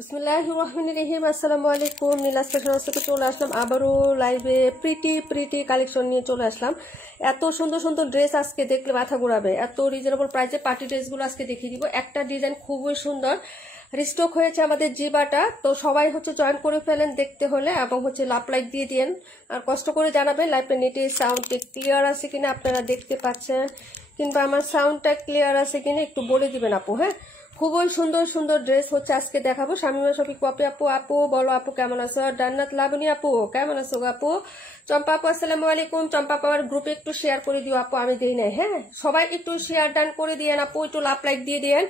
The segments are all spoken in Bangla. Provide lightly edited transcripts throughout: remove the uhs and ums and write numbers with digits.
বিসমিল্লাহির রহমানির রহিম। আসসালামু আলাইকুম। নীলাজ ফ্যাশন হাউস থেকে চলে আসলাম আবারও লাইভে প্রিটি কালেকশন নিয়ে চলে আসলাম। এত সুন্দর সুন্দর ড্রেস আজকে দেখলে মাথা ঘোরাবে। এত রিজনেবল প্রাইসে পার্টি ড্রেসগুলো আজকে দেখিয়ে দিব। একটা ডিজাইন খুবই সুন্দর রিস্টক হয়েছে আমাদের জিবাটা, তো সবাই জয়েন করে ফেলেন দেখতে হলে, এবং লাভ লাইক দিয়ে দিন আর কষ্ট করে জানাবেন লাইভটা নেটে সাউন্ড ক্লিয়ার আছে কিনা আপনারা দেখতে পাচ্ছেন, কিংবা আমার সাউন্ডটা ক্লিয়ার আছে কিনা একটু বলে দিবেন আপু। হ্যাঁ, খুবই সুন্দর সুন্দর ড্রেস আজকে দেখাবো। শামিমা শফিক পপি আপু, আপু বলো আপু কেমন আছো? জান্নাত লাবণী আপু কেমন আছো? আপু চম্পা আপু আসসালামু আলাইকুম। চম্পা আপু আমার গ্রুপে একটু শেয়ার করে দিও আপু, আমি দেই নাই। হ্যাঁ, সবাই একটু শেয়ার ডান করে দিয়েন আপু, একটু লাভ লাইক দিয়ে দিয়েন।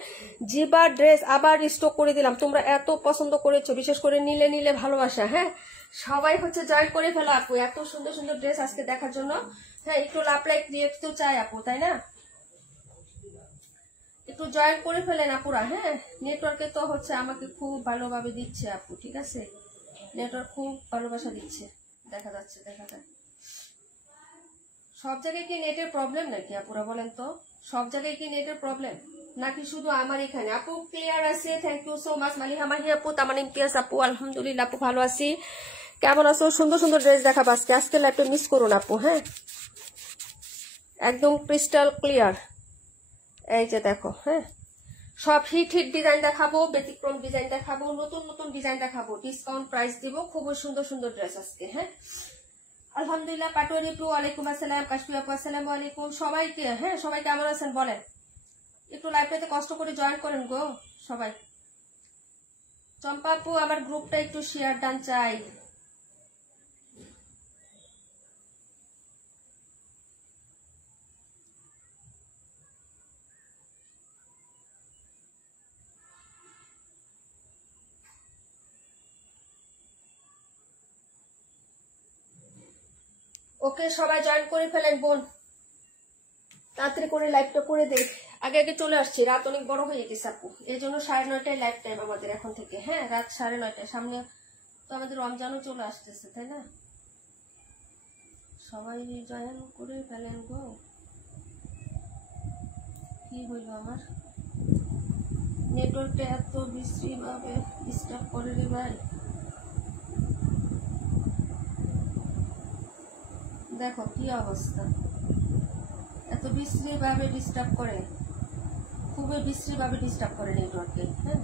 জিবার ড্রেস আবার স্টক করে দিলাম, তোমরা এত পছন্দ করেছো, বিশেষ করে নিলে ভালোবাসা। হ্যাঁ, সবাই জয়েন করে ফেলো আপু, এত সুন্দর সুন্দর ড্রেস আজকে দেখার জন্য। হ্যাঁ, একটু লাভ লাইক দিয়ে তো চাই আপু, তাই না? একটু জয়েন করে ফেলেন আপুরা। হ্যাঁ, নেটওয়ার্কে তো আমাকে খুব ভালোভাবে দিচ্ছে আপু, ঠিক আছে? নেটওয়ার্ক খুব ভালোবাসা দিচ্ছে, দেখা যাচ্ছে, দেখা যায়। সব জায়গায় কি নেটের প্রবলেম নাকি আপুরা বলেন তো? সব জায়গায় কি নেটের প্রবলেম নাকি শুধু আমার এখানে? আপু ক্লিয়ার আছে, thank you so much. Maliha Mahi আপু, তামান ইমতিয়াজ আপু, আলহামদুলিল্লাহ আপু ভালো আছি। কেমন আছো? সুন্দর সুন্দর ড্রেস দেখাবো আজকে, আজকে লাইভটা মিস করুন আপু। হ্যাঁ, একদম ক্রিস্টাল ক্লিয়ার। এই যে দেখো, হ্যাঁ সব হিট ডিজাইন দেখাবো, ব্যতিক্রম ডিজাইন দেখাবো, নতুন নতুন ডিজাইন দেখাবো, ডিসকাউন্ট প্রাইস দিব, খুবই সুন্দর সুন্দর ড্রেস আজকে। হ্যাঁ, আলহামদুলিল্লাহ। পাটোয়ারি আপু ওয়ালাইকুম আসসালাম, কাশফি আপু আসসালামু আলাইকুম। সবাইকে, হ্যাঁ সবাই কেমন আছেন বলেন? একটু লাইভটাতে কষ্ট করে জয়েন করেন গো সবাই। চম্পা আপু আমার গ্রুপটা একটু শেয়ার ডান চাই। ওকে, সবাই জয়েন করে ফেলেন বোন, তাড়াতাড়ি করে লাইভটা করে দেখ। আগে আগে চলে আসছি, রাত অনেক বড় হয়ে গেছে আপু, এই জন্য 9:30টায় লাইভ টাইম আমাদের এখন থেকে। হ্যাঁ, রাত 9:30টায়। সামনে তো আমাদের রমজানও চলে আসতেছে, তাই না? সবাই জয়েন করে ফেলেন গো। কি হইল আমার নেটওয়ার্কটা এত বিশ্রী ভাবে ডিস্টার্ব করে রে ভাই। দেখো কি অবস্থা, এত বিশ্রী ভাবে ডিস্টার্ব করে, খুবই বিশ্রী ভাবে ডিস্টার্ব করে নেটওয়ার্কে। হ্যাঁ,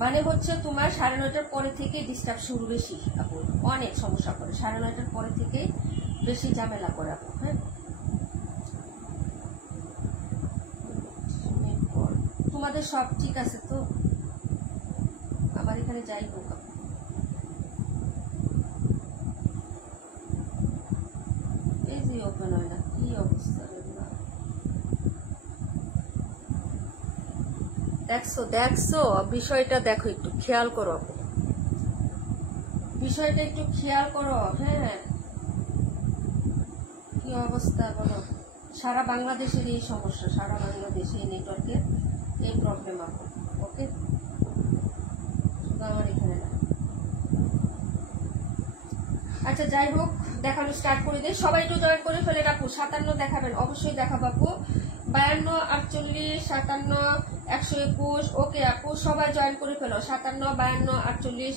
মানে তোমার 9:30টার পরে থেকে ডিস্টার্ব শুরু বেশি আপু, অনেক সমস্যা করে। 9:30টার পরে থেকে বেশি ঝামেলা করে আপু। হ্যাঁ, তোমাদের সব ঠিক আছে তো? আমার এখানে যাই হোক আপু, এই যে ওপেন হয় না, কি অবস্থা। দেখছো দেখছো বিষয়টা, দেখো একটু খেয়াল করো আপু, বিষয়টা একটু খেয়াল করো। হ্যাঁ, কি অবস্থা বলো? সারা বাংলাদেশের এই সমস্যা, সারা বাংলাদেশে এই নেটওয়ার্কের এই প্রবলেম আপু। ওকে, শুধু আমার এখানে না। আচ্ছা যাই হোক, দেখানো স্টার্ট করে দিই। সবাই একটু জয়েন করে ফেলেন আপু। 57 দেখাবেন, অবশ্যই দেখাবো আপু। 52, 48, 57, 121। ওকে আপু, সবাই জয়েন করে ফেলো। 57, 52, 48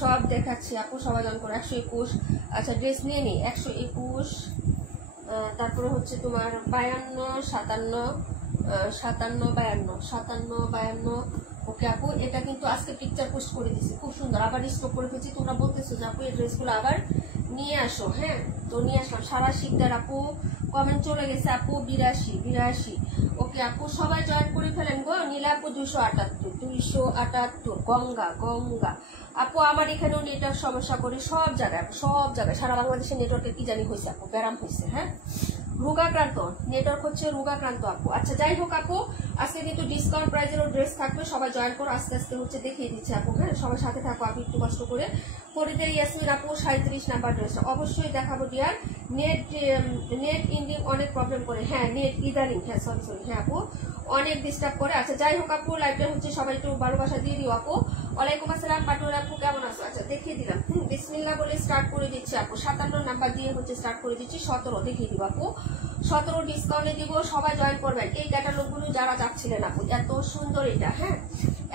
সব দেখাচ্ছি আপু, সবাই জয়েন করো। 121। আচ্ছা ড্রেস নিয়ে নি। 121, তারপরে তোমার 52, 57, 57, 52, 57, 52। ওকে আপু, এটা কিন্তু আজকে পিকচার পোস্ট করে দিচ্ছি, খুব সুন্দর। আবার স্টক করে ফেলছি, তোমরা বলতেছো যে আপু এই ড্রেসগুলো আবার নিয়ে আসো। হ্যাঁ, তো নিয়ে আসলাম। সারা শিকদার আপু কমেন্ট চলে গেছে আপু 82। ওকে আপু, সবাই জয়েন করে ফেলেন গো। নীলা আপু 278 গঙ্গা আপু, আমার এখানেও নেটওয়ার্ক সমস্যা করে সব জায়গায়, সব জায়গায়। সারা বাংলাদেশের নেটওয়ার্কের কি জানি হয়েছে আপু, ব্যারাম হয়েছে। হ্যাঁ, রোগাক্রান্ত নেটওয়ার্ক রোগাক্রান্ত আপু। আচ্ছা যাই হোক আপু, আজকে কিন্তু ডিসকাউন্ট প্রাইজেরও ড্রেস থাকবে, সবাই জয়েন করো। আস্তে আস্তে দেখিয়ে দিচ্ছে আপু। হ্যাঁ, সবাই সাথে থাকো আপু, একটু কষ্ট করে। ফরিদা ইয়াসমিন আপু 37 নাম্বার ড্রেসটা অবশ্যই দেখাবো ডিয়ার। নেট ইন্ডিং অনেক প্রবলেম করে। হ্যাঁ, নেট ইদানিং, হ্যাঁ সরি হ্যাঁ আপু, অনেক ডিস্টার্ব করে। আচ্ছা যাই হোক আপু, লাইভটা সবাই একটু ভালোবাসা দিয়ে দিও আপু। ওয়ালাইকুম আসসালাম পাটোয়ারি আপু, কেমন আছো? আচ্ছা দেখিয়ে দিলাম। বিসমিল্লাহ বলে স্টার্ট করে দিচ্ছি আপু। 57 নাম্বার দিয়ে স্টার্ট করে দিচ্ছি। 17 দেখিয়ে দিব আপু, 17 ডিসকাউন্টে দিব। সবাই জয়েন করবেন। এই ক্যাটালগ গুলো যারা যাচ্ছিলেন আপু, এত সুন্দর এটা। হ্যাঁ,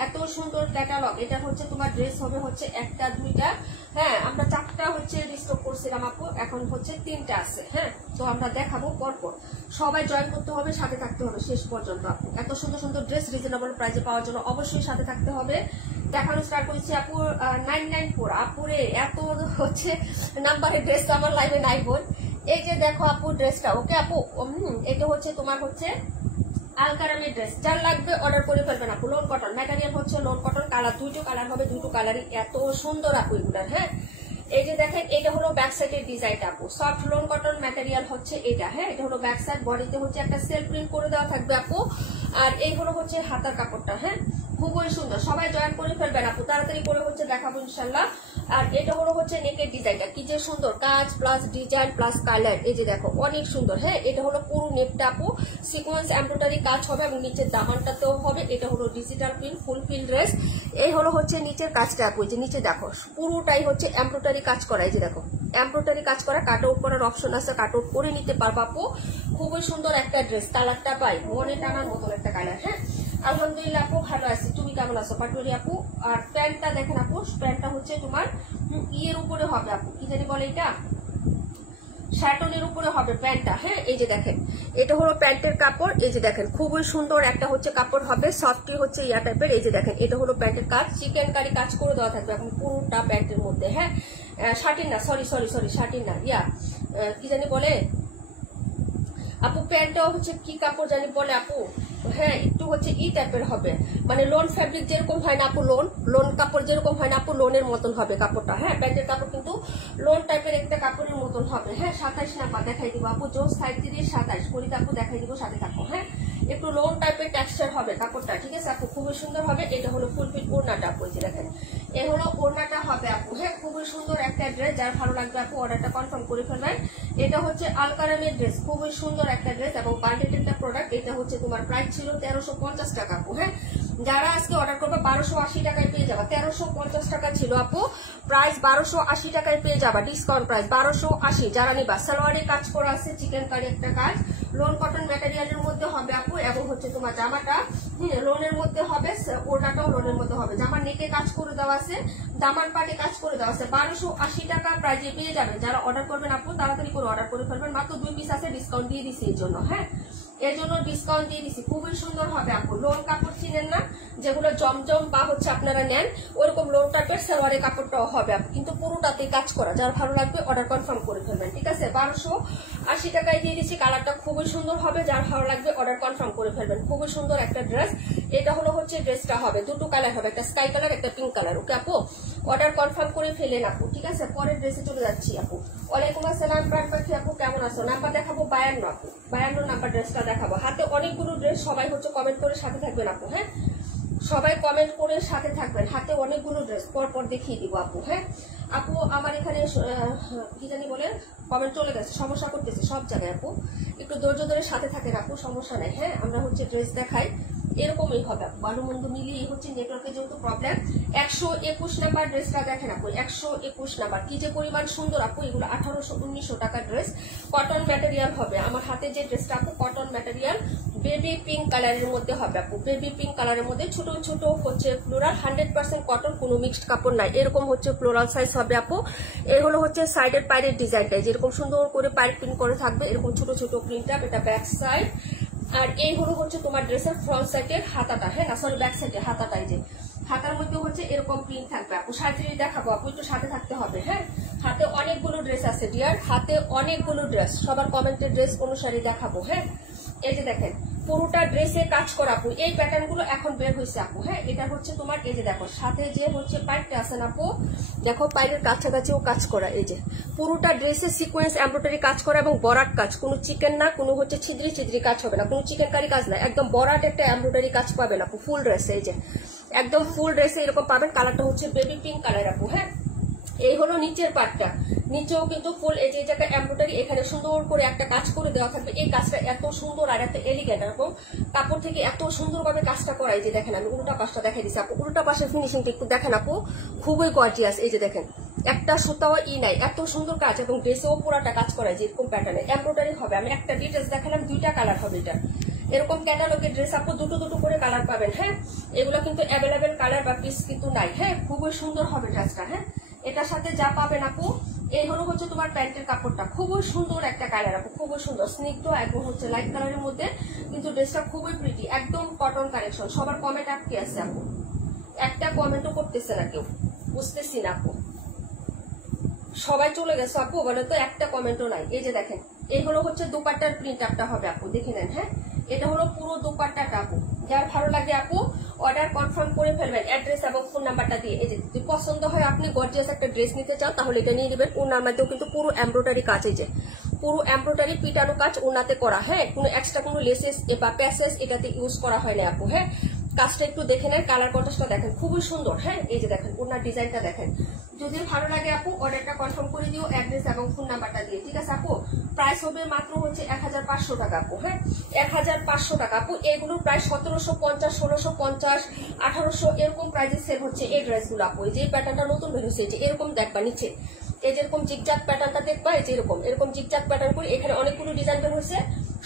এত সুন্দর ক্যাটালগ। এটা হচ্ছে তোমার ড্রেস হবে হচ্ছে একটা দুইটা, হ্যাঁ আমরা 4টা হচ্ছে রিস্টক করছিলাম আপু, এখন হচ্ছে 3টা আছে। হ্যাঁ তো আমরা দেখাবো পরপর, সবাই জয়েন করতে হবে, সাথে থাকতে হবে শেষ পর্যন্ত আপু। এত সুন্দর সুন্দর ড্রেস রিজনেবল প্রাইসে পাওয়ার জন্য অবশ্যই সাথে থাকতে হবে। দেখানো স্টার্ট করেছি আপু 994। আপুরে এত হচ্ছে নাম্বারের ড্রেস তো আমার লাইভে নাই বোন। এই যে দেখো আপু ড্রেসটা, ওকে আপু এটা হচ্ছে তোমার হচ্ছে আলকারামের ড্রেস, যার লাগবে অর্ডার করে ফেলবেন আপু। লোন কটন ম্যাটেরিয়াল হচ্ছে লোন কটন, কালার দুটো কালার হবে, দুটো কালারই এত সুন্দর আপু এগুলার। হ্যাঁ এই যে দেখেন এটা হলো ব্যাক সাইডের ডিজাইনটা আপু, সফট লোন কটন ম্যাটেরিয়াল হচ্ছে এটা। হ্যাঁ এটা হলো ব্যাক সাইড, বডিতে হচ্ছে একটা সেলফ প্রিন্ট করে দেওয়া থাকবে আপু। আর এই হলো হচ্ছে হাতার কাপড়টা, হ্যাঁ খুবই সুন্দর, সবাই জয়েন করে ফেলবেন আপু, তাড়াতাড়ি করে হচ্ছে দেখাবো ইনশাল্লাহ। আর এটা হলো হচ্ছে নেকের ডিজাইনটা, কি যে সুন্দর কাজ প্লাস ডিজাইন প্লাস কালার, এই যে দেখো অনেক সুন্দর। হ্যাঁ এটা হলো পুরো নেকটা আপু, সিকোয়েন্স এমব্রয়ডারি কাজ হবে এবং নিচের দামানটাতেও হবে। এটা হলো digital print full fill dress. এই হলো হচ্ছে নিচের কাজটা আপু, যে নিচে দেখো পুরোটাই হচ্ছে এমব্রয়ডারি কাজ করা, এই যে দেখো এমব্রয়ডারি কাজ করা, কাট আউট করার অপশন আছে, কাট আউট করে নিতে পারবো আপু। খুবই সুন্দর একটা ড্রেস, কালারটা পাই মনে টানার মতন একটা কালার। হ্যাঁ আলহামদুলিল্লাহ আপু ভালো আছি, তুমি কেমন আছো পাটুরি আপু? আর প্যান্টটা দেখেন আপু, প্যান্টটা হচ্ছে তোমার ইয়ের উপরে হবে আপু, কি জানি বলে এটা, শার্টনের উপরে হবে প্যান্টটা। হ্যাঁ এই যে দেখেন এটা হলো প্যান্টের কাপড়, এই যে দেখেন খুবই সুন্দর একটা হচ্ছে কাপড় হবে, সফটই হচ্ছে ইয়া টাইপের। এই যে দেখেন এটা হলো প্যান্টের কাজ, চিকেন কারি কাজ করে দেওয়া থাকবে এখন পুরোটা প্যান্টের মধ্যে। হ্যাঁ শার্টিন না, সরি শার্টিন না, ইয়া কি জানি বলে আপু, প্যান্টটাও হচ্ছে কি কাপড় জানি বলে আপু, হ্যাঁ একটু হচ্ছে ই টাইপের হবে, মানে লোন ফ্যাব্রিক যেরকম হয় না আপু, লোন কাপড় যেরকম হয় না আপু, লোনের মতন হবে কাপড়টা। হ্যাঁ প্যান্টের কাপড় কিন্তু লোন টাইপের একটা কাপড়ের মতন হবে। হ্যাঁ 27 নাম্বার দেখাই দিব আপু, জোস 37 করিতে আপু দেখাই দিব, সাথে থাকো। হ্যাঁ একটু লোন টাইপের টেক্সচার হবে কাপড়টা, ঠিক আছে আপু খুবই সুন্দর হবে। এটা হলো ফুল ফিট ওড়নাটা আপু, এই যে দেখেন এ হলো ওড়নাটা হবে আপু। হ্যাঁ খুবই সুন্দর একটা ড্রেস, যার ভালো লাগবে আপু অর্ডারটা কনফার্ম করে ফেলবেন। এটা হচ্ছে আলকারামের ড্রেস, খুবই সুন্দর একটা ড্রেস এবং বান্ডেড একটা প্রোডাক্ট। এটা হচ্ছে তোমার প্রাইস ছিল 1350 টাকা আপু। হ্যাঁ যারা আজকে অর্ডার করবে 1280 টাকায় পেয়ে যাবা, 1350 টাকা ছিল আপু প্রাইস, 1280 টাকায় পেয়ে যাবা ডিসকাউন্ট প্রাইস 1280। যারা নিবা সালোয়ারে কাজ করা আছে, চিকেন কারি একটা কাজ, লোন কটন ম্যাটেরিয়ালের মধ্যে হবে আপু, এবং হচ্ছে তোমার জামাটা লোনের মধ্যে হবে, ওড়নাটাও লোনের মধ্যে হবে, জামার নেকে কাজ করে দেওয়া আছে, দামান পাটে কাজ করে দেওয়া আছে, 1280 টাকা প্রাইজে পেয়ে যাবেন। যারা অর্ডার করবেন আপু তাড়াতাড়ি করে অর্ডার করে ফেলবেন, মাত্র 2 পিস আছে, ডিসকাউন্ট দিয়ে দিছি এই জন্য। হ্যাঁ এর জন্য ডিসকাউন্ট দিয়ে দিছি, খুবই সুন্দর হবে আপু। লোন কাপড় চিনেন না, যেগুলো জমজম বা হচ্ছে আপনারা নেন ওরকম লোন টাইপের সালোয়ারের কাপড়টাও হবে আপু, কিন্তু পুরোটাতে কাজ করা। যার ভালো লাগবে অর্ডার কনফার্ম করে ফেলবেন, ঠিক আছে 1280 টাকায় দিয়ে দিচ্ছি। কালারটা খুবই সুন্দর হবে, যার ভালো লাগবে অর্ডার কনফার্ম করে ফেলবেন। খুবই সুন্দর একটা ড্রেস, এটা হলো হচ্ছে ড্রেসটা হবে দুটো কালার হবে, একটা স্কাই কালার একটা পিঙ্ক কালার। ওকে আপু অর্ডার কনফার্ম করে ফেলেন আপু, ঠিক আছে পরের ড্রেসে চলে যাচ্ছি আপু। ওয়ালাইকুম আসসালাম প্রাণ পাখি আপু, কেমন আছো? নাম্বার দেখাবো 52 আপু, 52 নাম্বার ড্রেসটা দেখাবো। হাতে অনেকগুলো ড্রেস, সবাই হচ্ছে কমেন্ট করে সাথে থাকবেন আপু। হ্যাঁ সবাই কমেন্ট করে সাথে থাকবেন, হাতে অনেকগুলো ড্রেস পরপর দেখিয়ে দিব আপু। হ্যাঁ আপু আমার এখানে কি জানি বলে কমেন্ট চলে গেছে, সমস্যা করতেছে সব জায়গায় আপু, একটু ধৈর্য ধরে সাথে থাকেন আপু, সমস্যা নাই। হ্যাঁ আমরা হচ্ছে ড্রেস দেখাই, এরকমই হবে ভালো মন্দ মিলিয়ে হচ্ছে নেটওয়ার্কের যেহেতু প্রবলেম। 121 নাম্বার ড্রেসটা দেখেন আপু, 121 নাম্বার, কি যে পরিমাণ সুন্দর আপু, এগুলো 1800-1900 টাকার ড্রেস, কটন ম্যাটেরিয়াল হবে। আমার হাতে যে ড্রেসটা আপু কটন ম্যাটেরিয়াল, বেবি পিঙ্ক কালারের মধ্যে হবে আপু, বেবি পিঙ্ক কালারের মধ্যে ছোট ছোট হচ্ছে ফ্লোরাল, 100% কটন, কোনো মিক্সড কাপড় নাই, এরকম হচ্ছে ফ্লোরাল সাইজ হবে আপু। এই হলো হচ্ছে সাইডের পায়ের ডিজাইনটা, যেরকম সুন্দর করে পায়ের প্রিন্ট করে থাকবে, এরকম ছোট ছোট প্রিন্ট আপ, এটা ব্যাক সাইড। আর এই হলো হচ্ছে তোমার ড্রেসের ফ্রন্ট সাইডের হাতাটা, হ্যাঁ না সরি ব্যাক সাইডের হাতাটা, এই যে হাতার মধ্যে হচ্ছে এরকম প্রিন্ট থাকবে আপু। সাইডে দেখাবো আপু, একটু সাথে থাকতে হবে। হ্যাঁ হাতে অনেকগুলো ড্রেস আছে ডিয়ার, হাতে অনেকগুলো ড্রেস, সবার কমেন্টের ড্রেস অনুসারে দেখাবো। হ্যাঁ এই যে দেখেন পুরোটা ড্রেসে কাজ করা আপু, এই প্যাটার্ন গুলো এখন বের হয়েছে আপু। হ্যাঁ এটা হচ্ছে তোমার এই যে দেখো সাথে যে হচ্ছে পাইপটা আছে না আপু, দেখো পাইপের কাছাকাছিও কাজ করা, এই যে পুরোটা ড্রেসে সিকোয়েন্স এমব্রয়ডারি কাজ করা এবং বরাট কাজ, কোনো চিকেন না, কোনো হচ্ছে ছিদ্রি ছিদ্রি কাজ হবে না, কোনো চিকেন কারি কাজ না, একদম বরাট একটা এমব্রয়ডারি কাজ পাবেন আপু ফুল ড্রেসে, এই যে একদম ফুল ড্রেসে এরকম পাবেন। কালারটা হচ্ছে বেবি পিঙ্ক কালার আপু। হ্যাঁ এই হলো নিচের পার্টটা, নিচেও কিন্তু ফুল এই যে জায়গায় এমব্রয়ডারি, এখানে সুন্দর করে একটা কাজ করে দেওয়া থাকবে। এই কাজটা এত সুন্দর আর এত এলিগেন্ট, এরকম কাপড় থেকে এত সুন্দরভাবে কাজটা করা। এই যে দেখেন আমি উল্টা পাশটা দেখাই দিচ্ছি আপু, উল্টা পাশের ফিনিশিংটা একটু দেখেন আপু, খুবই গর্জিয়াস। এই যে দেখেন একটা সুতাও নাই, এত সুন্দর কাজ, এবং ড্রেসেও পুরাটা কাজ করা, যে এরকম প্যাটার্নে এমব্রয়ডারি হবে। আমি একটা ডিটেলস দেখালাম, দুইটা কালার হবে, এটা এরকম ক্যাটালগের ড্রেস আপু দুটো দুটো করে কালার পাবেন। হ্যাঁ, এগুলো কিন্তু অ্যাভেলেবেল কালার বা পিস কিন্তু নাই। হ্যাঁ, খুবই সুন্দর হবে ড্রেসটা। হ্যাঁ, এটার সাথে যা পাবেন আপু, এই হলো হচ্ছে তোমার প্যান্টের কাপড়টা, খুবই সুন্দর একটা কালার আপু, খুবই সুন্দর স্নিগ্ধ একদম হচ্ছে লাইট কালারের মধ্যে, কিন্তু ড্রেসটা খুবই প্রিটি, একদম কটন কালেকশন। সবার কমেন্ট আটকে আছে আপু, একটা কমেন্টও করতেছে না কেউ, বুঝতেছি না আপু, সবাই চলে গেছে আপু বলে তো, একটা কমেন্টও নাই। এই যে দেখেন, এই হলো হচ্ছে দোপাট্টার প্রিন্ট আপটা হবে আপু, দেখে নেন। হ্যাঁ, এটা হলো পুরো দোপাট্টাটা আপু, যার ভালো লাগে আপু অর্ডার কনফার্ম করে ফেলবেন অ্যাড্রেস এবং ফোন নাম্বারটা দিয়ে। এই যে যদি পছন্দ হয় আপনি গর্জিয়াস একটা ড্রেস নিতে চান তাহলে এটা নিয়ে নেবেন। ওনার মধ্যেও কিন্তু পুরো এমব্রয়ডারি কাজ, এই যে পুরো এমব্রয়ডারি পিটানো কাজ ওনাতে করা। হ্যাঁ, কোনো এক্সট্রা কোনো লেসেস বা প্যাসেস এটাতে ইউজ করা হয় না আপু। হ্যাঁ, কাজটা একটু দেখে নেন, কালার কন্ট্রাস্টটা দেখেন, খুবই সুন্দর। হ্যাঁ, এই যে দেখেন ওনার ডিজাইনটা দেখেন। যদি ভালো লাগে আপু অর্ডারটা কনফার্ম করে দিও অ্যাড্রেস এবং ফোন নাম্বারটা দিয়ে, ঠিক আছে আপু। প্রাইস হবে মাত্র হচ্ছে 1500 টাকা আপু। হ্যাঁ, 1500 টাকা আপু। এগুলো প্রায় 1750, 1650, 1800 এরকম প্রাইসে সেল হচ্ছে এই ড্রেসগুলো আপু। এই যে প্যাটার্নটা নতুন বেরিয়েছে, এই যে এরকম দেখবা নিচে, এই যেরকম জিগজাগ প্যাটার্নটা দেখবা, এই যে এরকম জিগজাগ প্যাটার্ন করে এখানে অনেকগুলো ডিজাইন বের হচ্ছে,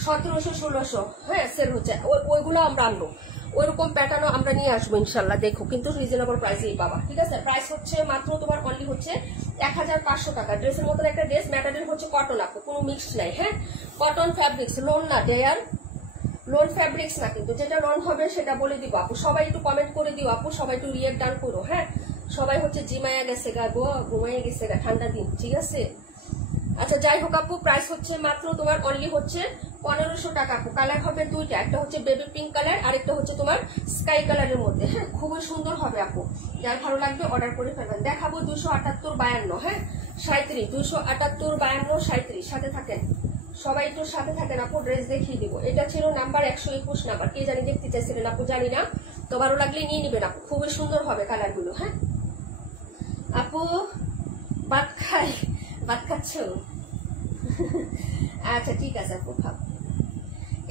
1700, 1600 হ্যাঁ সেল হচ্ছে। ওইগুলো আমরা আনবো, ওইরকম প্যাটার্নও আমরা নিয়ে আসবো ইনশাল্লাহ। দেখো কিন্তু রিজনেবল প্রাইসেই পাবা, ঠিক আছে। প্রাইস হচ্ছে মাত্র তোমার অনলি হচ্ছে 1500 টাকা। ড্রেসের মতন একটা ড্রেস, ম্যাটেরিয়াল হচ্ছে কটন আপু, কোনো মিক্স নাই। হ্যাঁ, কটন ফ্যাব্রিক্স, লোন না ডেয়ার, লোন ফ্যাব্রিক্স না কিন্তু, যেটা লোন হবে সেটা বলে দিব আপু। সবাই একটু কমেন্ট করে দিও আপু, সবাই একটু রিয়েক্ট ডান করো। হ্যাঁ, সবাই হচ্ছে জিমায়া গেছে গা গো, ঘুমাইয়া গেছে গা, ঠান্ডা দিন, ঠিক আছে। আচ্ছা যাই হোক আপু, প্রাইস হচ্ছে মাত্র তোমার অনলি হচ্ছে 1500 টাকা আপু। কালার হবে দুইটা, একটা হচ্ছে বেবি পিঙ্ক কালার আর একটা হচ্ছে তোমার স্কাই কালারের মধ্যে। হ্যাঁ, খুবই সুন্দর হবে আপু, যার ভালো লাগবে অর্ডার করে ফেলবেন। দেখাবো 278, 52, হ্যাঁ 37, 278, 52, 37, সাথে থাকেন সবাই, একটু সাথে থাকেন আপু, ড্রেস দেখিয়ে দিব। এটা ছিল নাম্বার 121 নাম্বার, কে জানি দেখতে চাইছিলেন আপু, জানি না, তো ভালো লাগলে নিয়ে নিবেন আপু, খুবই সুন্দর হবে কালারগুলো। হ্যাঁ আপু, ভাত খাই, ভাত খাচ্ছ? আচ্ছা ঠিক আছে আপু, ভাব।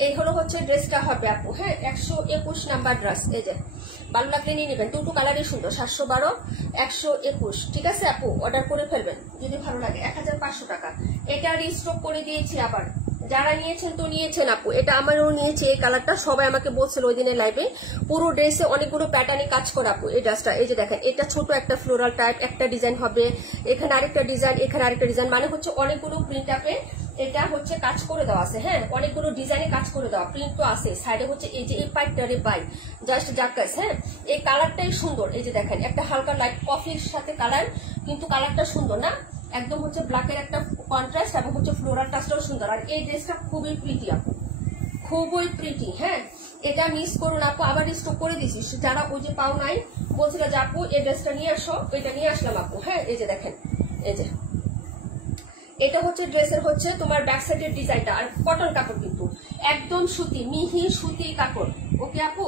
এই হলো হচ্ছে ড্রেসটা হবে আপু। হ্যাঁ, 121 নাম্বার ড্রেস, এই যে ভালো লাগলে নিয়ে নেবেন। দুটো কালারই সুন্দর, 712, 121, ঠিক আছে আপু। অর্ডার করে ফেলবেন যদি ভালো লাগে। 1500 টাকা। এটা রিস্টক করে দিয়েছি আবার, যারা নিয়েছেন তো নিয়েছেন আপু। এটা আমারও নিয়েছি এই কালারটা, সবাই আমাকে বলছিল ওই দিনের লাইভে। পুরো ড্রেসে অনেকগুলো প্যাটার্নে কাজ করা আপু এই ড্রেসটা। এই যে দেখেন, এটা ছোট একটা ফ্লোরাল টাইপ একটা ডিজাইন হবে, এখানে আরেকটা ডিজাইন, এখানে আরেকটা ডিজাইন, মানে হচ্ছে অনেকগুলো প্রিন্ট আপে এটা হচ্ছে কাজ করে দেওয়া আছে। হ্যাঁ, অনেকগুলো ডিজাইনে কাজ করে দেওয়া, প্রিন্ট তো আছে সাইডে হচ্ছে। এই যে এই পাইপটা রে পাই জাস্ট জাকাস। হ্যাঁ, এই কালারটাই সুন্দর। এই যে দেখেন, একটা হালকা লাইট কফির সাথে কালার, কিন্তু কালারটা সুন্দর না, একদম হচ্ছে ব্ল্যাকের একটা কন্ট্রাস্ট এবং হচ্ছে ফ্লোরাল টাচটাও সুন্দর। আর এই ড্রেসটা খুবই প্রিটি আপু, খুবই প্রিটি। হ্যাঁ, এটা মিস করুন আপু, আবার স্টক করে দিছি। যারা ওই যে পাও নাই বলছিল যে আপু এই ড্রেসটা নিয়ে আসো, এটা নিয়ে আসলাম আপু। হ্যাঁ, এই যে দেখেন, এই যে এটা হচ্ছে ড্রেসের হচ্ছে তোমার ব্যাক সাইডের ডিজাইনটা। আর কটন কাপড় কিন্তু একদম সুতি, মিহি সুতি কাপড়। ওকে আপু,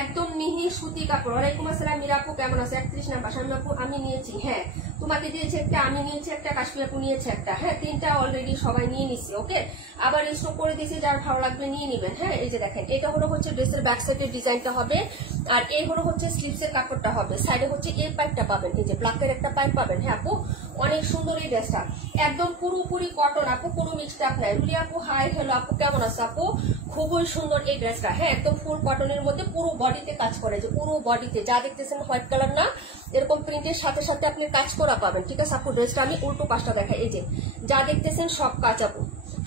একদম মিহি সুতি কাপড়। ওয়ালাইকুম আসসালাম মীরা আপু, কেমন আছে? 31 নাম্বার শামী আপু, আমি নিয়েছি। হ্যাঁ, তোমাকে দিয়েছে একটা, আমি নিয়েছি একটা, কাশ্মীর আপু নিয়েছে একটা। হ্যাঁ, তিনটা অলরেডি সবাই নিয়ে নিচ্ছি। ওকে, আবার স্টক করে দিয়েছি, যার ভালো লাগবে নিয়ে নেবেন। হ্যাঁ, এই যে দেখেন, এটা হলো হচ্ছে ড্রেসের ব্যাক সাইডের ডিজাইনটা হবে, আর এই হলো হচ্ছে স্লিভসের কাপড়টা হবে। সাইডে হচ্ছে এই পাইপটা পাবেন, এই যে ব্ল্যাকের একটা পাইপ পাবেন। হ্যাঁ আপু, অনেক সুন্দর এই ড্রেসটা, একদম পুরোপুরি কটন আপু, কোনো মিক্সড আপ নাই। রুলি আপু হাই, হ্যালো আপু, কেমন আছে আপু? খুবই সুন্দর এই ড্রেসটা। হ্যাঁ, একদম ফুল কটনের মধ্যে পুরো বডিতে কাজ করে, যে পুরো বডিতে যা দেখতেছেন হোয়াইট কালার না, এরকম প্রিন্টের সাথে সাথে আপনি কাজ করা পাবেন। ঠিক আছে আপু, ড্রেসটা আমি উল্টো পাশটা দেখাই। এই যে যা দেখতেছেন সব কাজ আপু,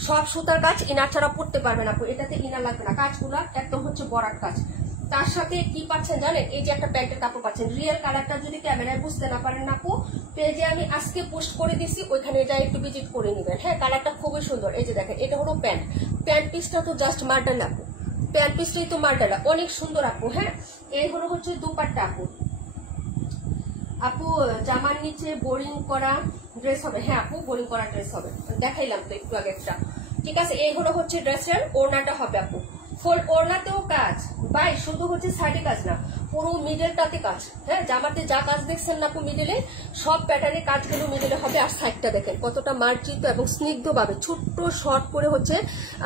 সব সুতার কাজ, ইনার ছাড়া পড়তে পারবেন আপু। এটাতে ইনার লাগবে না, কাজগুলা একদম হচ্ছে বরাট কাজ। তার সাথে কি পাচ্ছেন জানেন, এই যে একটা প্যান্টের কাপড় পাচ্ছেন। রিয়েল কালারটা যদি ক্যামেরায় বুঝতে না পারেন আপু, পেজে আমি আজকে পোস্ট করে দিছি, ওইখানে যা একটু ভিজিট করে নেবেন। হ্যাঁ, কালারটা খুবই সুন্দর। এই যে দেখেন, এটা হলো প্যান্ট, প্যান্ট পিসটা তো জাস্ট মার্ডালা আপু, প্যান্ট পিসটাই তো মার্ডালা, অনেক সুন্দর আপু। হ্যাঁ, এই হলো হচ্ছে দুপাট্টা আপু। আপু জামার নিচে বোরিং করা ড্রেস হবে? হ্যাঁ আপু, বোরিং করা ড্রেস হবে, দেখাইলাম তো একটু আগে একটা। ঠিক আছে, এই হলো হচ্ছে ড্রেসের ওড়নাটা হবে আপু, ফুল ওড়নাতেও কাজ, ভাই শুধু হচ্ছে সাইডে কাজ না, পুরো মিডলটাতে কাজ। হ্যাঁ, জামাতে যা কাজ দেখছেন না আপু মিডলে, সব প্যাটার্নের কাজগুলো মিডলে হবে। আর সাইডটা দেখেন কতটা মার্জিত এবং স্নিগ্ধ ভাবে ছোট্ট শর্ট করে হচ্ছে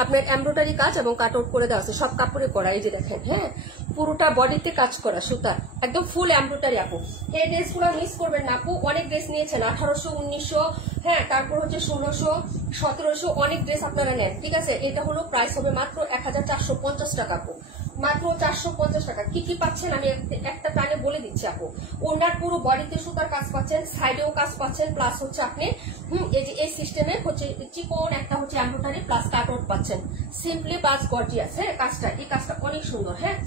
আপনার এমব্রয়ডারি কাজ এবং কাট আউট করে দেওয়া আছে, সব কাপড়ে করা। এই যে দেখেন, হ্যাঁ, পুরোটা বডিতে কাজ করা সুতার, একদম ফুল এমব্রয়ডারি আপু। এই ড্রেসগুলো মিস করবেন না আপু, অনেক ড্রেস নিয়েছেন 1800, 1900, হ্যাঁ, তারপর হচ্ছে 1600, 1700, অনেক ড্রেস আপনারা নেন, ঠিক আছে। এটা হলো প্রাইস হবে মাত্র 1450 টাকা আপু, মাত্র 450 টাকা। কি কি পাচ্ছেন আমি একটা টানে বলে দিচ্ছি আপু। ওনার পুরো বডিতে সুতার কাজ পাচ্ছেন, সাইডেও কাজ পাচ্ছেন, প্লাস হচ্ছে আপনি এই যে এই সিস্টেমে হচ্ছে চিকন একটা হচ্ছে এমব্রয়ডারি প্লাস কাট আউট পাচ্ছেন, সিম্পলি বাস গর্জিয়াস। হ্যাঁ, কাজটা, এই কাজটা অনেক সুন্দর। হ্যাঁ,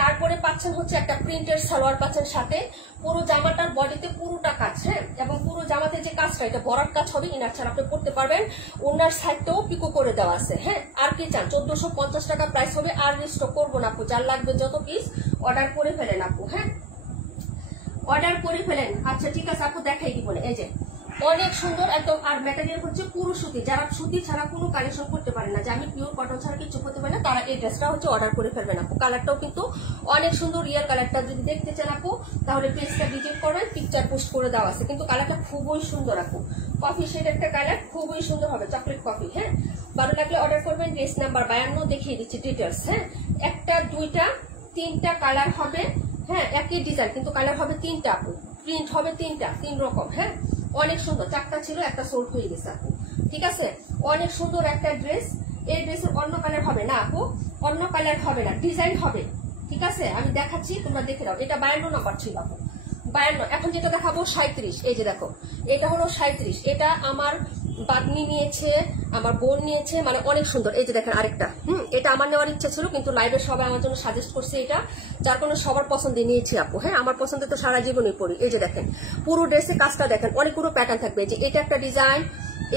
তারপরে পাচ্ছেন হচ্ছে একটা প্রিন্টের সালোয়ার পাচ্ছেন সাথে, পুরো জামাটার বডিতে পুরোটা কাজ। হ্যাঁ, এবং পুরো জামাতে যে কাজটা এটা বরাট কাজ হবে, ইনার ছাড়া আপনি পড়তে পারবেন। ওনার সাইডটাও পিকো করে দেওয়া আছে। হ্যাঁ, আর কি চান, 1450 টাকা প্রাইস হবে। আর রিস্টক করবো না আপু, যার লাগবে যত পিস অর্ডার করে ফেলেন আপু। হ্যাঁ, অর্ডার করে ফেলেন। আচ্ছা ঠিক আছে আপু, দেখাই দিব। এই যে অনেক সুন্দর একদম। আর ম্যাটেরিয়াল হচ্ছে পুরো সুতি, যারা সুতি ছাড়া কোনো কালেকশন করতে পারে না, যে আমি পিওর কটন ছাড়া কিছু করতে পারে না, তারা এই ড্রেসটা হচ্ছে অর্ডার করে ফেলবেন আপু। কালারটাও কিন্তু অনেক সুন্দর, রিয়েল কালারটা যদি দেখতে চান আপু তাহলে পেজটা ভিজিট করবেন, পিকচার পোস্ট করে দেওয়া আছে। কিন্তু কালারটা খুবই সুন্দর আপু, কফি শেড একটা কালার, খুবই সুন্দর হবে, চকলেট কফি। হ্যাঁ, ভালো লাগলে অর্ডার করবেন। ড্রেস নাম্বার 52 দেখিয়ে দিচ্ছি ডিটেলস। হ্যাঁ, একটা, দুইটা, তিনটা কালার হবে। হ্যাঁ, একই ডিজাইন কিন্তু কালার হবে তিনটা আপু, প্রিন্ট হবে তিনটা, 3 রকম। হ্যাঁ, অনেক সুন্দর, 4টা ছিল, একটা সোল্ড হয়ে গেছে আপু, ঠিক আছে। অনেক সুন্দর একটা ড্রেস। এই ড্রেসের অন্য কালার হবে না আপু, অন্য কালার হবে না, ডিজাইন হবে, ঠিক আছে। আমি দেখাচ্ছি, তোমরা দেখে দাও। এটা 52 নাম্বার ছিল আপু, 52। এখন যেটা দেখাবো 37। এই যে দেখো, এটা হলো 37। এটা আমার বাগনি নিয়েছে, আমার বোন নিয়েছে, মানে অনেক সুন্দর। এই যে দেখেন আরেকটা, এটা আমার নেওয়ার ইচ্ছা ছিল কিন্তু লাইভে সবাই আমার জন্য সাজেস্ট করছে এটা, যার কোনো সবার পছন্দে নিয়েছি আপু। হ্যাঁ, আমার পছন্দে তো সারা জীবনই পড়ি। এই যে দেখেন পুরো ড্রেসে কাজটা দেখেন, অনেকগুলো প্যাটার্ন থাকবে। যে এটা একটা ডিজাইন,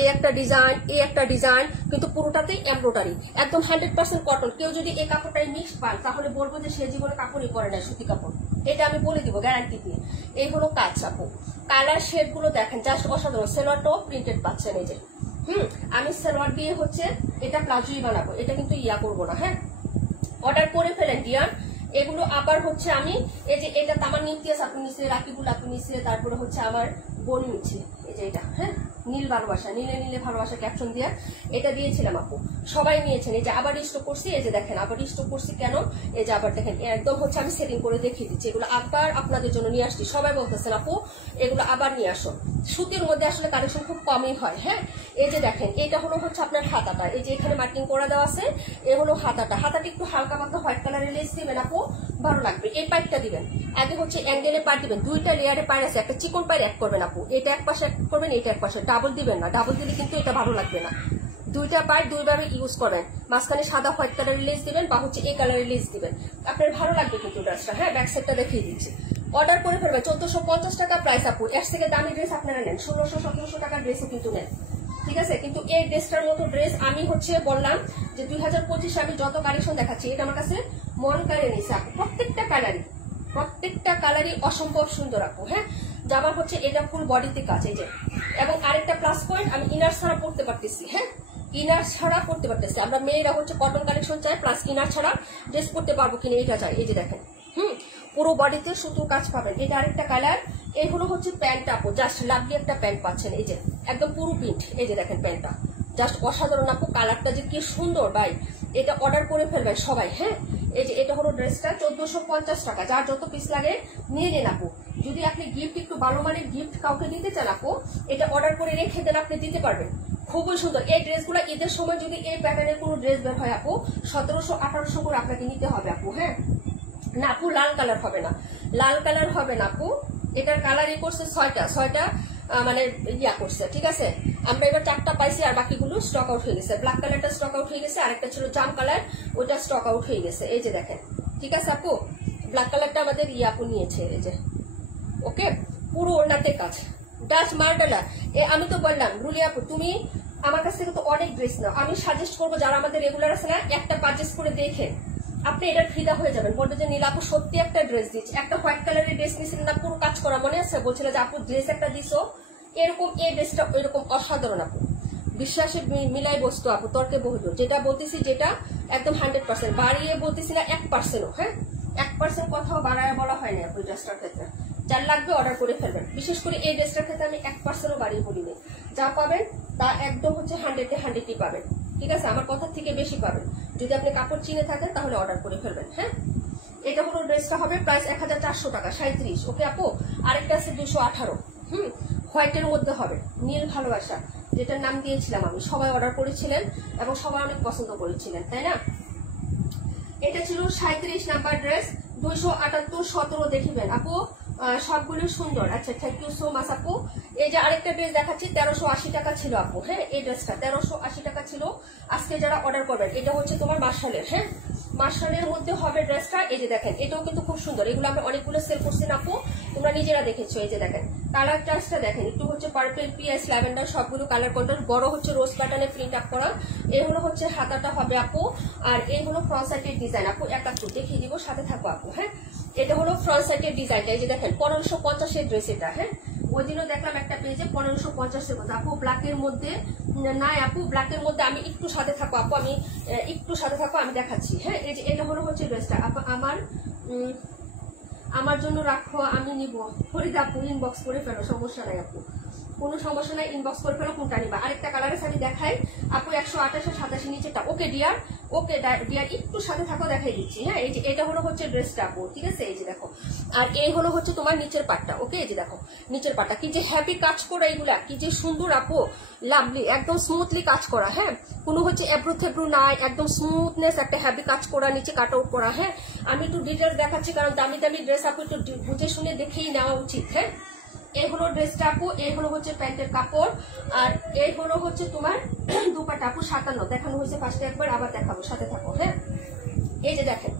এই একটা ডিজাইন, এই একটা ডিজাইন, কিন্তু পুরোটাতেই এমব্রয়ডারি, একদম 100% কটন। কেউ যদি এই কাপড়টাই মিক্স পান তাহলে বলবো যে সে জীবনে কাপড়ই পরে না, সুতি কাপড়, এটা আমি বলে দিব গ্যারান্টি দিয়ে। এই হলো কাজ আপু, কালার শেড গুলো দেখেন জাস্ট অসাধারণ। সেলোয়ারটাও প্রিন্টেড পাচ্ছেন। এই যে আমি সেলোয়ার দিয়ে হচ্ছে এটা প্লাজোই বানাবো, এটা কিন্তু ইয়া করবো না। হ্যাঁ, অর্ডার করে ফেলেন ডিয়ার। এগুলো আবার হচ্ছে আমি এই যে এটা তামার নিউক্লিয়াস আপনি নিচ্ছে, রাকিবুল আপনি নিচ্ছে, তারপরে হচ্ছে আমার বোন নিচ্ছে। এই যে এটা, হ্যাঁ, নীল ভালোবাসা, নীলে নীলে ভালোবাসা ক্যাপশন দিয়ে এটা দিয়েছিলাম আপু, সবাই নিয়েছেন। এই যে আবার স্টক করছি, এই যে দেখেন আবার স্টক করছি কেন, এই যে আবার দেখেন একদম হচ্ছে আমি সেটিং করে দেখিয়ে দিচ্ছি। এগুলো আবার আপনাদের জন্য নিয়ে আসছি, সবাই বলতেছেন আপু এগুলো আবার নিয়ে আসো। সুতির মধ্যে আসলে কালেকশন খুব কমই হয়। হ্যাঁ, এই যে দেখেন এটা হলো হচ্ছে আপনার হাতাটা, এই যে এখানে মার্কিং করা দেওয়া আছে, এ হলো হাতাটা। হাতাটা একটু হালকা পাতলা হোয়াইট কালারের লেস দিবেন আপু, ভালো লাগবে। এই পাইপটা দিবেন, আগে হচ্ছে অ্যাঙ্গেলে পার দিবেন, 2টা লেয়ারে পার আছে, একটা চিকন পাইর এক করবেন আপু, এটা এক পাশে এক করবেন, এটা এক পাশে, ডাবল দিবেন না, ডাবল দিলে কিন্তু এটা ভালো লাগবে না। 2টা পাইপ 2ভাবে ইউজ করেন, মাঝখানে সাদা হোয়াইট কালারের লেস দিবেন বা হচ্ছে এই কালারের লেস দিবেন, আপনার ভালো লাগবে কিন্তু ড্রেসটা। হ্যাঁ, ব্যাক সাইডটা দেখিয়ে দিচ্ছি। অর্ডার করে ফেলবেন, 1450 টাকা প্রাইস আপু। এর থেকে দামি ড্রেস আপনারা নেন, 1600, 1700 টাকার ড্রেসও কিন্তু নেন, ঠিক আছে। কিন্তু এই ড্রেসটার মতো ড্রেস আমি হচ্ছে বললাম যে 2025 আমি যত কালেকশন দেখাচ্ছি এটা আমার কাছে মন কাড়ে নিছে আপু। প্রত্যেকটা কালারই অসম্ভব সুন্দর আপু। হ্যাঁ, জামা হচ্ছে এটা ফুল বডিতে কাজ, এই যে। এবং আরেকটা প্লাস পয়েন্ট, আমি ইনার ছাড়া পড়তে পারতেছি। হ্যাঁ, ইনার ছাড়া পড়তে পারতেছি। আমরা মেয়েরা হচ্ছে কটন কালেকশন চাই, প্লাস ইনার ছাড়া ড্রেস পড়তে পারবো কিনা এটা চাই। এই যে দেখেন, পুরো বডিতে সুতো কাজ পাবেন। এটা আরেকটা কালার। এই হলো হচ্ছে প্যান্ট আপু, জাস্ট লাভলি একটা প্যান্ট পাচ্ছেন। এই যে একদম পুরো প্রিন্ট, এই যে দেখেন প্যান্টটা জাস্ট অসাধারণ আপু, কালারটা যে কি সুন্দর ভাই, এটা অর্ডার করে ফেলবেন সবাই। হ্যাঁ, এই যে এটা হলো ড্রেসটা, 1450 টাকা। যার যত পিস লাগে নিয়ে নেন আপু। যদি আপনি গিফট একটু ভালো মানের গিফট কাউকে দিতে চান আপু, এটা অর্ডার করে রেখে দেন, আপনি দিতে পারবেন। খুবই সুন্দর এই ড্রেসগুলো। ঈদের সময় যদি এই প্যাটার্নের কোনো ড্রেস বের হয় আপু, 1700-1800 করে আপনাকে নিতে হবে আপু। হ্যাঁ না আপু, লাল কালার হবে না, লাল কালার হবে না আপু। এটার কালারই করছে 6টা মানে ইয়া করছে, ঠিক আছে। আমরা এবার 4টা পাইছি, আর বাকিগুলো স্টক আউট হয়ে গেছে। ব্ল্যাক কালারটা স্টক আউট হয়ে গেছে, আরেকটা ছিল জাম কালার, ওইটা স্টক আউট হয়ে গেছে। এই যে দেখেন, ঠিক আছে আপু, ব্ল্যাক কালারটা আমাদের আপু নিয়েছে। এই যে ওকে, পুরো ওড়নাতে কাজ, ডাচ মার্ডালা। আমি তো বললাম রুলি আপু, তুমি আমার কাছ থেকে তো অনেক ড্রেস নাও, আমি সাজেস্ট করবো যারা আমাদের রেগুলার আছে না, একটা পারচেস করে দেখে আপনি এটার ফিদা হয়ে যাবেন, বলবে যে নীলা আপু সত্যি একটা ড্রেস দিচ্ছে। একটা হোয়াইট কালারের ড্রেস নিয়েছিলেন না, পুরো কাজ করা, মনে আছে? বলছিল যে আপু ড্রেস একটা দিছো, এরকম এই ড্রেসটা ওইরকম অসাধারণ আপু, বিশ্বাসে মিলাই বস্তু আপু, তর্কে বহুদূর। যেটা বলতেছি যেটা একদম 100%, বাড়িয়ে বলতেছি না 1%ও। হ্যাঁ, 1% কথাও বাড়ায় বলা হয় না আপু ড্রেসটার ক্ষেত্রে। যার লাগবে অর্ডার করে ফেলবেন। বিশেষ করে এই ড্রেসটার ক্ষেত্রে আমি 1%ও বাড়িয়ে বলিনি। যা পাবেন তা একদম হচ্ছে 100-100 পাবেন, ঠিক আছে? আমার কথার থেকে বেশি পাবেন। যদি আপনি কাপড় চিনে থাকেন তাহলে অর্ডার করে ফেলবেন। হ্যাঁ, এটা হলো ড্রেসটা হবে প্রাইস 1400 টাকা 37। ওকে আপু, আরেকটা আছে 218। হোয়াইটের মধ্যে হবে, নীল ভালোবাসা, যেটার নাম দিয়েছিলাম আমি। সবাই অর্ডার করেছিলেন এবং সবাই অনেক পছন্দ করেছিলেন, তাই না? এটা ছিল 37 নাম্বার ড্রেস। 278 17 দেখিবেন আপু, সবগুলো সুন্দর। আচ্ছা, থ্যাংক ইউ সো মাচ আপু। এই যে আরেকটা ড্রেস দেখাচ্ছি, 1380 টাকা ছিল আপু। হ্যাঁ, এই ড্রেসটা 1380 টাকা ছিল। আজকে যারা অর্ডার করবেন, এটা হচ্ছে তোমার মার্শালের। হ্যাঁ, মার্শালের মধ্যে হবে ড্রেসটা। এই যে দেখেন, এটাও কিন্তু খুব সুন্দর। এগুলো আমি অনেকগুলো সেল করছি না আপু, তোমরা নিজেরা দেখেছো। এই যে দেখেন কালার চার্টটা দেখেন, একটু হচ্ছে পার্পল, পিএস, ল্যাভেন্ডার, সবগুলো কালার কন্ট্রাস্ট। বড় হচ্ছে রোজ প্যাটার্নে প্রিন্ট আপ করা। এই হলো হচ্ছে হাতাটা হবে আপু, আর এই হলো ফ্রন্ট সাইডের ডিজাইন আপু। একটা দেখিয়ে দিব, সাথে থাকো আপু। হ্যাঁ, এটা হলো ফ্রন্ট সাইডের ডিজাইনটা। এই যে দেখেন 1550 ড্রেস এটা। হ্যাঁ, ওই দিনও দেখলাম একটা পেজে 1550 কথা আপু। ব্ল্যাকের মধ্যে নাই আপু, ব্ল্যাকের মধ্যে আমি একটু সাথে থাকো আপু, আমি একটু সাথে থাকো, আমি দেখাচ্ছি। হ্যাঁ, এই যে এটা হলো হচ্ছে ড্রেসটা আপু। আমার জন্য রাখো, আমি নিব। ফরিদা আপু ইনবক্স করে ফেলো, সমস্যা নাই আপু, কোনো সমস্যা নাই, ইনবক্স করে ফেলো কোনটা নিবা। আরেকটা কালারের শাড়ি দেখাই আপু, 128-87 নিচেটা। ওকে ডিয়ার, ওকে ডিয়ার, একটু সাথে থাকো, দেখাই দিচ্ছি। হ্যাঁ, এই যে এটা হলো হচ্ছে ড্রেসটা আপু, ঠিক আছে? এই যে দেখো, আর এই হলো হচ্ছে তোমার নিচের পাটটা। ওকে, এই যে দেখো নিচের পাটটা কি যে হ্যাপি কাজ করা, এগুলা কি যে সুন্দর আপু, লাভলি, একদম স্মুথলি কাজ করা। হ্যাঁ, কোনো হচ্ছে এব্রু থেব্রু নাই, একদম স্মুথনেস, একটা হ্যাপি কাজ করা, নিচে কাট আউট করা। হ্যাঁ, আমি একটু ডিটেলস দেখাচ্ছি, কারণ দামি দামি ড্রেস আপু একটু বুঝে শুনে দেখেই নেওয়া উচিত। হ্যাঁ, এই হলো ড্রেসটা আপু, এই হলো হচ্ছে প্যান্টের কাপড়, আর এই হলো হচ্ছে তোমার দুপাট্টা আপু। 57 দেখানো হয়েছে ফার্স্টে একবার, আবার দেখাবো, সাথে থাকো। হ্যাঁ, এই যে দেখেন,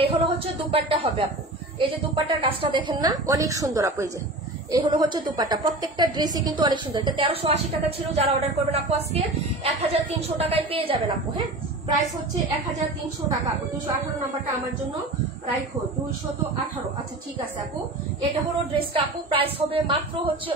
এই হলো হচ্ছে দুপাট্টা হবে আপু। এই যে দুপাট্টার কাজটা দেখেন না, অনেক সুন্দর আপু। এই যে এই হলো হচ্ছে দুপাট্টা। প্রত্যেকটা ড্রেসই কিন্তু অনেক সুন্দর। 1380 টাকা ছিল। যারা অর্ডার করবেন আপু আজকে 1300 টাকায় পেয়ে যাবেন আপু। হ্যাঁ, প্রাইস হচ্ছে 1300 টাকা আপু। 218 নাম্বারটা আমার জন্য রাইখো, 218। আচ্ছা, ঠিক আছে আপু। এটা হলো ড্রেসটা আপু, প্রাইস হবে মাত্র হচ্ছে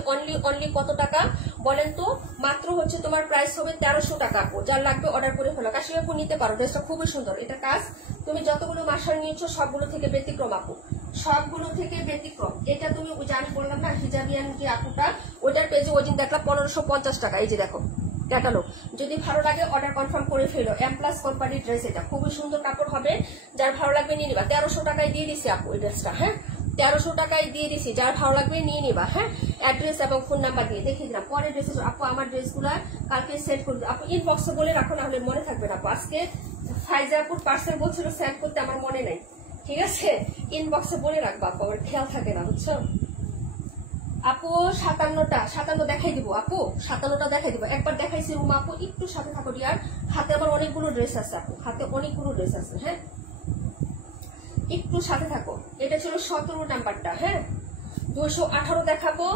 অনলি কত টাকা বলেন তো? মাত্র হচ্ছে তোমার প্রাইস হবে 1300 টাকা আপু। যার লাগবে অর্ডার করে ফেলো, কাশি আপু নিতে পারো। ড্রেসটা খুবই সুন্দর। এটা কাজ তুমি যতগুলো মার্শাল নিয়েছো সবগুলো থেকে ব্যতিক্রম আপু, সবগুলো থেকে ব্যতিক্রম। এটা তুমি আমি বললাম না হিজাবিয়ান যে আপুটা, ওইটার পেজে ওই দিন দেখলাম 1550 টাকা। এই যে দেখো ক্যাটালগ, যদি ভালো লাগে অর্ডার কনফার্ম করে ফেলো। M+ কোম্পানির ড্রেস, এটা খুবই সুন্দর কাপড় হবে। যার ভালো লাগবে নিয়ে নিবা। 1300 টাকায় দিয়ে দিছি আপু এই ড্রেসটা। হ্যাঁ, 1300 টাকায় দিয়ে দিছি। যার ভালো লাগবে নিয়ে নিবা। হ্যাঁ, অ্যাড্রেস এবং ফোন নাম্বার দিয়ে দেখিয়ে দিলাম। পরে ড্রেস আপু, আমার ড্রেসগুলা কালকে সেন্ড করবে আপু। ইনবক্সে বলে রাখো, না হলে মনে থাকবে না আপু। আজকে ফাইজা আপুর পার্সেল বলছিল সেন্ড করতে, আমার মনে নাই, ঠিক আছে? ইনবক্সে বলে রাখবা আপু, আমার খেয়াল থাকে না, বুঝছো আপু? 57 দেখাই দিব আপু, 57টা দেখাই দিব। একবার দেখাইছি রুমা আপু, একটু সাথে থাকো ডিয়ার। হাতে আমার অনেকগুলো ড্রেস আছে আপু, হাতে অনেকগুলো ড্রেস আছে। হ্যাঁ, একটু সাথে থাকো। এটা ছিল 17 নাম্বারটা। হ্যাঁ, 218 দেখাবো,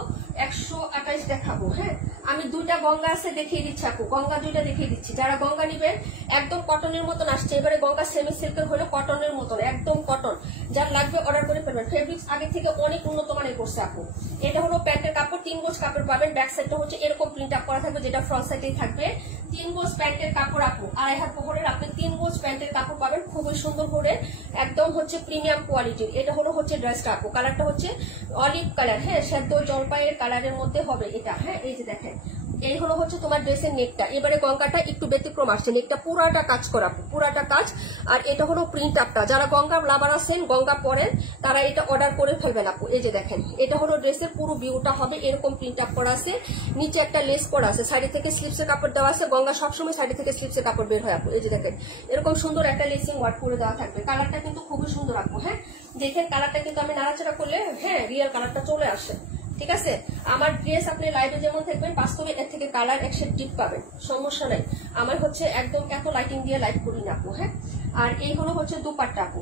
128 দেখাবো। হ্যাঁ, আমি দুইটা গঙ্গা আছে দেখিয়ে দিচ্ছি আপু, গঙ্গা দুইটা দেখিয়ে দিচ্ছি। যারা গঙ্গা নিবেন একদম কটনের মতন আসছে এবারে। গঙ্গা সেমি সিল্কের হলো কটনের মতন, একদম কটন। যার লাগবে অর্ডার করে ফেলবেন। ফেব্রিক্স আগে থেকে অনেক উন্নত মানের করছে আপু। এটা হলো প্যান্টের কাপড়, 3 গজ কাপড় পাবেন। ব্যাক সাইডটা হচ্ছে এরকম প্রিন্ট আপ করা থাকবে, যেটা ফ্রন্ট সাইডেই থাকবে। 3 গজ প্যান্টের কাপড় আপু, 2.5 হাত বহরের আপনি 3 গজ প্যান্টের কাপড় পাবেন, খুবই সুন্দর করে, একদম হচ্ছে প্রিমিয়াম কোয়ালিটির। এটা হলো হচ্ছে ড্রেসটা আপু। কালারটা হচ্ছে অলিভ কালার। হ্যাঁ, সেদ্ধ জলপাইয়ের কালারের মধ্যে হবে এটা। হ্যাঁ, এই যে দেখেন, এই হলো হচ্ছে তোমার ড্রেসের নেকটা। এবারে গঙ্গাটা একটু ব্যতিক্রম আসছে, নেকটা পুরাটা কাজ করা, পুরাটা কাজ। আর এটা হলো প্রিন্ট আপটা। যারা গঙ্গার লাভার আছেন, গঙ্গা পরেন, তারা এটা অর্ডার করে ফেলবেন আপু। এই যে দেখেন, এটা হলো ড্রেসের পুরো ভিউটা হবে এরকম প্রিন্ট আপ করা আছে। নিচে একটা লেস করা আছে, সাইডে থেকে স্লিপসের কাপড় দেওয়া আছে। গঙ্গা সবসময় সাইডে থেকে স্লিপসের কাপড় বের হয় আপু। এই যে দেখেন, এরকম সুন্দর একটা লেসিং ওয়ার্ক করে দেওয়া থাকবে। কালারটা কিন্তু খুবই সুন্দর আপু। হ্যাঁ, দেখেন কালারটা কিন্তু আমি নাড়াচাড়া করলে হ্যাঁ রিয়েল কালারটা চলে আসে, ঠিক আছে? আমার ড্রেস আপনি লাইভে যেমন দেখবেন, বাস্তবে এর থেকে কালার 100 ডিপ পাবেন, সমস্যা নাই। আমার হচ্ছে একদম এত লাইটিং দিয়ে লাইট করি না আপু। হ্যাঁ, আর এই হলো হচ্ছে দুপাট্টা আপু,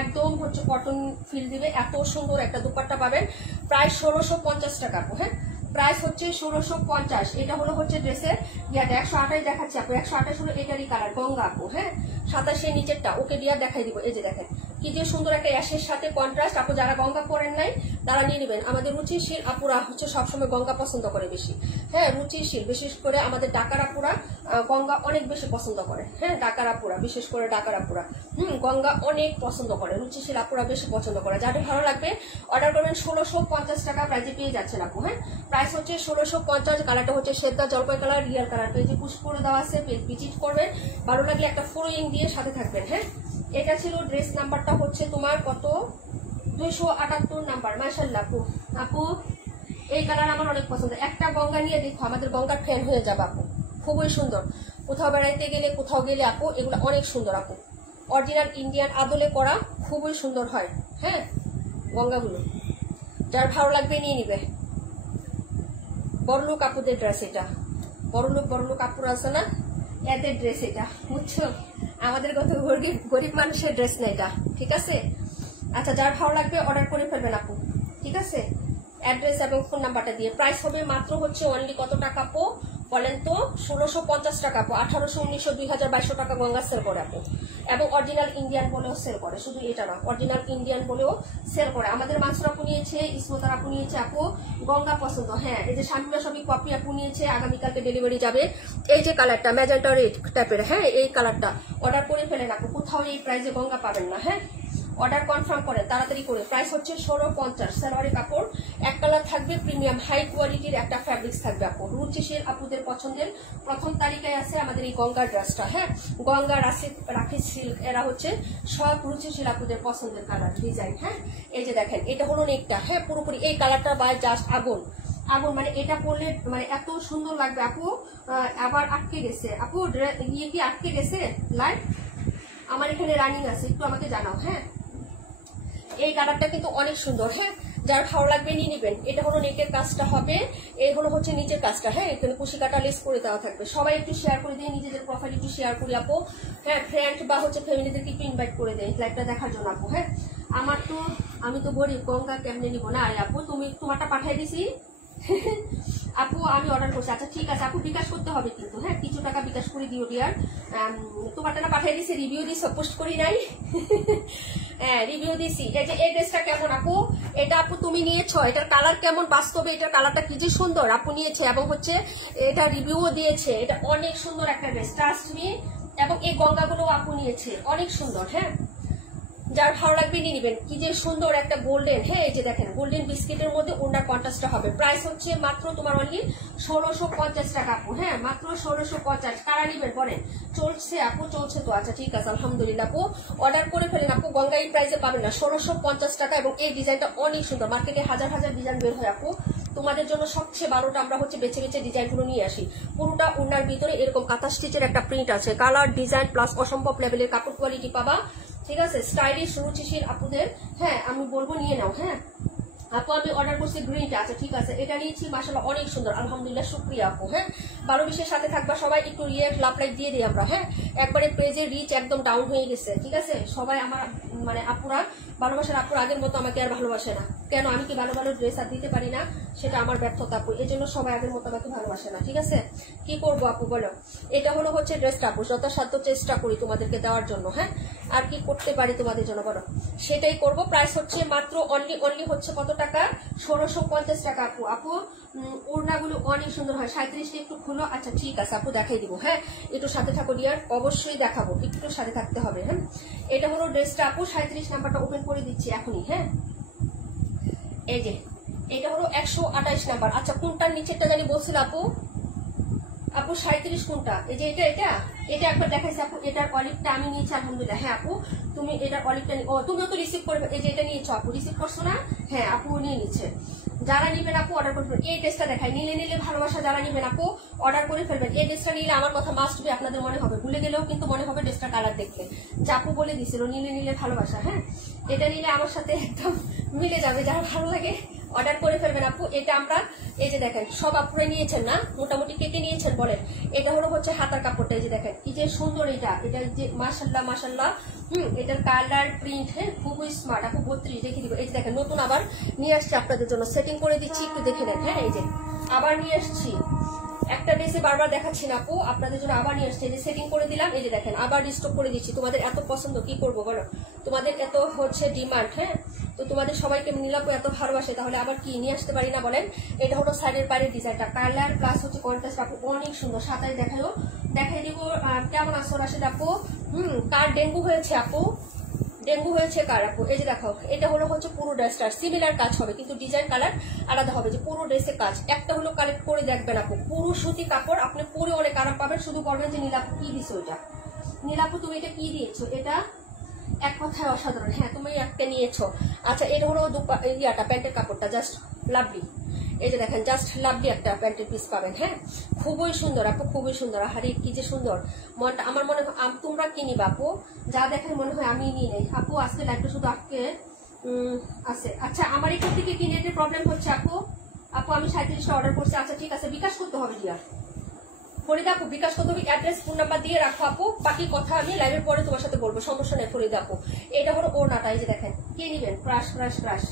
একদম হচ্ছে কটন ফিল দিবে, এত সুন্দর একটা দুপাট্টা পাবেন। প্রায় 1650 টাকা আপু। হ্যাঁ, প্রাইস হচ্ছে 1650। এটা হলো হচ্ছে ড্রেসের ইয়াটা। 128 দেখাচ্ছি আপু, 128 হলো এটারই কালার গঙ্গা আপু। হ্যাঁ, 27 নিচেরটা। ওকে ডিয়ার দেখাই দিব। এই যে দেখেন, কি যে সুন্দর একটা অ্যাশের সাথে কন্ট্রাস্ট। আপু যারা গঙ্গা পরেন নাই তারা নিয়ে নেবেন। আমাদের রুচিশীল আপুরা হচ্ছে সবসময় গঙ্গা পছন্দ করে বেশি। হ্যাঁ, রুচিশীল, বিশেষ করে আমাদের ঢাকার আপুরা গঙ্গা অনেক বেশি পছন্দ করে। হ্যাঁ, ঢাকার আপুরা, বিশেষ করে ঢাকার আপুরা গঙ্গা অনেক পছন্দ করে, রুচিশীল আপুরা বেশি পছন্দ করে। যাদের ভালো লাগবে অর্ডার করবেন। 1650 টাকা প্রাইজে পেয়ে যাচ্ছেন আপু। হ্যাঁ, প্রাইস হচ্ছে 1650। কালারটা হচ্ছে সেদ্ধা জলপাই কালার, রিয়াল কালার। পেজে পুশ করে দেওয়া আছে, পেজ ভিজিট করবেন। ভালো লাগলে একটা ফলোইং দিয়ে সাথে থাকবেন। হ্যাঁ, এটা ছিল ড্রেস নাম্বারটা হচ্ছে তোমার কত, 278 নাম্বার। মাশাআল্লাহ আপু, আপু এই কালার আমার অনেক পছন্দ। একটা গঙ্গা নিয়ে দেখো, আমাদের গঙ্গার ফ্যান হয়ে যাবে আপু, খুবই সুন্দর। কোথাও বেড়াইতে গেলে, কোথাও গেলে আপু এগুলো অনেক সুন্দর আপু। অরিজিনাল ইন্ডিয়ান আদলে করা, খুবই সুন্দর হয়। হ্যাঁ, গঙ্গাগুলো যার ভালো লাগবে নিয়ে নিবে। বড়লোক আপুদের ড্রেস এটা, বড়লোক আপুরা আছে না, এদের ড্রেস এটা, বুঝছো? আমাদের কত গরিব মানুষের ড্রেস না এটা, ঠিক আছে? আচ্ছা, যার ভালো লাগবে অর্ডার করে ফেলবেন আপু, ঠিক আছে? অ্যাড্রেস এবং ফোন নাম্বারটা দিয়ে। প্রাইস হবে মাত্র হচ্ছে অনলি কত টাকা আপু বলেন তো? 1650 টাকা আপু। 1800, 1900, 2000, 2200 টাকা গঙ্গা সেল করে আপু। এবং অরিজিনাল ইন্ডিয়ান বলেও সেল করে, শুধু এটা না, অরিজিনাল ইন্ডিয়ান বলেও সেল করে। আমাদের মানসুর আপু নিয়েছে, ইসমতার আপু নিয়েছে আপু গঙ্গা পছন্দ। হ্যাঁ, এই যে শামিমা শফিক পপি আপু নিয়েছে, আগামীকালকে ডেলিভারি যাবে। এই যে কালারটা ম্যাজেন্টা রেড টাইপের, হ্যাঁ এই কালারটা অর্ডার করে ফেলেন আপু, কোথাও এই প্রাইসে গঙ্গা পাবেন না। হ্যাঁ, অর্ডার কনফার্ম করেন তাড়াতাড়ি করে। প্রাইস হচ্ছে 1650। সালোয়ারি কাপড় এক কালার থাকবে, প্রিমিয়াম হাই কোয়ালিটির একটা ফ্যাব্রিক্স থাকবে আপু। রুচিশীল আপুদের পছন্দের প্রথম তালিকায় আছে আমাদের এই গঙ্গার ড্রেসটা। হ্যাঁ, গঙ্গা রাখি সিল্ক, এরা হচ্ছে সব রুচিশীল আপুদের পছন্দের কালার ডিজাইন। হ্যাঁ, এই যে দেখেন এটা হলো নেকটা। হ্যাঁ, পুরোপুরি এই কালারটা বাই জাস্ট আগুন আগুন, মানে এটা পরলে মানে এত সুন্দর লাগবে আপু। আবার আটকে গেছে আপু, ইয়ে কি আটকে গেছে লাইট? আমার এখানে রানিং আছে, একটু আমাকে জানাও। হ্যাঁ, এই কালারটা কিন্তু অনেক সুন্দর। হ্যাঁ, যার ভালো লাগবে নিয়ে নেবেন। এটা হলো নেকের কাজটা হবে, এই হলো হচ্ছে নিচের কাজটা। হ্যাঁ, এখানে কুশি কাটা লেস করে দেওয়া থাকবে। সবাই একটু শেয়ার করে দিয়ে, নিজেদের প্রোফাইল একটু শেয়ার করি আপু। হ্যাঁ, ফ্রেন্ড বা হচ্ছে ফ্যামিলিদেরকে একটু ইনভাইট করে দেয় লাইভটা দেখার জন্য আপু। হ্যাঁ, আমি তো গরিব, গঙ্গা কেমনে নিবো না? আরে আপু তোমারটা পাঠিয়ে দিছি আপু, আমি অর্ডার করছি। আচ্ছা ঠিক আছে আপু, বিকাশ করতে হবে কিন্তু। হ্যাঁ, কিছু টাকা বিকাশ করে দিও ডিয়ার। তোমারটা পাঠিয়ে দিছি, রিভিউ দিছি, পোস্ট করি নাই হ্যাঁ, রিভিউ দিছি। এই যে এই ড্রেসটা কেমন আপু? এটা আপু তুমি নিয়েছো, এটার কালার কেমন? বাস্তবে এটার কালারটা কি যে সুন্দর, আপু নিয়েছে এবং হচ্ছে এটা রিভিউও দিয়েছে। এটা অনেক সুন্দর একটা ড্রেস, ট্রাস্ট মি। এবং এই গঙ্গাগুলো আপু নিয়েছে, অনেক সুন্দর। হ্যাঁ, যার ভালো লাগবে নিয়ে নেবেন। কি যে সুন্দর একটা গোল্ডেন, হ্যাঁ এই যে দেখেন গোল্ডেন বিস্কিটের মধ্যে ওনার কন্ট্রাস্টটা হবে। প্রাইস হচ্ছে মাত্র তোমার অনলি 1650 টাকা আপু। হ্যাঁ, মাত্র 1650। কারা নিবেন বলেন? চলছে আপু, চলছে তো। আচ্ছা ঠিক আছে, আলহামদুলিল্লাহ আপু, অর্ডার করে ফেলেন আপু। গঙ্গা এই প্রাইসে পাবেন না, 1650 টাকা। এবং এই ডিজাইনটা অনেক সুন্দর, মার্কেটে হাজার হাজার ডিজাইন বের হয় আপু। তোমাদের জন্য সবচেয়ে ভালোটা আমরা হচ্ছে বেছে বেছে ডিজাইনগুলো নিয়ে আসি। পুরোটা ওনার ভিতরে এরকম কাঁথা স্টিচের একটা প্রিন্ট আছে, কালার ডিজাইন প্লাস অসম্ভব লেভেলের কাপড় কোয়ালিটি পাবা, ঠিক আছে? স্টাইলিশ রুচিশীল আপুদের। হ্যাঁ, আমি বলবো নিয়ে নাও। হ্যাঁ আপু, আমি অর্ডার করছি গ্রিনটা। আচ্ছা ঠিক আছে, এটা নিয়েছি, মাশাআল্লাহ অনেক সুন্দর, আলহামদুলিল্লাহ, শুকরিয়া আপু। হ্যাঁ, 12-20-এর সাথে থাকবা সবাই, একটু রিয়েক্ট লাভ লাইক দিয়ে দিই আমরা। হ্যাঁ, একবারে পেজের রিচ একদম ডাউন হয়ে গেছে, ঠিক আছে? সবাই আমার মানে আপুরা, ভালোবাসার আপুর আগের মতো আমাকে আর ভালোবাসে না। কেন? আমি কি ভালো ভালো ড্রেস আর দিতে পারি না? সেটা আমার ব্যর্থতা আপু, এই জন্য সবাই আগের মতো আমাকে ভালোবাসে না, ঠিক আছে? কি করবো আপু বলো? এটা হলো হচ্ছে ড্রেসটা আপু, যথাসাধ্য চেষ্টা করি তোমাদেরকে দেওয়ার জন্য। হ্যাঁ, আর কি করতে পারি তোমাদের জন্য বলো, সেটাই করব। প্রাইস হচ্ছে মাত্র অনলি হচ্ছে কত টাকা? 1650 টাকা আপু। আপু ওড়নাগুলো অনেক সুন্দর হয়। 37টা একটু খুলো। আচ্ছা ঠিক আছে আপু, দেখাই দিব। হ্যাঁ, একটু সাথে থাকো ডিয়ার, অবশ্যই দেখাবো, একটু সাথে থাকতে হবে। হ্যাঁ, এটা হলো ড্রেসটা আপু, 37 নাম্বারটা ওপেন করে দিচ্ছি এখনই। হ্যাঁ, এই যে এটা হলো 128 নাম্বার। আচ্ছা কোনটার নিচেরটা জানি বলছিল আপু? আপু 37 কোনটা? এই যে এটা একবার দেখাইছি আপু। এটার অলিভটা আমি নিয়েছি, আলহামদুলিল্লাহ। হ্যাঁ আপু, তুমি এটার অলিভটা তুমিও তো রিসিভ করবে। এই যে এটা নিয়েছো আপু, রিসিভ করছো না? হ্যাঁ আপু নিয়ে নিচ্ছে। যারা নিবেন আপু অর্ডার করে ফেলবেন। এই ড্রেসটা দেখাই, নিলে ভালোবাসা। যারা নিবেন আপু অর্ডার করে ফেলবেন। এই ড্রেসটা নিলে আমার কথা মাস্ট বি আপনাদের মনে হবে, ভুলে গেলেও কিন্তু মনে হবে ড্রেসটা কালার দেখলে। আপু বলে দিছিল নিলে ভালোবাসা। হ্যাঁ, এটা নিলে আমার সাথে একদম মিলে যাবে। যারা ভালো লাগে অর্ডার করে ফেলবেন আপু। এটা আমরা এই যে দেখেন সব আপুরা নিয়েছেন না, মোটামুটি কে নিয়েছেন বলেন? এটা হলো হচ্ছে হাতার কাপড়টা, এই যে দেখেন কি যে সুন্দর এটা যে মাশাআল্লাহ মাশাআল্লাহ। এটার কালার প্রিন্ট, হ্যাঁ খুবই স্মার্ট আপু। 32 রেখে দিব। এই যে দেখেন নতুন আবার নিয়ে আসছি আপনাদের জন্য, সেটিং করে দিচ্ছি, একটু দেখে নেন। হ্যাঁ, এই যে আবার নিয়ে আসছি, একটা ড্রেসে বারবার দেখাচ্ছি না আপু, আপনাদের জন্য আবার নিয়ে আসছে। এই যে সেটিং করে দিলাম, এই যে দেখেন আবার রিস্টক করে দিচ্ছি। তোমাদের এত পছন্দ, কি করবো বলো, তোমাদের এত হচ্ছে ডিমান্ড, হ্যাঁ তো তোমাদের সবাইকে নীলাপু এত ভালোবাসে, তাহলে আবার কি নিয়ে আসতে পারি না বলেন। এটা হলো সাইডের বাইরের ডিজাইনটা, কালার প্লাস হচ্ছে কন্ট্রাস্ট আপু অনেক সুন্দর। সাথে দেখাই দিব। কেমন আছো রাশেদ আপু? কার ডেঙ্গু হয়েছে আপু? ডেঙ্গু হয়েছে কার আপু? এই যে দেখো, এটা হলো হচ্ছে পুরো ড্রেসটার সিমিলার কাজ হবে, কিন্তু ডিজাইন কালার আলাদা হবে। যে পুরো ড্রেসের কাজ একটা হলো কালেক্ট করে দেখবেন আপু, পুরো সুতি কাপড়, আপনি পরে অনেক আরাম পাবেন। শুধু বলবেন যে নীলাপু কি দিছো, এটা নীলাপু তুমি এটা কি দিয়েছো, এটা এক কথায় অসাধারণ। হ্যাঁ তুমি একটা নিয়েছো। আচ্ছা এটা হলো ইয়াটা প্যান্টের কাপড়টা, জাস্ট লাভলি। এই যে দেখেন জাস্ট লাভলি একটা প্যান্টের পিস পাবেন। হ্যাঁ খুবই সুন্দর আপু, খুবই সুন্দর। হারি কি যে সুন্দর, মনটা আমার মনে হয় তোমরা কিনিবা আপু, যা দেখে মনে হয় আমি নিয়ে নেই আপু। আজকে লাইভটা শুধু আজকে আছে। আচ্ছা আমার এখান থেকে কি নেটের প্রবলেম হচ্ছে আপু? আপু আমি 37টা অর্ডার করছি। আচ্ছা ঠিক আছে, বিকাশ করতে হবে ডিয়ার ফরিদা আপু, বিকাশ করতে হবে। অ্যাড্রেস ফোন নাম্বার দিয়ে রাখো আপু, বাকি কথা আমি লাইভের পরে তোমার সাথে বলবো, সমস্যা নেই ফরিদা আপু। এটা হলো ওড়নাটা, এই যে দেখেন কে নিবেন, ক্রাশ ক্রাশ ক্রাশ।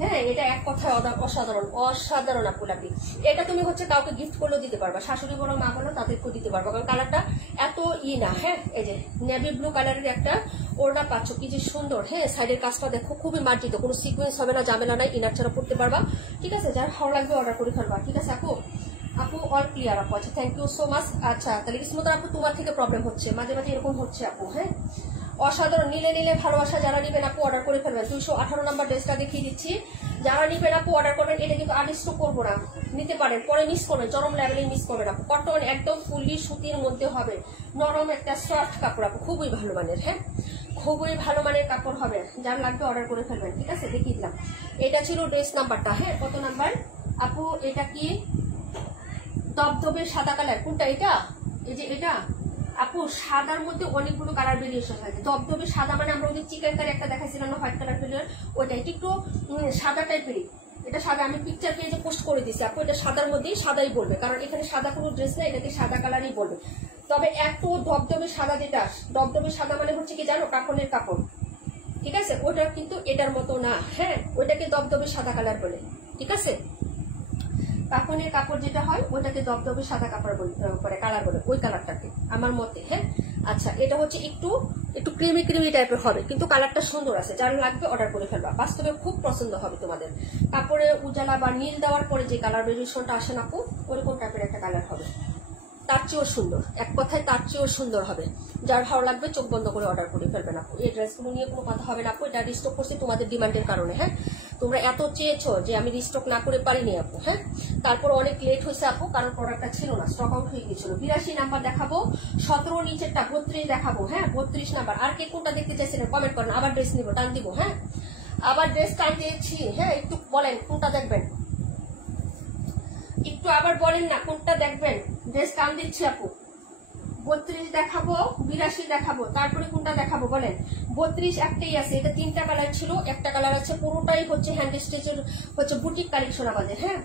হ্যাঁ এটা এক কথায় অসাধারণ, অসাধারণ আপু লাগবে। এটা তুমি হচ্ছে কাউকে গিফট করলেও দিতে পারবা, শাশুড়ি বলো মা বলো তাদেরকেও দিতে পারবা, কারণ কালারটা এত না। হ্যাঁ এই যে নেভি ব্লু কালারের একটা ওড়না পাচ্ছ, কি যে সুন্দর। হ্যাঁ সাইডের কাজটা দেখো খুবই মার্জিত, কোনো সিকোয়েন্স হবে না, ঝামেলা নাই, ইনার ছাড়া পড়তে পারবা। ঠিক আছে, যার ভালো লাগবে অর্ডার করে ফেলবা। ঠিক আছে আপু, আপু অল ক্লিয়ার আপু। আচ্ছা থ্যাংক ইউ সো মাচ। আচ্ছা তাহলে ইসমত আপু তোমার থেকে প্রবলেম হচ্ছে, মাঝে মাঝে এরকম হচ্ছে আপু। হ্যাঁ অসাধারণ, নিলে ভালোবাসা। যারা নিবেন আপু অর্ডার করে ফেলবেন। 218 নম্বর ড্রেসটা দেখিয়ে দিচ্ছি, যারা নিবেন আপু অর্ডার করবেন। এটা কিন্তু আনস্টক করবো না, নিতে পারেন, পরে মিস করবেন, চরম লেভেলে মিস করবেন আপু। কটন একদম ফুললি সুতির মধ্যে হবে, নরম একটা সফট কাপড় আপু, খুবই ভালো মানের। হ্যাঁ খুবই ভালো মানের কাপড় হবে, যার লাগবে অর্ডার করে ফেলবেন। ঠিক আছে দেখিয়ে দিলাম, এটা ছিল ড্রেস নাম্বারটা। হ্যাঁ কত নাম্বার আপু? এটা কি দবদবে সাদা কালার, কোনটা এটা? এই যে এটা আপু সাদার মধ্যে অনেকগুলো কালার ভেরিয়েশন আছে। দবদবে সাদা মানে আমরা ওদের চিকেন কারি একটা দেখাইছিলাম না, হোয়াইট কালার ফিলার, ওইটা একটু সাদা টাইপেরই। এটা সাদা, আমি পিকচার পেজে পোস্ট করে দিচ্ছি আপু। এটা সাদার মধ্যেই সাদাই বলবে, কারণ এখানে সাদা কোনো ড্রেস না, এটাকে সাদা কালারই বলবে। তবে এত দবদবে সাদা, যেটা দবদবে সাদা মানে হচ্ছে কি জানো, কাপড়ের কাপড়। ঠিক আছে, ওটা কিন্তু এটার মতো না। হ্যাঁ ওইটাকে দবদবে সাদা কালার বলে। ঠিক আছে, কাপড়ের কাপড় যেটা হয় ওটাকে দবদবে সাদা কাপড় করে কালার বলে, ওই কালারটাকে আমার মতে। হ্যাঁ আচ্ছা এটা হচ্ছে একটু ক্রিমি টাইপের হবে, কিন্তু কালারটা সুন্দর আছে। যার লাগবে অর্ডার করে ফেলবা, বাস্তবে খুব পছন্দ হবে তোমাদের। কাপড়ে উজালা বা নীল দেওয়ার পরে যে কালার ভেরিয়েশনটা আসে না আপু, ওরকম টাইপের একটা কালার হবে, তার চেয়েও সুন্দর। এক কথায় তার চেয়েও সুন্দর হবে। যার ভালো লাগবে চোখ বন্ধ করে অর্ডার করে ফেলবেন আপু। এই ড্রেসগুলো নিয়ে কোনো কথা হবে না আপু, এটা রিস্টক করছি তোমাদের ডিমান্ডের কারণে। হ্যাঁ তোমরা এত চেয়েছো যে আমি রিস্টক না করে পারিনি আপু। হ্যাঁ তারপর অনেক লেট হয়েছে আপু, কারণ প্রোডাক্টটা ছিল না, স্টক আউট হয়ে গেছিল। 82 নাম্বার দেখাবো, 17 নিচেরটা 32 দেখাবো। হ্যাঁ 32 নাম্বার। আর কে কোনটা দেখতে চাইছিলেন কমেন্ট করেন, আবার ড্রেস নিবো, টান দিব। হ্যাঁ আবার ড্রেস টান দিয়েছি। হ্যাঁ একটু বলেন কোনটা দেখবেন, একটু আবার বলেন না কোনটা দেখবেন। ড্রেস টান দিচ্ছি আপু। 32 দেখাবো, 82 দেখাবো, তারপরে কোনটা দেখাবো বলেন। 32 একটাই আছে, এটা 3টা কালার ছিল, একটা কালার আছে। পুরোটাই হচ্ছে হ্যান্ড স্টিচের হচ্ছে বুটিক কালেকশন আমাদের। হ্যাঁ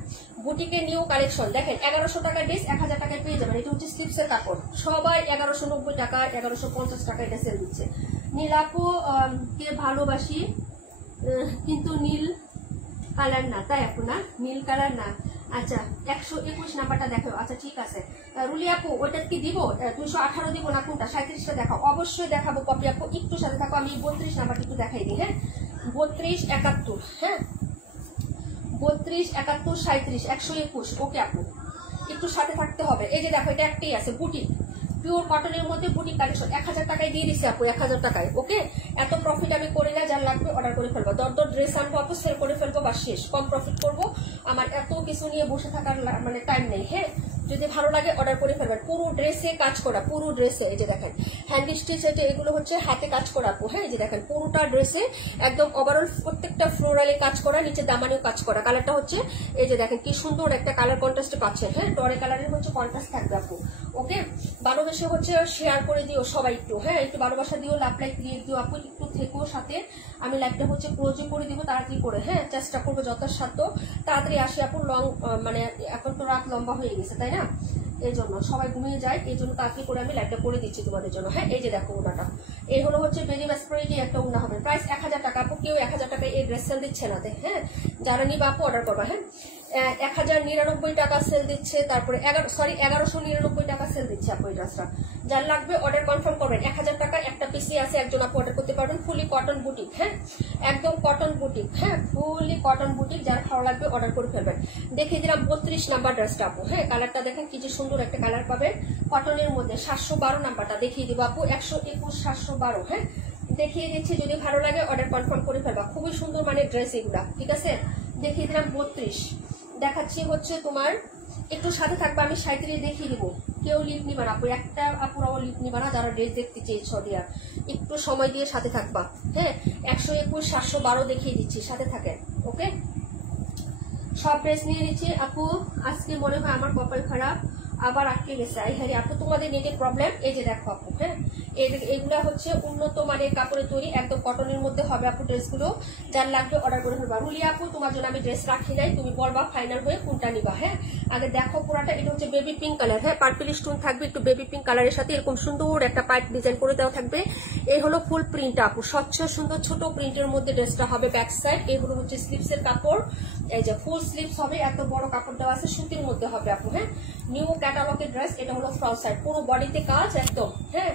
বুটিকের নিউ কালেকশন। দেখেন 1100 টাকার ড্রেস 1000 টাকায় পেয়ে যাবেন। এটা হচ্ছে স্লিপসের কাপড়, সবাই 1190 টাকা 1150 টাকায় এটা সেল দিচ্ছে। নীলাপু কে ভালোবাসি, কিন্তু নীল কালার না, তাই আপু না, নীল কালার না। আচ্ছা 121 নাম্বারটা দেখো। আচ্ছা ঠিক আছে রুলি আপু, ওইটা কি দিব? 218 দিব না কোনটা? 37টা দেখাও, অবশ্যই দেখাবো কপি আপু, একটু সাথে থাকো। আমি 32 নাম্বারটা একটু দেখাই দিই। হ্যাঁ 32 71, হ্যাঁ 32 71 37 121। ওকে আপু একটু সাথে থাকতে হবে। এই যে দেখো এটা একটাই আছে, বুটিক পিওর কটনের মধ্যে বুটিক কালেকশন, 1000 টাকায় দিয়ে দিচ্ছে আপু, 1000 টাকায়। ওকে এত প্রফিট আমি করি না, যার লাগবে অর্ডার করে ফেলবো। দর ড্রেস আনবো আপু, সেল করে ফেলবো, বা শেষ। কম প্রফিট করবো, আমার এত কিছু নিয়ে বসে থাকার মানে টাইম নেই। হ্যাঁ যদি ভালো লাগে অর্ডার করে ফেলবেন। পুরো ড্রেসে কাজ করা, পুরো ড্রেসে। এই যে দেখেন হ্যান্ড স্টিচ, এগুলো হচ্ছে হাতে কাজ করা আপু। হ্যাঁ এই যে দেখেন পুরোটা ড্রেসে একদম ওভারঅল প্রত্যেকটা ফ্লোরালে কাজ করা, নিচে দামানেও কাজ করা। কালারটা হচ্ছে এই যে দেখেন কি সুন্দর একটা কালার কন্ট্রাস্টে পাচ্ছেন। হ্যাঁ ডরে কালারের হচ্ছে কন্ট্রাস্ট থাকবে আপু। ওকে ভালোবেসে হচ্ছে শেয়ার করে দিও সবাই একটু। হ্যাঁ একটু ভালোবাসা দিও, লাভ লাইক দিয়ে দিও আপু, একটু থেকো সাথে। আমি লাইভটা হচ্ছে ক্লোজে করে দিব তাড়াতাড়ি করে। হ্যাঁ চেষ্টা করবো যথাসাধ্য তাড়াতাড়ি আসি আপু। লং মানে এখন তো রাত লম্বা হয়ে গেছে তাই না, এই জন্য সবাই ঘুমিয়ে যায়, এই জন্য তাড়াতাড়ি করে আমি লাইভটা করে দিচ্ছি তোমাদের জন্য। হ্যাঁ এই যে দেখো ওনাটা, এই হলো হচ্ছে বেরি ম্যাসপ্রোইটি একটা উন্না হবে, প্রাইস 1000 টাকা আপু। কেউ 1000 টাকায় এই ড্রেস সেল দিচ্ছে না। হ্যাঁ যারা নিবা আপু অর্ডার করবা। হ্যাঁ 1099 টাকা সেল দিচ্ছে, তারপরে 1199 টাকা সেল দিচ্ছে আপু এই ড্রেসটা। যার লাগবে অর্ডার কনফার্ম করবেন। 1000 টাকা একটা পিসি আছে, একজন আপু অর্ডার করতে পারবেন। ফুলি কটন বুটিক, হ্যাঁ একদম কটন বুটিক, হ্যাঁ ফুলি কটন বুটিক। যার ভালো লাগবে অর্ডার করে ফেলবেন। দেখিয়ে দিলাম 32 নাম্বার ড্রেসটা আপু, হ্যাঁ কালারটা দেখেন কি যে সুন্দর একটা কালার পাবেন কটনের মধ্যে। 712 নাম্বারটা দেখিয়ে দিব আপু, 121 712, হ্যাঁ দেখিয়ে দিচ্ছি। যদি ভালো লাগে অর্ডার কনফার্ম করে ফেলবা। খুবই সুন্দর মানে ড্রেস এগুলা, ঠিক আছে। দেখিয়ে দিলাম 32। দেখাচ্ছি হচ্ছে তোমার একটু সাথে থাকবে, আমি 37 দেখিয়ে দিব। কেউ লিপ নিবা না আপু, একটা আপুরাও লিপ নিবা না যারা ড্রেস দেখতে চেয়েছ দিয়া, একটু সময় দিয়ে সাথে থাকবা, হ্যাঁ 121 712 দেখিয়ে দিচ্ছি, সাথে থাকেন। ওকে, সব ড্রেস নিয়ে নিচ্ছি আপু। আজকে মনে হয় আমার কপাল খারাপ, আবার আটকে গেছে। আই হারি আপু, তোমাদের নেটের প্রবলেম। এই যে দেখো আপু, হ্যাঁ এগুলা হচ্ছে উন্নত মানের কাপড়ে তৈরি, একদম কটনের মধ্যে হবে আপু ড্রেসগুলো। যার লাগবে অর্ডার করে ফেলবা। রুলি আপু, তোমার জন্য আমি ড্রেস রাখি নাই, তুমি বলবা ফাইনাল হয়ে কোনটা নিবা। হ্যাঁ আগে দেখো পুরাটা, এটা হচ্ছে বেবি পিঙ্ক কালার, হ্যাঁ পার্পল স্টোন থাকবে একটু বেবি পিঙ্ক কালারের সাথে, এরকম সুন্দর একটা পাইপ ডিজাইন করে দেওয়া থাকবে। এই হলো ফুল প্রিন্ট আপু, স্বচ্ছ সুন্দর ছোট প্রিন্টের মধ্যে ড্রেসটা হবে। ব্যাক সাইড এই হলো হচ্ছে স্লিপস এর কাপড়, এই যে ফুল স্লিপস হবে, এত বড় কাপড় দেওয়া আছে, সুতির মধ্যে হবে আপু। হ্যাঁ নিউ ক্যাটালগের ড্রেস। এটা হলো ফ্রন্ট সাইড, পুরো বডিতে কাজ একদম, হ্যাঁ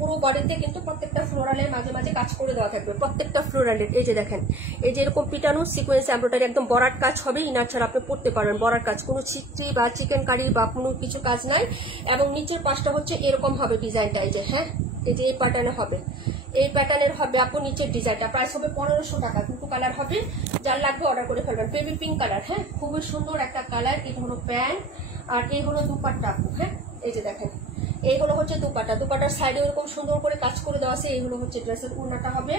পুরো বডিতে কিন্তু প্রত্যেকটা ফ্লোরালের মাঝে মাঝে কাজ করে দেওয়া থাকবে, প্রত্যেকটা ফ্লোরালের। এই যে দেখেন, এই যে এরকম পিটানো সিকোয়েন্স এমব্রয়ডারি, একদম বরাট কাজ হবে। ইনার ছাড়া আপনি পড়তে পারবেন, বরাট কাজ, কোনো ছিটটি বা চিকেন কারি বা কোনো কিছু কাজ নাই। এবং নিচের পাশটা হচ্ছে এরকম হবে ডিজাইনটা, এই যে হ্যাঁ এই যে এই প্যাটার্নে হবে, এই প্যাটার্নের হবে আপু নিচের ডিজাইনটা। প্রাইস হবে 1500 টাকা, কিন্তু কালার হবে যার লাগবে অর্ডার করে ফেলবেন। বেবি পিঙ্ক কালার, হ্যাঁ খুবই সুন্দর একটা কালার। এটা হলো প্যান্ট আর এই হলো দুপাট্টা আপু, হ্যাঁ এই যে দেখেন এই হলো হচ্ছে দুপাট্টা। দুপাট্টার সাইডে এরকম সুন্দর করে কাজ করে দেওয়া আছে। এই হলো হচ্ছে ড্রেসের ওড়নাটা হবে।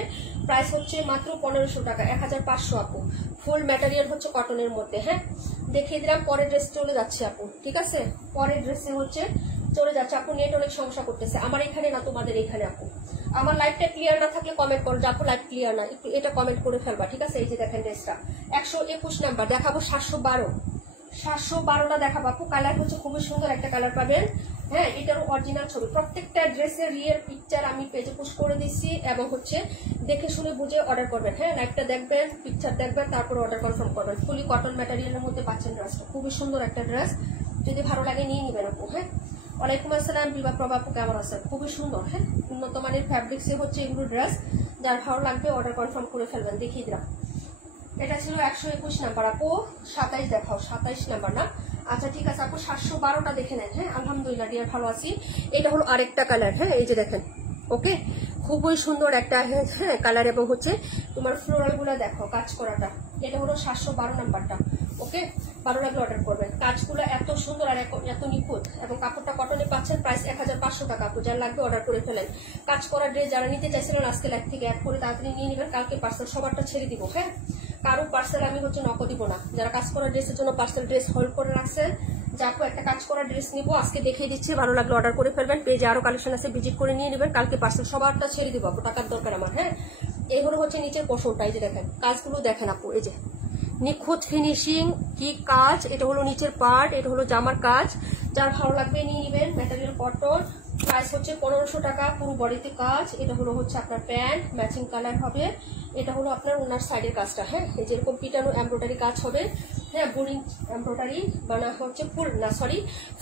প্রাইস হচ্ছে মাত্র 1500 টাকা, 1500 আপু। ফুল ম্যাটেরিয়াল হচ্ছে কটনের মধ্যে, হ্যাঁ দেখিয়ে দিলাম। পরের ড্রেস চলে যাচ্ছে আপু, ঠিক আছে পরের ড্রেসে হচ্ছে চলে যাচ্ছে আপু। নেট অনেক সমস্যা করতেছে আমার এখানে না তোমাদের এখানে আপু। আমার লাইভটা ক্লিয়ার না থাকলে কমেন্ট করো যে আপু লাইভ ক্লিয়ার না, একটু এটা কমেন্ট করে ফেলবা, ঠিক আছে। এই যে দেখেন ড্রেসটা 121 নাম্বার, দেখাবো 712টা দেখাবো আপু। কালার হচ্ছে খুবই সুন্দর একটা কালার পাবেন, হ্যাঁ এটারও অরিজিনাল ছবি। প্রত্যেকটা ড্রেসের রিয়েল পিকচার আমি পেজে পোস্ট করে দিচ্ছি, এবং হচ্ছে দেখে শুনে বুঝে অর্ডার করবেন। হ্যাঁ লাইভটা দেখবেন, পিকচার দেখবেন, তারপর অর্ডার কনফার্ম করবেন। ফুলি কটন ম্যাটেরিয়ালের মধ্যে পাচ্ছেন ড্রেসটা, খুবই সুন্দর একটা ড্রেস। যদি ভালো লাগে নিয়ে নিবেন আপু। হ্যাঁ ওয়ালাইকুম আসসালাম বিভা প্রভা আপু, কেমন আছেন? খুবই সুন্দর, হ্যাঁ উন্নত মানের ফ্যাব্রিক্সে হচ্ছে এগুলো ড্রেস। যার ভালো লাগবে অর্ডার কনফার্ম করে ফেলবেন। দেখিয়ে দিলাম, এটা ছিল 121 নাম্বার আপু। 27 দেখাও, 27 নাম্বার না, আচ্ছা ঠিক আছে আপু। 712টা দেখে নেন। হ্যাঁ আলহামদুলিল্লাহ ডিয়ার ভালো আছি। এটা হলো আরেকটা কালার, হ্যাঁ এই যে দেখেন, ওকে খুবই সুন্দর একটা হ্যাঁ কালার। এবং হচ্ছে তোমার ফ্লোরাল গুলা দেখো কাজ করাটা। এটা হলো 712 নাম্বারটা, ওকে ভালো লাগলে অর্ডার করবেন। কাজগুলো এত সুন্দর আর এত নিখুঁত, এবং কাপড়টা কটনে পাচ্ছেন। প্রাইস 1500 টাকা আপু। যার লাগবে অর্ডার করে ফেলেন। কাজ করা ড্রেস যারা নিতে চাইছিলেন আজকে লাইভ থেকে অ্যাড করে তাড়াতাড়ি নিয়ে নেবেন, কালকে পার্সেল সবারটা ছেড়ে দিব। হ্যাঁ কারো পার্সেল আমি হচ্ছে নক দিব না। যারা কাজ করা ড্রেসের জন্য পার্সেল ড্রেস হোল্ড করে রাখছেন, যে আপু একটা কাজ করা ড্রেস নিবো আজকে দেখিয়ে দিচ্ছি, ভালো লাগলে অর্ডার করে ফেলবেন। পেজে আরো কালেকশন আছে, ভিজিট করে নিয়ে নেবেন, কালকে পার্সেল সবারটা ছেড়ে দিব আপু, টাকার দরকার আমার। হ্যাঁ এই হলো হচ্ছে নিচের পোর্শনটা, এই যে দেখেন কাজগুলো দেখেন আপু, এই যে নিখুঁত ফিনিশিং কি কাজ। এটা হলো নিচের পার্ট, এটা হলো জামার কাজ। যার ভালো লাগবে নিয়ে নেবেন। ম্যাটেরিয়াল কটন, প্রাইস হচ্ছে 1500 টাকা, পুরো বডিতে কাজ। এটা হলো হচ্ছে আপনার প্যান্ট, ম্যাচিং কালার হবে। এটা হলো আপনার ওনার সাইডের কাজটা, হ্যাঁ এই যেরকম পিটানো এমব্রয়ডারি কাজ হবে, হ্যাঁ বোরিং এমব্রয়ডারি বানা হচ্ছে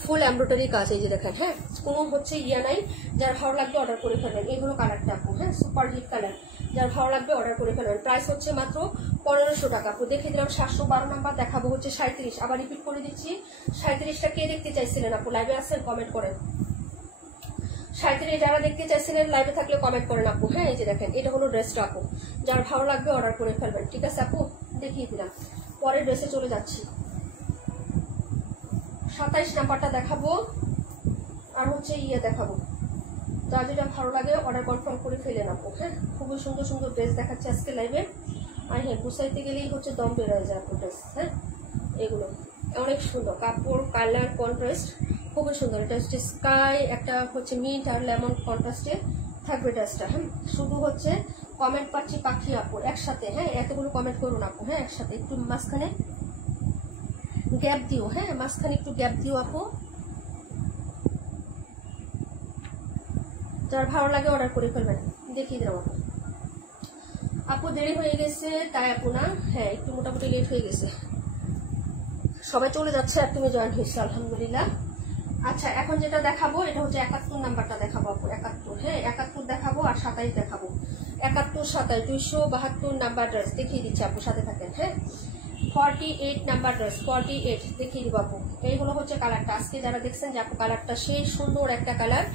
ফুল এমব্রয়ডারি কাজ। এই যে দেখেন, হ্যাঁ কোনো হচ্ছে ইয়া নাই। যার ভালো লাগবে অর্ডার করে ফেলবেন। এইগুলো কালারটা আপু, হ্যাঁ সুপার হিট কালার। যার ভালো লাগবে অর্ডার করে ফেলবেন। প্রাইস হচ্ছে মাত্র 1500 টাকা আপু। দেখে দিলাম 712 নাম্বার, দেখাবো হচ্ছে 37। আবার রিপিট করে দিচ্ছি, 37টা কে দেখতে চাইছিলেন আপু? লাইভে আসছেন কমেন্ট করেন। 37 যারা দেখতে চাইছিলেন লাইভে থাকলে কমেন্ট করেন আপু। হ্যাঁ এই যে দেখেন এটা হলো ড্রেসটা আপু। যার ভালো লাগবে অর্ডার করে ফেলবেন, ঠিক আছে আপু। দেখিয়ে দিলাম, পরের ড্রেসে চলে যাচ্ছি। 27 নাম্বারটা দেখাবো, আর হচ্ছে ইয়ে দেখাবো। যা যেটা ভালো লাগে অর্ডার কনফার্ম করে ফেলেন আপু। হ্যাঁ খুবই সুন্দর সুন্দর ড্রেস দেখাচ্ছে আজকে লাইভে। আর হ্যাঁ গুছাইতে গেলেই হচ্ছে দম বেরোয় যায় আপু ড্রেস। হ্যাঁ এগুলো অনেক সুন্দর কাপড়, কালার কন্ট্রাস্ট খুবই সুন্দর। এটা হচ্ছে স্কাই, একটা হচ্ছে মিন্ট আর লেমন কন্ট্রাস্টে থাকবে ড্রেসটা। হ্যাঁ শুধু হচ্ছে কমেন্ট পাচ্ছি পাখি আপু একসাথে। হ্যাঁ এতগুলো কমেন্ট করুন আপু। হ্যাঁ একসাথে একটু মাঝখানে গ্যাপ দিও, হ্যাঁ মাঝখানে একটু গ্যাপ দিও আপু। যার ভালো লাগে অর্ডার করে ফেলবেন। দেখিয়ে দেবো আপু। দেরি হয়ে গেছে তাই আপু না, হ্যাঁ একটু মোটামুটি লেট হয়ে গেছে। সবাই চলে যাচ্ছে আর তুমি জয়েন হয়েছে, আলহামদুলিল্লাহ। আচ্ছা, এখন যেটা দেখাবো এটা হচ্ছে 71 নাম্বারটা দেখাবো আপু, 71। হ্যাঁ, 71 দেখাবো আর 27 দেখাবো। 71, 27, 272 নাম্বার ড্রেস দেখিয়ে দিচ্ছি আপু, সাথে থাকেন। হ্যাঁ, 48 নাম্বার ড্রেস, 48 দেখিয়ে দিব আপু। এইগুলো হচ্ছে কালারটা, আজকে যারা দেখছেন যে আপু কালারটা সেই সুন্দর একটা কালার,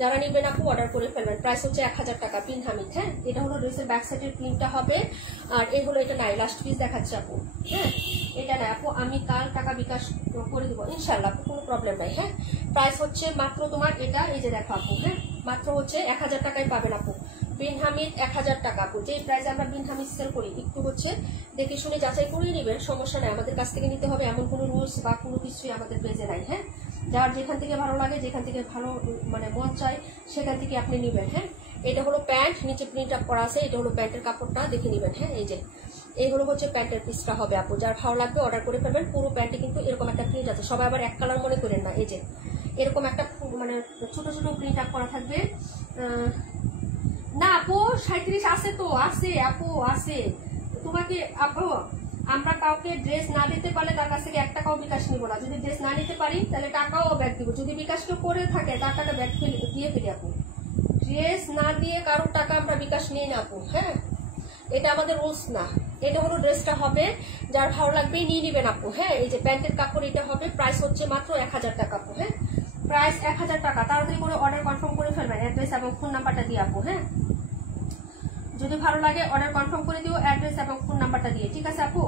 যারা নিবেন আপু অর্ডার করে ফেলবেন। প্রাইস হচ্ছে 1000 টাকা প্রিন্ট হামিদ। হ্যাঁ, এটা হলো ড্রেসের ব্যাক সাইডের প্রিন্টটা হবে। আর এই হলো, এটা নাই, লাস্ট পিস দেখাচ্ছে আপু। হ্যাঁ, এটা নাই আপু, আমি কাল টাকা বিকাশ করে দিব ইনশাল্লাহ আপু, কোনো প্রবলেম নাই। হ্যাঁ, প্রাইস হচ্ছে মাত্র তোমার এটা, এই যে দেখো আপু। হ্যাঁ, মাত্র হচ্ছে 1000 টাকায় পাবেন আপু। বিন হামিদ 1000 টাকা আপু, যে প্রাইস আমরা বিন হামিদ সেল করি, একটু হচ্ছে দেখে শুনে যাচাই করে নেবেন, সমস্যা নাই। আমাদের কাছ থেকে নিতে হবে এমন কোনো রুলস বা কোনো কিছুই আমাদের পেজে নাই। হ্যাঁ, যার যেখান থেকে ভালো লাগে, যেখান থেকে ভালো মানে মন চায়, সেখান থেকে আপনি নেবেন। হ্যাঁ, এটা হলো প্যান্ট, নিচে প্রিন্ট আপ করা আছে, এটা হলো প্যান্টের কাপড়টা, দেখে নেবেন। হ্যাঁ, এই যে এইগুলো হচ্ছে প্যান্টের পিসটা হবে আপু, যার ভালো লাগবে অর্ডার করে ফেলবেন। পুরো প্যান্টে কিন্তু এরকম একটা প্রিন্ট আছে, সবাই আবার এক কালার মনে করেন না। এই যে এরকম একটা মানে ছোট ছোট প্রিন্ট আপ করা থাকবে। না আপু 37 আছে তো, আছে আপু, আছে। তোমাকে আপু, আমরা কাউকে ড্রেস না দিতে পারলে তার কাছ থেকে 1 টাকাও বিকাশ নিব না। যদি ড্রেস না নিতে পারি তাহলে টাকাও ব্যাক দিব। যদি বিকাশ কেউ করে থাকে তার টাকা ব্যাক দিয়ে ফেলি আপু। ড্রেস না দিয়ে কারোর টাকা আমরা বিকাশ নিই না আপু। হ্যাঁ, এটা আমাদের রুলস না। এটা হলো ড্রেসটা হবে, যার ভালো লাগবে নিয়ে নিবেন আপু। হ্যাঁ, এই যে প্যান্টের কাপড় এটা হবে, প্রাইস হচ্ছে মাত্র 1000 টাকা আপু। হ্যাঁ, প্রাইস 1000 টাকা। তাড়াতাড়ি করে অর্ডার কনফার্ম করে ফেলবেন, অ্যাড্রেস এবং ফোন নাম্বারটা দিয়ে আপু। হ্যাঁ, যদি ভালো লাগে অর্ডার কনফার্ম করে দিও অ্যাড্রেস এবং ফোন নাম্বারটা দিয়ে, ঠিক আছে আপু?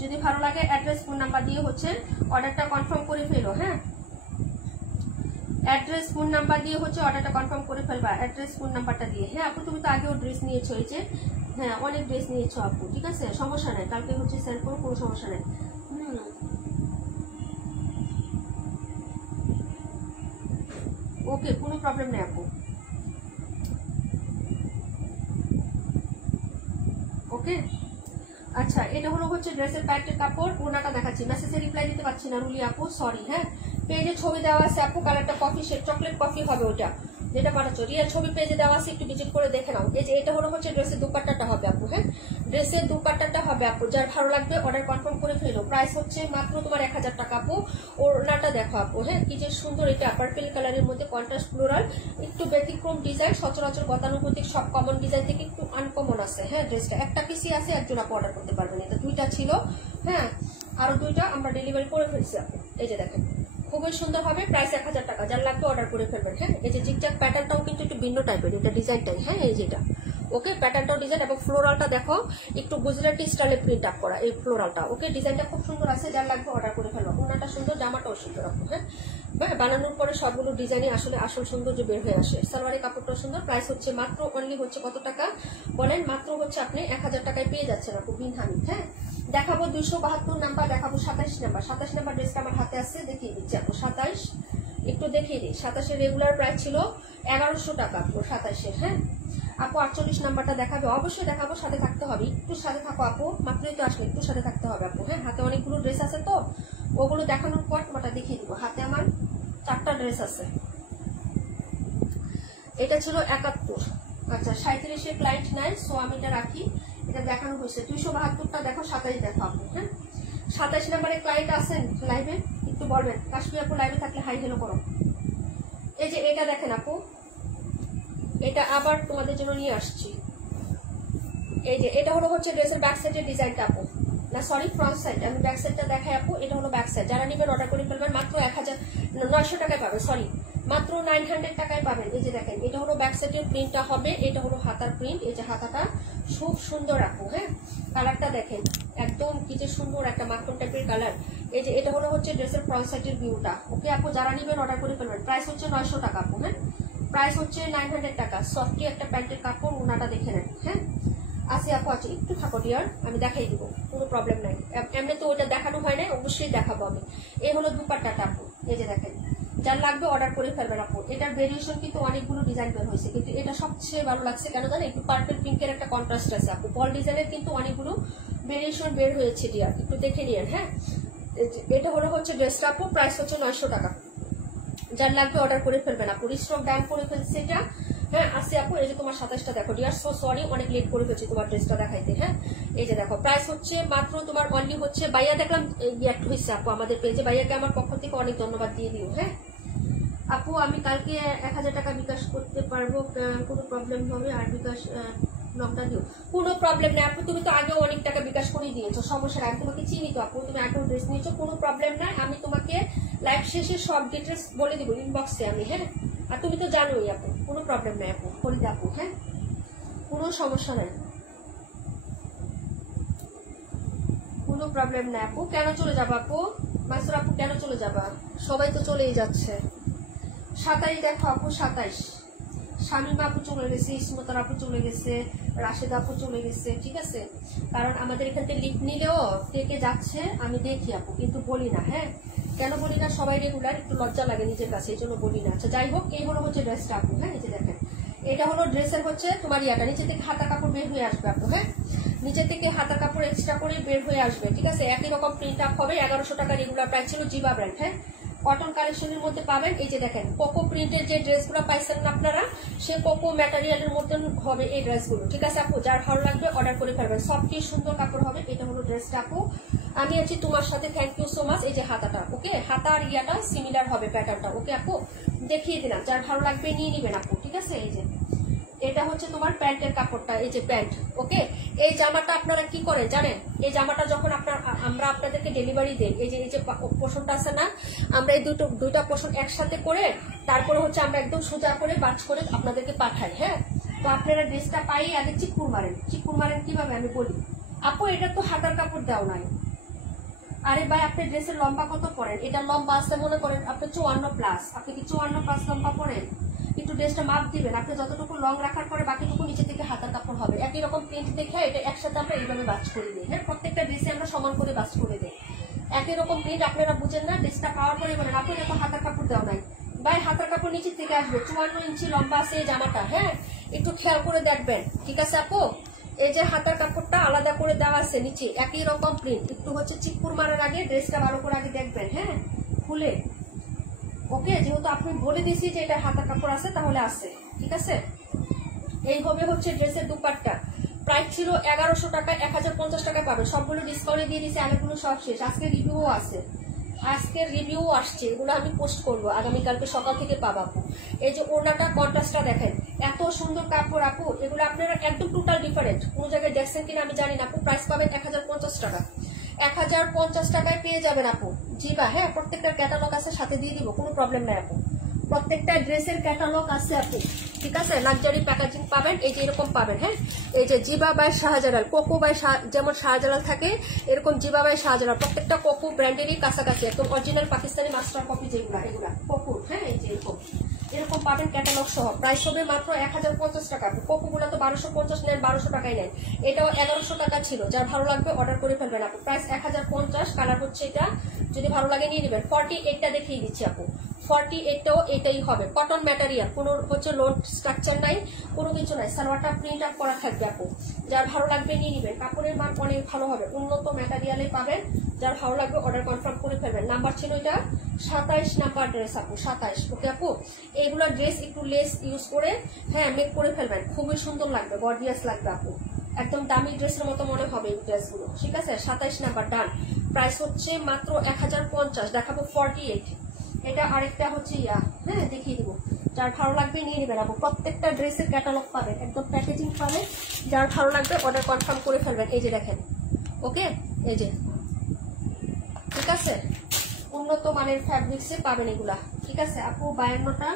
যদি ভালো লাগে অ্যাড্রেস ফোন নাম্বার দিয়ে হচ্ছে অর্ডারটা কনফার্ম করে ফেলো। হ্যাঁ, অ্যাড্রেস ফোন নাম্বার দিয়ে হচ্ছে অর্ডারটা কনফার্ম করে ফেলবা, অ্যাড্রেস ফোন নাম্বারটা দিয়ে। হ্যাঁ আপু, তুমি তো আগেও ড্রেস নিয়েছো, এই যে হ্যাঁ অনেক ড্রেস নিয়েছো আপু, ঠিক আছে, সমস্যা নেই, কালকে হচ্ছে সেন্ড করো, কোনো সমস্যা নেই। ওকে, কোনো প্রবলেম নেই আপু। ওকে, আচ্ছা, এটা হলো হচ্ছে ড্রেসের প্যান্টের কাপড়। ওনাটা দেখাচ্ছি, মেসেজে রিপ্লাই দিতে পারছি না রুলি আপু, সরি। হ্যাঁ, পেজে ছবি দেওয়া আছে আপু, কালারটা কফি শেড, চকলেট কফি হবে ওটা যেটা পাঠাচ্ছ। রিয়াল ছবি পেজে দেওয়া আছে, একটু ভিজিট করে দেখে নাও। এই যে এটা হলো হচ্ছে ড্রেসের দুপাট্টাটা হবে আপু। হ্যাঁ, ড্রেসের দুপাট্টাটা হবে আপু, যার ভালো লাগবে অর্ডার কনফার্ম করে ফেলো। প্রাইস হচ্ছে মাত্র তোমার 1000 টাকা আপু। ওনাটা দেখো আপু। হ্যাঁ, কি যে সুন্দর, এটা পার্পল কালারের মধ্যে কন্ট্রাস্ট ফ্লোরাল, একটু ব্যতিক্রম ডিজাইন, সচরাচর গতানুগতিক সব কমন ডিজাইন থেকে একটু আনকমন আছে। হ্যাঁ, ড্রেসটা একটা পিসি আছে, একজন আপু অর্ডার করতে পারবেন। এটা 2টা ছিল। হ্যাঁ, আরো 2টা আমরা ডেলিভারি করে ফেলছি আপু। এই যে দেখেন, খুবই সুন্দর হবে, প্রাইস 1000 টাকা, যার লাগবে অর্ডার করে ফেলবেন। হ্যাঁ, এই যে জিগজ্যাগ প্যাটার্নটাও কিন্তু একটু ভিন্ন টাইপের, এটা ডিজাইনটাই। হ্যাঁ, এই যেটা ওকে, প্যাটার্নটাও ডিজাইন এবং ফ্লোরালটা দেখো একটু গুজরাটি স্টাইলে প্রিন্ট আপ করা, এই ফ্লোরালটা। ওকে, ডিজাইনটা খুব সুন্দর আছে, যার লাগবে অর্ডার করে ফেলো। ওনাটা সুন্দর, জামাটাও সুন্দর আপু। হ্যাঁ, বানানোর পরে সবগুলো ডিজাইনই আসলে আসল সৌন্দর্য বের হয়ে আসে। সালোয়ারের কাপড়টাও সুন্দর। প্রাইস হচ্ছে মাত্র অনলি হচ্ছে কত টাকা বলেন? মাত্র হচ্ছে আপনি 1000 টাকায় পেয়ে যাচ্ছেন আপু, বিন হামিদ। হ্যাঁ, দেখাবো 272 নাম্বার, দেখাবো 27 নাম্বার। 27 নাম্বার ড্রেসটা আমার হাতে আছে, দেখিয়ে দিচ্ছি আপু। 27 একটু দেখিয়ে দিই। 27 এর রেগুলার প্রাইস ছিল 1100 টাকা আপু, 27 এর। হ্যাঁ আপু, 48 নাম্বারটা দেখাবে, অবশ্যই দেখাবো, সাথে থাকতে হবে, একটু সাথে থাকো আপু, মাত্রই তো আসলে একটু সাথে থাকতে হবে আপু। হ্যাঁ, হাতে অনেকগুলো ড্রেস আছে তো, ওগুলো দেখানোর পর তোমারটা দেখিয়ে দিব। হাতে আমার 4টা ড্রেস আছে। এটা ছিল 71। আচ্ছা, 37 এর ক্লায়েন্ট নাই, সো আমি এটা রাখি, এটা দেখানো হয়েছে। 272টা দেখো, 27 দেখো আপু। হ্যাঁ, 27 নাম্বারে ক্লায়েন্ট আছেন লাইভে, একটু বলবেন। কাশ্মীর আপু লাইভে থাকলে হাই হেলো করো। এই যে এটা দেখেন আপু, এটা আবার তোমাদের জন্য নিয়ে আসছি। এই যে এটা হলো হচ্ছে ড্রেসের ব্যাক সাইডের ডিজাইনটা আপু, না সরি ফ্রন্ট সাইড, আমি ব্যাক সাইডটা দেখাই আপু। এটা হলো ব্যাক সাইড, যারা নেবেন অর্ডার করে ফেলবেন, মাত্র 900 টাকায় পাবেন, সরি মাত্র 900 টাকায় পাবেন। এই যে দেখেন, এটা হলো ব্যাক সাইডের প্রিন্টটা হবে, এটা হলো হাতার প্রিন্ট। এই যে হাতাটা খুব সুন্দর আপু। হ্যাঁ, কালারটা দেখেন, একদম কি যে সুন্দর একটা মাখন টাইপের কালার। এই যে এটা হলো হচ্ছে ড্রেসের ফ্রন্ট সাইডের ভিউটা। ওকে আপু, যারা নেবেন অর্ডার করে ফেলবেন। প্রাইস হচ্ছে 900 টাকা আপু। হ্যাঁ, প্রাইস হচ্ছে 900 টাকা। সফটি একটা প্যান্টের কাপড়, ওনাটা দেখে নেন। হ্যাঁ, আছে আপু, আছে, একটু থাকো ডিয়ার, আমি দেখাই দিব, কোনো প্রবলেম নাই। এমনি তো ওটা দেখানো হয় না, অবশ্যই দেখাবো আমি। এই হলো দুপাট্টাটা আপু, এই যে দেখেন, যার লাগবে অর্ডার করে ফেলবেন আপু। এটার ভেরিয়েশন কিন্তু অনেকগুলো ডিজাইন বের হয়েছে, কিন্তু এটা সবচেয়ে ভালো লাগছে কেন জানেন? একটু পার্পল পিঙ্কের একটা কন্ট্রাস্ট আছে আপু। বল ডিজাইনের কিন্তু অনেকগুলো ভেরিয়েশন বের হয়েছে ডিয়ার, একটু দেখে নিন। হ্যাঁ, এটা হলো হচ্ছে ড্রেসটা আপু, প্রাইস হচ্ছে 900 টাকা, যার লাগবে অর্ডার করে ফেলবেন আপু। স্টক ডান করে ফেলছে এটা, হ্যাঁ আছে আপু। এই যে তোমার 27টা দেখো ডিয়ার, সো সরি অনেক লেট করে ফেলছি তোমার ড্রেসটা দেখাইতে। হ্যাঁ এই যে দেখো প্রাইস হচ্ছে মাত্র তোমার অনলি হচ্ছে, ভাইয়া দেখলাম রিয়াক্ট হয়েছে আপু আমাদের পেজে, ভাইয়াকে আমার পক্ষ থেকে অনেক ধন্যবাদ দিয়ে দিও। হ্যাঁ আপু আমি কালকে 1000 টাকা বিকাশ করতে পারবো, কোনো প্রবলেম হবে? আর বিকাশ লকটা দিও, কোনো প্রবলেম নেই আপু, তুমি তো আগেও অনেক টাকা বিকাশ করে দিয়েছো, সমস্যা নাই, আমি তোমাকে চিনি তো আপু, তুমি আগেও ড্রেস নিয়েছো, কোনো প্রবলেম নাই। আমি তোমাকে লাইভ শেষে সব ডিটেলস বলে দিব ইনবক্সে আমি। হ্যাঁ আর তুমি তো জানোই আপু, কোনো প্রবলেম নাই আপু, ফরিদা আপু। হ্যাঁ কোনো সমস্যা নাই, কোনো প্রবলেম নাই আপু। কেন চলে যাবা আপু? মাসুর আপু কেন চলে যাবা? সবাই তো চলেই যাচ্ছে। 27 দেখো আপু, 27 শামিমা আপু চলে গেছে, ইসমতার আপু চলে গেছে, রাশেদা আপু চলে গেছে। ঠিক আছে, কারণ আমাদের এখান থেকে লিফট নিলেও থেকে যাচ্ছে আমি দেখি আপু, কিন্তু বলি না। হ্যাঁ কেন বলি না, সবাই রেগুলার, একটু লজ্জা লাগে নিজের কাছে, এই জন্য বলি না। আচ্ছা যাই হোক, এই হলো হচ্ছে ড্রেসটা আপু। হ্যাঁ এই যে দেখেন, এটা হলো ড্রেসের হচ্ছে তোমার ইয়াটা, নিচে থেকে হাতা কাপড় বের হয়ে আসবে আপু। হ্যাঁ নিচে থেকে হাতা কাপড় এক্সট্রা করে বের হয়ে আসবে। ঠিক আছে, একই রকম প্রিন্ট আপ হবে। 1100 টাকা রেগুলার প্রাইস ছিল, জিবা ব্র্যান্ড। হ্যাঁ কটন কালেকশনের মধ্যে পাবেন। এই যে দেখেন কোকো প্রিন্টের যে ড্রেসগুলো পাইছেন না আপনারা, সে কোকো ম্যাটেরিয়ালের মধ্যে হবে এই ড্রেসগুলো। ঠিক আছে আপু, যার ভালো লাগবে অর্ডার করে ফেলবেন, সফট সুন্দর কাপড় হবে। এটা হলো ড্রেসটা আপু, আমি আছি তোমার সাথে, থ্যাংক ইউ সো মাচ। এই যে হাতাটা, ওকে হাতা আর ইয়াটা সিমিলার হবে প্যাটার্নটা। ওকে আপু দেখিয়ে দিলাম, যার ভালো লাগবে নিয়ে নিবেন আপু। ঠিক আছে, এই যে এটা হচ্ছে তোমার প্যান্টের কাপড়টা, এই যে প্যান্ট। ওকে এই জামাটা আপনারা কি করেন জানেন, এই জামাটা যখন আমরা আপনাদেরকে ডেলিভারি দেই, এই যে পোষণটা আছে না, আমরা এই দুইটা পোষণ একসাথে করে তারপরে হচ্ছে আমরা একদম সোজা করে বাজ করে আপনাদেরকে পাঠাই। হ্যাঁ তো আপনারা ড্রেসটা পাই আগে চিকুর মারেন। চিকুর মারেন কিভাবে আমি বলি আপু, এটা তো হাতার কাপড় দেওয়া নাই। আরে ভাই আপনি ড্রেসের লম্বা কত পরেন? এটা লম্বা আছে মনে করেন আপনি 54+, আপনি কি 54+ লম্বা পরেন? একটু ড্রেসটা মাপ দিবেন, আপনি যতটুকু লং রাখার পরে বাকিটুকু নিচে থেকে হাতার কাপড় হবে। একই রকম প্রিন্ট দেখে এটা একসাথে আমরা এইভাবে বাজ করে দিই। হ্যাঁ প্রত্যেকটা ড্রেসে আমরা সমান করে বাজ করে দিই। একই রকম প্রিন্ট আপনারা বুঝেন না, ড্রেসটা পাওয়ার পরে বলেন আপনি এত হাতার কাপড় দেওয়া নাই। ভাই হাতার কাপড় নিচে থেকে আসবে, 54 ইঞ্চি লম্বা আছে এই জামাটা। হ্যাঁ একটু খেয়াল করে দেখবেন। ঠিক আছে আপু, এই যে হাতার কাপড়টা আলাদা করে দেওয়া আছে নিচে, একই রকম প্রিন্ট। একটু হচ্ছে চিকপুর মারার আগে ড্রেসটা ভালো করে আগে দেখবেন। হ্যাঁ খুলে, ওকে যেহেতু আপনি বলে দিয়েছি যে এটা হাতার কাপড় আছে তাহলে আছে। ঠিক আছে, এই হবে হচ্ছে ড্রেসের দুপাট্টা। প্রাইস ছিল 1100 টাকা, 1050 টাকা পাবে। সবগুলো ডিসকাউন্টে দিয়ে দিয়েছি, আগেগুলো সব শেষ। আজকে রিভিউ আছে, আজকের রিভিউ আসছে, এগুলো আমি পোস্ট করবো আগামীকালকে সকাল থেকে পাবো আপু। এই যে ওড়নাটা কন্ট্রাস্টটা দেখেন, এত সুন্দর কাপড় আপু, এগুলো আপনারা একদম টোটাল ডিফারেন্ট। কোন জায়গায় দেখছেন কিনা আমি জানি না আপু। প্রাইস পাবেন 1050 টাকা, 1050 টাকায় পেয়ে যাবেন আপু। জি বা হ্যাঁ প্রত্যেকটা ক্যাটালগ আছে, সাথে দিয়ে দিব, কোনো প্রবলেম নাই আপু। প্রত্যেকটা ড্রেসের ক্যাটালগ আছে আপু। ঠিক আছে, লাক্সারি প্যাকেজিং পাবেন, এই যে এরকম পাবেন। হ্যাঁ এই যে জিবা বাই শাহজালাল, কোকো বাই যেমন শাহজালাল থাকে, এরকম জিবা বাই শাহজালাল। প্রত্যেকটা কোকো ব্র্যান্ডেরই কাছাকাছি, একদম অরিজিনাল পাকিস্তানি মাস্টার কপি যেগুলা, এগুলা কোকো। হ্যাঁ এই যে এরকম পাবেন ক্যাটালগ সহ। প্রাইস হবে মাত্র 1050 টাকা। কোকো গুলো তো 1250 নেন, 1200 টাকায় নেন। এটাও 1100 টাকা ছিল, যার ভালো লাগবে অর্ডার করে ফেলবেন আপু। প্রাইস 1050, কালার হচ্ছে এটা, যদি ভালো লাগে নিয়ে নেবেন। 48টা দেখিয়ে দিচ্ছি আপু, 48টাও এটাই হবে, কটন ম্যাটেরিয়াল, কোনো হচ্ছে লোড স্ট্রাকচার নাই, কোনো কিছু নাই। সালোয়ারটা প্রিন্ট আপ করা থাকবে আপু, যার ভালো লাগবে নিয়ে নেবেন। কাপড়ের মান অনেক ভালো হবে, উন্নত ম্যাটেরিয়ালে পাবেন। যার ভালো লাগবে অর্ডার কনফার্ম করে ফেলবেন। নাম্বার ছিল এটা 27 নাম্বার ড্রেস আপু, 27। ওকে আপু, এইগুলো ড্রেস একটু লেস ইউজ করে হ্যাঁ মেক করে ফেলবেন, খুবই সুন্দর লাগবে, গর্জিয়াস লাগবে আপু, একদম দামি ড্রেসের মতো মনে হবে এই ড্রেসগুলো। ঠিক আছে, 27 নাম্বার ডান। প্রাইস হচ্ছে মাত্র 1050, দেখাবো 48। এটা আরেকটা হচ্ছে ইয়া, হ্যাঁ দেখিয়ে দিব, যার ভালো লাগবে নিয়ে নেবেন আপু। প্রত্যেকটা ড্রেসের ক্যাটালগ পাবেন, একদম প্যাকেজিং পাবেন, যার ভালো লাগবে অর্ডার কনফার্ম করে ফেলবেন। এই যে দেখেন, ওকে এই যে, ঠিক আছে, উন্নত মানের ফ্যাব্রিক্সে পাবেন এগুলা। ঠিক আছে আপু, 52টা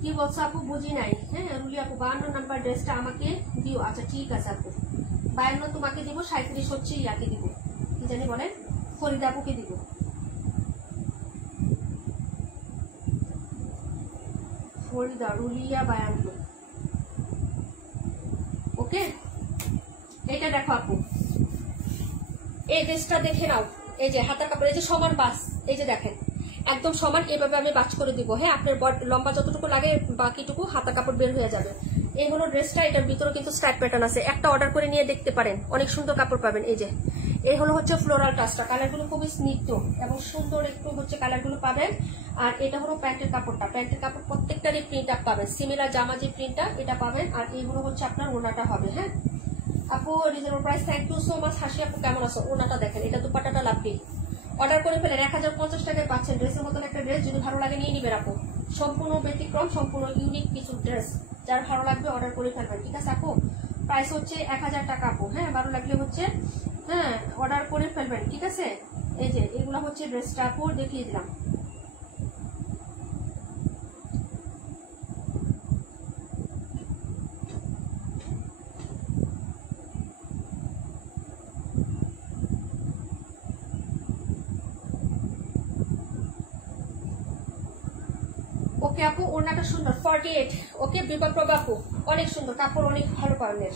কি বলছো আপু বুঝি নাই। হ্যাঁ রুলি আপু 52 নাম্বার ড্রেসটা আমাকে দিও। আচ্ছা ঠিক আছে আপু, 52 তোমাকে দিব, 37 হচ্ছে ইয়াকে দিব, কি জানি বলেন, ফরিদা আপুকে দিব। ফরিদা, রুলিয়া 52। ওকে এটা দেখো আপু, এই ড্রেসটা দেখে নাও। এই যে হাতার কাপড়, এই যে সমান বাস, এই যে দেখেন একদম সমান, এভাবে আমি বাজ করে দিব। হ্যাঁ আপনার লম্বা যতটুকু লাগে বাকিটুকু হাতা কাপড় বের হয়ে যাবে। এই হলো ড্রেসটা, এটার ভিতরে কিন্তু স্ট্রাইপ প্যাটার্ন আছে। একটা অর্ডার করে নিয়ে দেখতে পারেন, অনেক সুন্দর কাপড় পাবেন। এই যে এই হলো হচ্ছে ফ্লোরাল টাচটা, কালারগুলো খুবই স্নিগ্ধ এবং সুন্দর একটু হচ্ছে কালারগুলো পাবেন। আর এটা হলো প্যান্টের কাপড়টা, প্যান্টের কাপড় প্রত্যেকটারই প্রিন্ট আপ পাবেন, সিমিলার জামা যে প্রিন্টটা এটা পাবেন। আর এইগুলো হচ্ছে আপনার ওনাটা হবে। হ্যাঁ আপু reasonable price, thank you so much. Hashi আপু কেমন আছো? ওনাটা দেখেন, এটা দুপাট্টাটা লাভলি, অর্ডার করে ফেলেন। 1050 টাকায় পাচ্ছেন ড্রেসের মতন একটা ড্রেস, যদি ভালো লাগে নিয়ে নিবেন আপু। সম্পূর্ণ ব্যতিক্রম, সম্পূর্ণ ইউনিক কিছু ড্রেস, যার ভালো লাগবে অর্ডার করে ফেলবেন। ঠিক আছে আপু, প্রাইস হচ্ছে 1000 টাকা আপু। হ্যাঁ ভালো লাগলে হচ্ছে হ্যাঁ অর্ডার করে ফেলবেন। ঠিক আছে, এই যে এগুলো হচ্ছে ড্রেসটা আপু দেখিয়ে দিলাম। ওকে আপু ওড়নাটা সুন্দর 48। ওকে বিপদ প্রভা আপু অনেক সুন্দর কাপড়, অনেক ভালো পাবেন,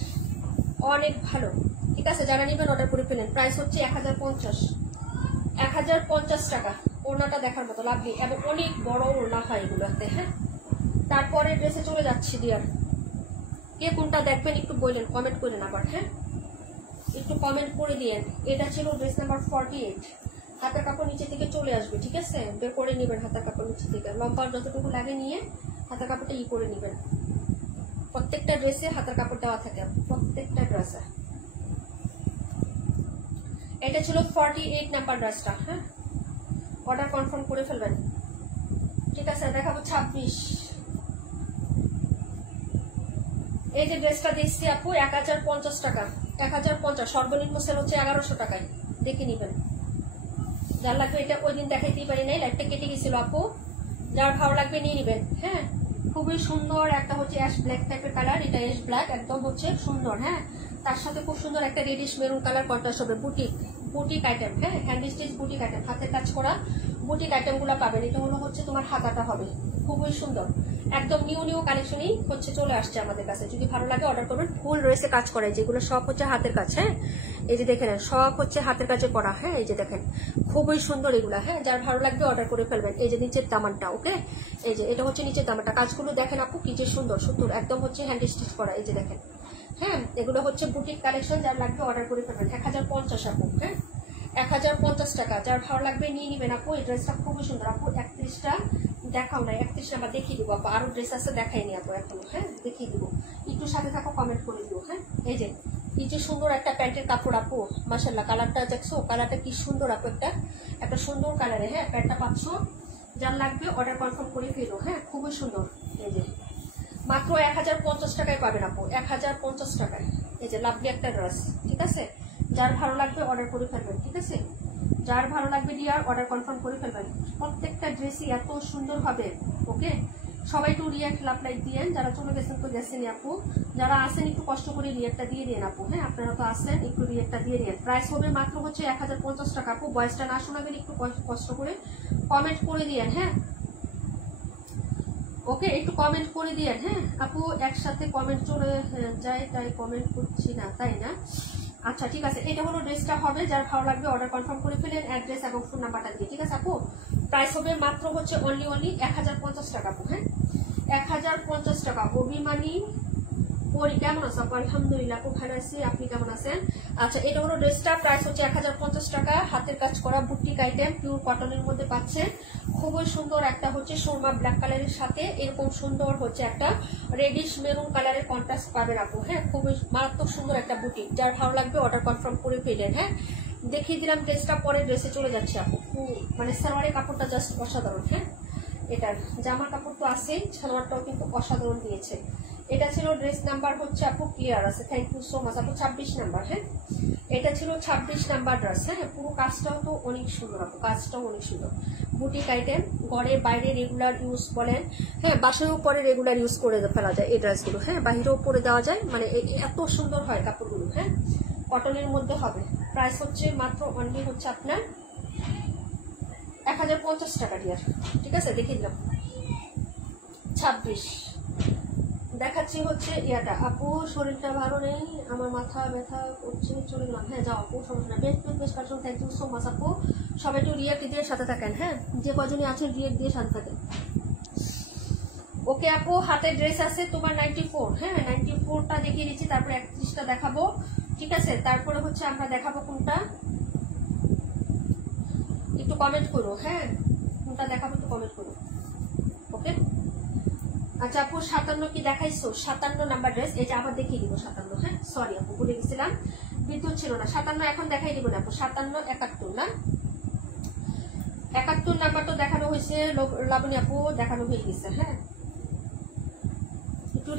অনেক ভালো। ঠিক আছে, যারা নেবেন অর্ডার করে ফেলেন। প্রাইস হচ্ছে 1050 টাকা। ওড়নাটা দেখার মতো লাভলি এবং অনেক বড় ওড়না হয় এগুলোতে। হ্যাঁ তারপরে ড্রেসে চলে যাচ্ছি ডিয়ার, কে কোনটা দেখবেন একটু বললেন, কমেন্ট করেন আবার। হ্যাঁ একটু কমেন্ট করে দিয়েন। এটা ছিল ড্রেস নাম্বার 48। হাতের কাপড় নিচে থেকে চলে আসবে। ঠিক আছে, বের করে নেবেন হাতের কাপড় নিচে থেকে, লম্বা যতটুকু লাগে নিয়ে হাতের কাপড়টা করে নেবেন। প্রত্যেকটা ড্রেসে হাতের কাপড় দেওয়া থাকে, প্রত্যেকটা ড্রেসে। এটা ছিল 48 নাম্বার ড্রেসটা। হ্যাঁ অর্ডার কনফার্ম করে ফেলবেন। ঠিক আছে, দেখাবো 26। এই যে ড্রেসটা দিচ্ছি আপু 1050 টাকা। 1050, সর্বনিম্ন সেল হচ্ছে 1100 টাকায়, দেখে নিবেন। যার লাগবে, এটা ওই দিন দেখাইতেই পারি নাই, লাইটটা কেটে গেছিল আপু, যার ভালো লাগবে নিয়ে নিবেন। হ্যাঁ খুবই সুন্দর একটা হচ্ছে অ্যাশ ব্ল্যাক টাইপের কালার, এটা অ্যাশ ব্ল্যাক একদম হচ্ছে সুন্দর। হ্যাঁ তার সাথে খুব সুন্দর একটা রেডিশ মেরুন কালার কন্ট্রাস্ট হবে। বুটিক আইটেম, হ্যাঁ হ্যান্ড স্টিচ বুটিক আইটেম, হাতের কাজ করা বুটিক আইটেম গুলা পাবেন। এটা হলো হচ্ছে তোমার হাতাটা হবে, খুবই সুন্দর, একদম নিউ কালেকশনই হচ্ছে চলে আসছে আমাদের কাছে। যদি ভালো লাগে অর্ডার করবেন। ফুল রয়েছে কাজ করা, যেগুলো সব হচ্ছে হাতের কাজ। হ্যাঁ এই যে দেখেন সব হচ্ছে হাতের কাজে করা। হ্যাঁ এই যে দেখেন খুবই সুন্দর এগুলা। হ্যাঁ যার ভালো লাগবে অর্ডার করে ফেলবেন। এই যে নিচের দামানটা, ওকে এই যে এটা হচ্ছে নিচের দামানটা, কাজগুলো দেখেন আপু কি যে সুন্দর সুন্দর, একদম হচ্ছে হ্যান্ড স্টিচ করা। এই যে দেখেন, হ্যাঁ এগুলো হচ্ছে বুটিক কালেকশন, যার লাগবে অর্ডার করে ফেলবেন। 1050 আপু। হ্যাঁ 1050 টাকা, যার ভালো লাগবে নিয়ে নিবেন আপু। এই ড্রেসটা খুবই সুন্দর আপু। 31টা দেখাও নাই, 31 নাম্বার দেখিয়ে দিব আপু, আরো ড্রেস আছে দেখাইনি আপু এখনো। হ্যাঁ দেখিয়ে দিব, একটু সাথে থাকো, কমেন্ট করে দিব। হ্যাঁ এই যে সুন্দর একটা প্যান্টের কাপড় আপু, মাশাআল্লাহ কালারটা দেখছো, কালারটা কি সুন্দর আপু, একটা সুন্দর কালারে। হ্যাঁ প্যান্টটা পাচ্ছ, যার লাগবে অর্ডার কনফার্ম করে ফেলো। হ্যাঁ খুবই সুন্দর। এই যে মাত্র 1050 টাকায় পাবেন আপু, 1050 টাকায়। এই যে লাভলি একটা ড্রেস। ঠিক আছে, যার ভালো লাগবে অর্ডার করে ফেলবেন। ঠিক আছে, যার ভালো লাগবে ডিয়ার অর্ডার কনফার্ম করে ফেলবেন। প্রত্যেকটা ড্রেসই এত সুন্দর হবে। ওকে সবাই একটু রিয়াক্ট লাভ লাইক দিয়েন, যারা চলে গেছেন তো গেছেনই আপু, যারা আসেন একটু কষ্ট করে রিয়াক্টটা দিয়ে দিন আপু। হ্যাঁ আপনারা তো আসেন, একটু রিয়াক্টটা দিয়ে দিন। প্রাইস হবে মাত্র হচ্ছে 1050 টাকা আপু। বয়সটা না শোনাবেন, একটু কষ্ট করে কমেন্ট করে দিয়েন। হ্যাঁ ওকে একটু কমেন্ট করে দিয়েন। হ্যাঁ আপু একসাথে কমেন্ট চলে যায় তাই কমেন্ট করছি না, তাই না? আচ্ছা ঠিক আছে, এটা হলো ড্রেসটা হবে, যার ভালো লাগবে অর্ডার কনফার্ম করে ফেলেন অ্যাড্রেস এবং ফোন নাম্বারটা দিয়ে। ঠিক আছে আপু, প্রাইস হবে মাত্র হচ্ছে অনলি 1050 টাকা আপু। হ্যাঁ 1050 টাকা। অভিমানী পরি কেমন আছো আপু? আলহামদুলিল্লাহ খুব ভালো আছি, আপনি কেমন আছেন? আচ্ছা এটা হলো ড্রেসটা, প্রাইস হচ্ছে 1050 টাকা। হাতের কাজ করা বুটিক আইটেম, পিওর কটনের মধ্যে পাচ্ছেন। খুবই সুন্দর একটা হচ্ছে সুরমা ব্ল্যাক কালারের সাথে এরকম সুন্দর হচ্ছে একটা রেডিশ মেরুন কালারের কন্ট্রাস্ট পাবেন আপু। হ্যাঁ খুবই মারাত্মক সুন্দর একটা বুটিক, যার ভালো লাগবে অর্ডার কনফার্ম করে ফেলেন। হ্যাঁ দেখিয়ে দিলাম ড্রেসটা, পরে ড্রেসে চলে যাচ্ছে আপু। মানে সালোয়ারের কাপড়টা জাস্ট অসাধারণ। হ্যাঁ এটার জামার কাপড় তো আছেই, সালোয়ারটাও কিন্তু অসাধারণ দিয়েছে। এটা ছিল ড্রেস নাম্বার হচ্ছে আপু, ক্লিয়ার আছে, থ্যাংক ইউ সো মাচ আপু। 26 নাম্বার। হ্যাঁ এটা ছিল 26 নাম্বার ড্রেস। হ্যাঁ পুরো কাজটাও তো অনেক সুন্দর আপু, কাজটাও অনেক সুন্দর। বুটিক আইটেম, ঘরে বাইরে রেগুলার ইউজ বলেন, হ্যাঁ বাসায়ও পরে রেগুলার ইউজ করে ফেলা যায় এই ড্রেসগুলো। হ্যাঁ বাহিরেও পরে দেওয়া যায়, মানে এত সুন্দর হয় কাপড়গুলো। হ্যাঁ কটনের মধ্যে হবে। প্রাইস হচ্ছে মাত্র অনলি হচ্ছে আপনার 1050 টাকা ডিয়ার। ঠিক আছে দেখিয়ে দিলাম 26। দেখাচ্ছি হচ্ছে ইয়াটা আপু, শরীরটা ভালো নেই, আমার মাথা ব্যথা করছে, চলে গেলাম। হ্যাঁ যাও আপু, সমস্যা না। Best person, thank you so much আপু। সবাই একটু রিয়াক্ট দিয়ে সাথে থাকেন। হ্যাঁ যে কজনই আছেন রিয়াক্ট দিয়ে সাথে থাকেন। ওকে আপু হাতে ড্রেস আছে তোমার 94। হ্যাঁ 94টা দেখিয়ে দিচ্ছি, তারপরে 31টা দেখাবো। ঠিক আছে তারপরে হচ্ছে আমরা দেখাবো কোনটা, একটু কমেন্ট করো, হ্যাঁ কোনটা দেখাবো একটু কমেন্ট করো। ওকে আচ্ছা আপু 57 কি দেখাইছো? 57 নাম্বার ড্রেস এই যে আবার দেখিয়ে দিব 57। হ্যাঁ সরি আপু ভুলে গেছিলাম, বিদ্যুৎ ছিল না। 57 এখন দেখাই দিব না আপু। 57 71 না 71 নাম্বারটা দেখানো হয়েছে লাবণী আপু, দেখানো হয়ে গেছে। হ্যাঁ একটু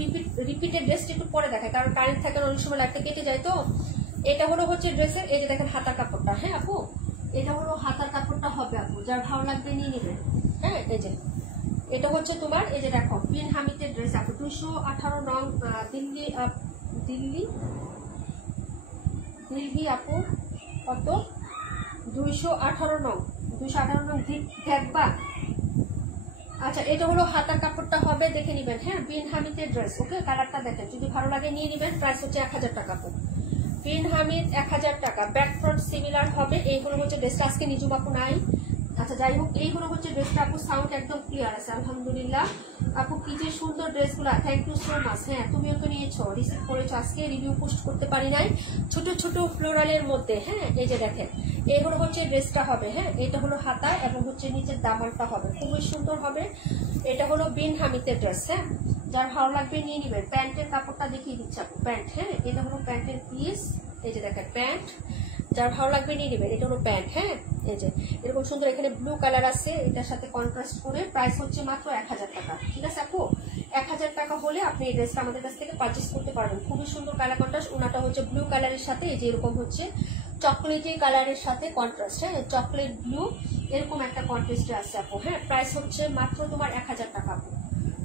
রিপিটেড ড্রেস একটু পরে দেখায়, কারণ কারেন্ট থাকে অনেক সময় লাইটটা কেটে যায়। তো এটা হলো হচ্ছে ড্রেসের এই যে দেখেন হাতার কাপড়টা। হ্যাঁ আপু এটা হলো হাতার কাপড়টা হবে আপু, যার ভালো লাগবে নিয়ে নেবেন। হ্যাঁ এই যে এটা হচ্ছে তোমার এই যে দেখো বিন হামিদের ড্রেস আপু 218 নং দিল্লি দিল্লি আপু কত 218 নং দেখবা। আচ্ছা এটা হলো হাতার কাপড়টা হবে, দেখে নিবেন। হ্যাঁ বিন হামিদের ড্রেস। ওকে কালারটা দেখেন, যদি ভালো লাগে নিয়ে নিবেন। প্রাইস হচ্ছে 1000 টাকা আপু। বিন হামিদ 1000 টাকা। ব্যাক ফ্রন্ট সিমিলার হবে। এইগুলো হচ্ছে ড্রেসটা আজকে নিজু আপু নাই। আচ্ছা যাই হোক এইগুলো হচ্ছে ড্রেসটা আপু, সাউন্ড একদম ক্লিয়ার আছে আলহামদুলিল্লাহ। আপু কি যে সুন্দর ড্রেসগুলো, থ্যাংক ইউ সো মাচ। হ্যাঁ তুমিও তো নিয়েছো, রিসিভ করেছো, আজকে রিভিউ পোস্ট করতে পারি নাই। ছোট ছোট ফ্লোরালের মধ্যে। হ্যাঁ এই যে দেখেন এইগুলো হচ্ছে ড্রেসটা হবে। হ্যাঁ এটা হলো হাতা এবং হচ্ছে নিচের দামানটা হবে, খুবই সুন্দর হবে। এটা হলো বিন হামিদের ড্রেস। হ্যাঁ যার ভালো লাগবে নিয়ে নিবেন। প্যান্টের কাপড়টা দেখিয়ে দিচ্ছি আপু, প্যান্ট। হ্যাঁ এটা হলো প্যান্টের পিস, এই যে দেখেন প্যান্ট, যার ভালো লাগবে নিয়ে নেবেন। এটা হলো প্যান্ট। হ্যাঁ এই যে এরকম সুন্দর এখানে ব্লু কালার আছে, এটার সাথে কন্ট্রাস্ট করে। প্রাইস হচ্ছে মাত্র 1000 টাকা। ঠিক আছে আপু 1000 টাকা হলে আপনি এই ড্রেসটা আমাদের কাছ থেকে পারচেস করতে পারবেন। খুবই সুন্দর কালার কন্ট্রাস্ট। ওনাটা হচ্ছে ব্লু কালারের সাথে এই যে এরকম হচ্ছে চকলেটি কালারের সাথে কন্ট্রাস্ট। হ্যাঁ চকলেট ব্লু এরকম একটা কন্ট্রাস্টে আছে আপু। হ্যাঁ প্রাইস হচ্ছে মাত্র তোমার 1000 টাকা আপু।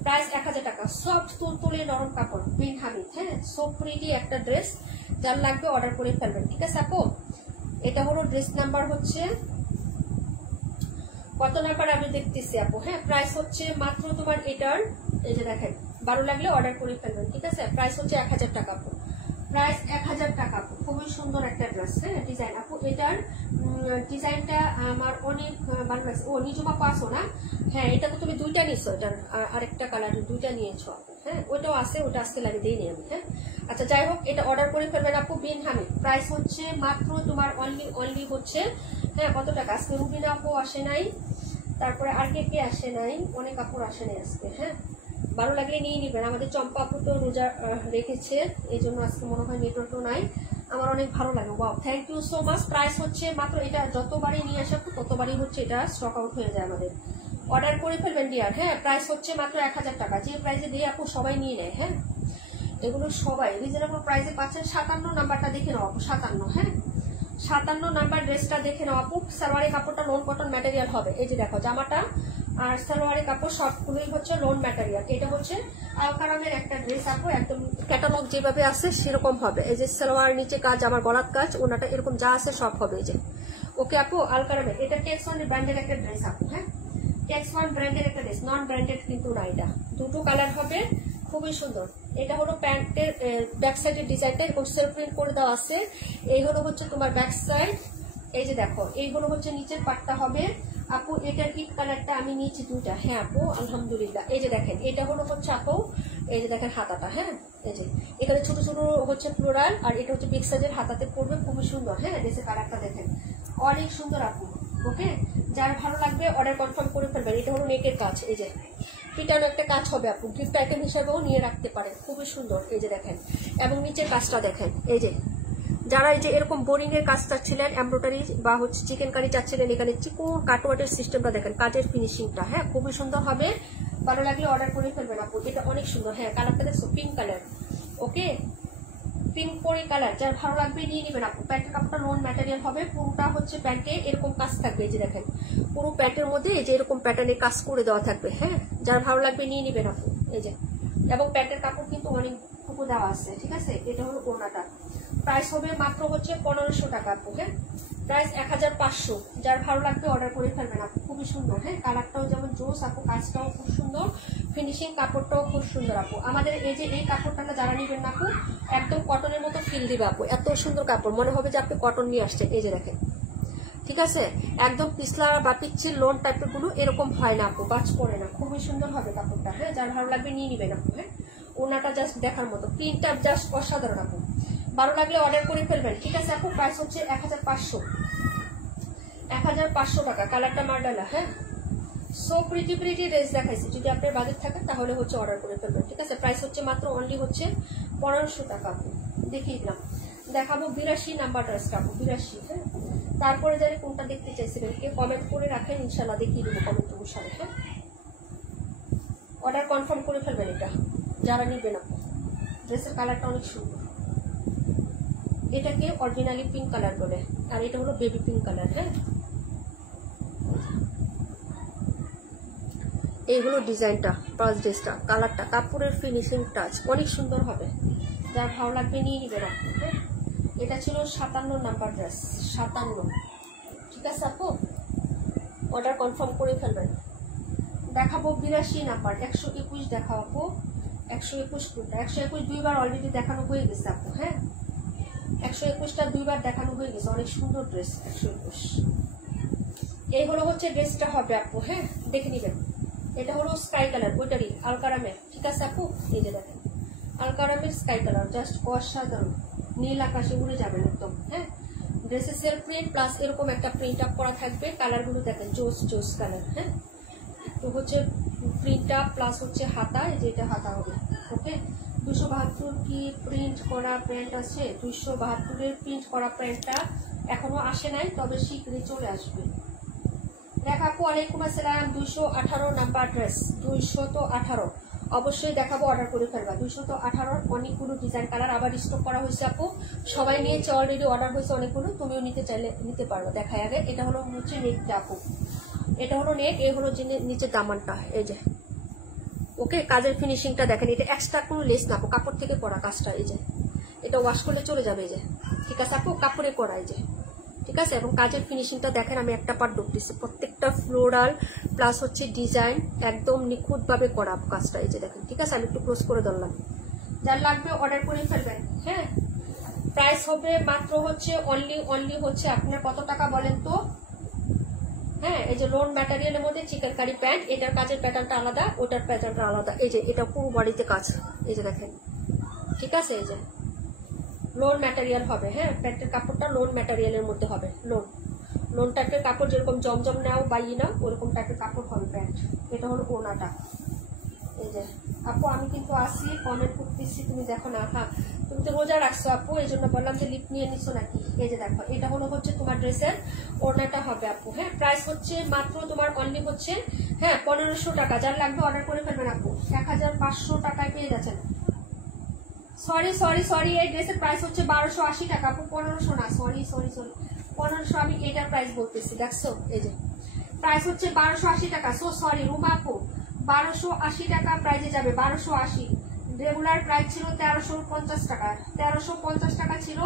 প্রাইস 1000 টাকা। সফট তুলতুলে নরম কাপড় বিন হামিদ। হ্যাঁ সো প্রিটি একটা ড্রেস, যার লাগবে অর্ডার করে ফেলবেন। ঠিক আছে আপু এটা হলো ড্রেস নাম্বার হচ্ছে কত নাম্বার আমি দেখতেছি আপু। হ্যাঁ প্রাইস হচ্ছে মাত্র তোমার এটার এই যে দেখেন, ভালো লাগলে অর্ডার করে ফেলবেন। ঠিক আছে প্রাইস হচ্ছে 1000 টাকা আপু। প্রাইস 1000 টাকা আপু। খুবই সুন্দর একটা ড্রেস। হ্যাঁ ডিজাইন আপু, এটার ডিজাইনটা আমার অনেক ভালো লাগছে। ও নিজমা পাসো না? হ্যাঁ এটা তো তুমি দুইটা নিয়েছো, এটার আরেকটা কালার দুইটা নিয়েছো আপু। হ্যাঁ ওটাও আছে, ওটা আজকে লাগিয়ে দিয়ে আমি। হ্যাঁ আচ্ছা যাই হোক এটা অর্ডার করে ফেলবেন আপু বিন হামিদ। প্রাইস হচ্ছে মাত্র তোমার অনলি হচ্ছে হ্যাঁ কত টাকা। আজকে রুবিনা আপু আসে নাই, তারপরে আর কে আসে নাই, অনেক কাপড় আসে নাই আজকে। হ্যাঁ ভালো লাগলে নিয়ে নিবেন। আমাদের চম্পা আপু তো রোজা রেখেছে, এই জন্য আজকে মনে হয় নেটওয়ার্কও নাই। আমার অনেক ভালো লাগে। Wow thank you so much. Price হচ্ছে মাত্র এটা যতবারই নিয়ে আসা ততবারই হচ্ছে এটা স্টক আউট হয়ে যায় আমাদের। অর্ডার করে ফেলবেন ডিয়ার। হ্যাঁ প্রাইস হচ্ছে মাত্র 1000 টাকা। যে প্রাইসে দিয়ে আপু সবাই নিয়ে নেয়। হ্যাঁ এগুলো সবাই রিজনেবল প্রাইসে পাচ্ছেন। 57 নাম্বারটা দেখে নাও আপু, 57। হ্যাঁ 57 নাম্বার ড্রেসটা দেখে নাও আপু। সালোয়ারের কাপড়টা লোন কটন ম্যাটেরিয়াল হবে। এই যে দেখো জামাটা আর সালোয়ারের কাপড় সবগুলোই হচ্ছে লোন ম্যাটেরিয়াল। এটা হচ্ছে আলকারামের একটা ড্রেস আপু, একদম ক্যাটালগ যেভাবে আছে সেরকম হবে। এই যে সালোয়ার নিচে কাজ, আমার গলার কাজ, ওনাটা এরকম যা আছে সব হবে। এই যে ওকে আপু আলকারামের এটা টেক্স ওয়ান ব্র্যান্ডের একটা ড্রেস আপু। হ্যাঁ টেক্স ওয়ান ব্র্যান্ডের একটা ড্রেস, নন ব্র্যান্ডেড কিন্তু না। এটা দুটো কালার হবে, খুবই সুন্দর। এটা হলো প্যান্টের ব্যাক সাইডের ডিজাইনটা এরকম সেলফ প্রিন্ট করে দেওয়া আছে। এই হলো হচ্ছে তোমার ব্যাক সাইড। এই যে দেখো এইগুলো হচ্ছে নিচের পাটটা হবে আপু। এটার ইট কালারটা আমি নিয়েছি দুইটা। হ্যাঁ আপু আলহামদুলিল্লাহ। এই যে দেখেন এটা হলো হচ্ছে আপু, এই যে দেখেন হাতাটা। হ্যাঁ এই যে এখানে ছোট ছোট হচ্ছে ফ্লোরাল, আর এটা হচ্ছে বিগ সাইজের হাতাতে পড়বে, খুবই সুন্দর। হ্যাঁ ড্রেসের কালারটা দেখেন অনেক সুন্দর আপু। ওকে যার ভালো লাগবে অর্ডার কনফার্ম করে ফেলবেন। এটা হলো নেকের কাজ, এই যে পিটানো একটা কাজ হবে আপু, গিফট আইটেম হিসেবেও নিয়ে রাখতে পারেন, খুবই সুন্দর। এই যে দেখেন এবং নিচের কাজটা দেখেন। এই যে যারা এই যে এরকম বোরিং এর কাজ চাচ্ছিলেন, এমব্রয়ডারি বা হচ্ছে চিকেন কারি চাচ্ছিলেন, এখানে চিকন কাটওয়ার্টের সিস্টেমটা দেখেন, কাজের ফিনিশিংটা। হ্যাঁ খুবই সুন্দর হবে, ভালো লাগলে অর্ডার করে ফেলবেন আপু। এটা অনেক সুন্দর। হ্যাঁ কালারটা দেখছো পিঙ্ক কালার। ওকে পিঙ্ক পরি কালার, যার ভালো লাগবে নিয়ে নেবেন আপু। প্যান্টের কাপড়টা লোন ম্যাটেরিয়াল হবে, পুরোটা হচ্ছে প্যান্টে এরকম কাজ থাকবে। এই যে দেখেন পুরো প্যান্টের মধ্যে এই যে এরকম প্যাটার্নের কাজ করে দেওয়া থাকবে। হ্যাঁ যার ভালো লাগবে নিয়ে নেবেন আপু। এই যে এবং প্যান্টের কাপড় কিন্তু অনেক টুকু দেওয়া আছে। ঠিক আছে এটা হলো ওড়নাটা। প্রাইস হবে মাত্র হচ্ছে 1500 টাকা আপু। হ্যাঁ প্রাইস 1500। যার ভালো লাগবে অর্ডার করে ফেলবেন আপু, খুবই সুন্দর। হ্যাঁ কালারটাও যেমন জোস আপু, কাজটাও খুব সুন্দর, ফিনিশিং কাপড়টাও খুব সুন্দর আপু। আমাদের এই যে এই কাপড়টা যারা নিবেন না আপু, একদম কটনের মতো ফিল দিবে আপু। এত সুন্দর কাপড়, মনে হবে যে আপনি কটন নিয়ে আসছেন। এই যে দেখেন ঠিক আছে একদম পিছলা বা পিচ্ছিল লোন টাইপের গুলো এরকম হয় না আপু, বাজ পড়ে না, খুবই সুন্দর হবে কাপড়টা। হ্যাঁ যার ভালো লাগবে নিয়ে নিবেন আপু। হ্যাঁ ওনাটা জাস্ট দেখার মতো, প্রিন্টটা জাস্ট অসাধারণ আপু। ভালো লাগলে অর্ডার করে ফেলবেন। ঠিক আছে আপু প্রাইস হচ্ছে 1500। 1500 টাকা, কালারটা মার্ডালা। হ্যাঁ, সো প্রিটি ড্রেস দেখাইছি, যদি আপনার বাজেট থাকে তাহলে হচ্ছে অর্ডার করে ফেলবেন। ঠিক আছে, প্রাইস হচ্ছে মাত্র অনলি হচ্ছে 1500 টাকা। দেখিয়ে দিলাম। দেখাবো 82 নাম্বার ড্রেসটা, 82। হ্যাঁ, তারপরে যারা কোনটা দেখতে চাইছিলেন কে কমেন্ট করে রাখেন, ইনশাল্লাহ দেখিয়ে দেবো কমেন্ট অনুসারে। হ্যাঁ, অর্ডার কনফার্ম করে ফেলবেন এটা যারা নিবেন। আপনি ড্রেসের কালারটা অনেক সুন্দর, এটাকে অরিজিনালি পিঙ্ক কালার বলে, আর এটা হলো বেবি পিঙ্ক কালার। হ্যাঁ, এই হলো ডিজাইনটা, প্লাস ড্রেসটা, কালারটা, কাপড়ের ফিনিশিং টাচ অনেক সুন্দর হবে। যার ভালো লাগবে নিয়ে নিবেন আপনি। হ্যাঁ, এটা ছিল 57 নাম্বার ড্রেস, 57। ঠিক আছে আপু, অর্ডার কনফার্ম করে ফেলবেন। দেখাবো 82 নাম্বার, 121 দেখাও আপু। 121 কোনটা? 121 দুইবার অলরেডি দেখানো হয়ে গেছে আপু। হ্যাঁ, 121টা দুইবার দেখানো হয়ে গেছে, অনেক সুন্দর ড্রেস 121। এই হলো হচ্ছে ড্রেসটা হবে আপু। হ্যাঁ, দেখে নিবেন। এটা হলো স্কাই কালার, ওইটারই আলকারামের। ঠিক আছে আপু, এই যে দেখেন আলকারামের স্কাই কালার, জাস্ট অসাধারণ, নীল আকাশে উড়ে যাবেন একদম। হ্যাঁ, ড্রেসের সেলফ প্রিন্ট প্লাস এরকম একটা প্রিন্ট আপ করা থাকবে, কালারগুলো দেখেন জোস কালার। হ্যাঁ, তো হচ্ছে প্রিন্ট আপ প্লাস হচ্ছে হাতা, এই যে এটা হাতা হবে। ওকে, 272 কি প্রিন্ট করা প্যান্ট আছে, 272-এর প্রিন্ট করা প্যান্টটা এখনো আসে নাই, তবে শীঘ্রই চলে আসবে। দেখাবো ওয়ালাইকুম আসসালাম 218 নাম্বার ড্রেস, 218 অবশ্যই দেখাবো, অর্ডার করে ফেলবা। 218 অনেকগুলো ডিজাইন কালার আবার স্টক করা হয়েছে আপু, সবাই নিয়েছে অলরেডি, অর্ডার হয়েছে অনেকগুলো, তুমিও নিতে চাইলে নিতে পারবে। দেখাই আগে, এটা হলো হচ্ছে নেকটা আপু, এটা হলো নেক, এই হলো নিচে দামানটা, এই যে। ওকে, কাজের ফিনিশিংটা দেখেন, এটা এক্সট্রা কোনো লেস না আপু, কাপড় থেকে করা কাজটা। এই যে এটা ওয়াশ করলে চলে যাবে, এই যে। ঠিক আছে আপু, কাপড়ে করা, এই যে। ঠিক আছে, এবং কাজের ফিনিশিংটা দেখেন, আমি একটা পার্ট ঢুকতেছি, প্রত্যেকটা ফ্লোরাল প্লাস হচ্ছে ডিজাইন একদম নিখুঁত ভাবে করা কাজটা। এই যে দেখেন। ঠিক আছে, আমি একটু ক্লোজ করে ধরলাম। যার লাগবে অর্ডার করে ফেলবেন। হ্যাঁ, প্রাইস হবে মাত্র হচ্ছে অনলি হচ্ছে আপনার কত টাকা বলেন তো? হ্যাঁ, এই যে লোন ম্যাটেরিয়ালের মধ্যে চিকেন কারি প্যান্ট, এটার কাজের প্যাটার্নটা আলাদা, ওটার প্যাটার্নটা আলাদা। এই যে এটা পুরো বডিতে কাজ, এই যে দেখেন। ঠিক আছে, এই যে লোন ম্যাটেরিয়াল হবে। হ্যাঁ, প্যান্টের কাপড়টা লোন ম্যাটেরিয়ালের মধ্যে হবে, লোন টাইপের কাপড়, যেরকম জমজম নাও বাইয়ে নাও ওরকম টাইপের কাপড় হবে প্যান্ট। এটা হলো ওনাটা। এই যে আপু, আমি কিন্তু আসি কমেন্ট করতেছি, তুমি দেখো না। হ্যাঁ, তুমি তো রোজা রাখছো আপু, এই জন্য বললাম যে লিপ নিয়ে নিছো নাকি। এই যে দেখো, এটা হলো হচ্ছে তোমার ড্রেসের ওড়নাটা হবে আপু। হ্যাঁ, প্রাইস হচ্ছে মাত্র তোমার অনলি হচ্ছে 1500 টাকা। যার লাগবে অর্ডার করে ফেলবেন আপু, 1500 টাকায় পেয়ে যাচ্ছেন। সরি, এই ড্রেসের প্রাইস হচ্ছে 1280 টাকা আপু, 1500 না। সরি 1500, আমি এটার প্রাইস বলতেছি, দেখছো। এই যে প্রাইস হচ্ছে 1280 টাকা। সো সরি রুমা আপু, 1280 টাকা প্রাইজে যাবে, 1280। রেগুলার প্রাইস ছিল 1350 টাকা, 1350 টাকা ছিল,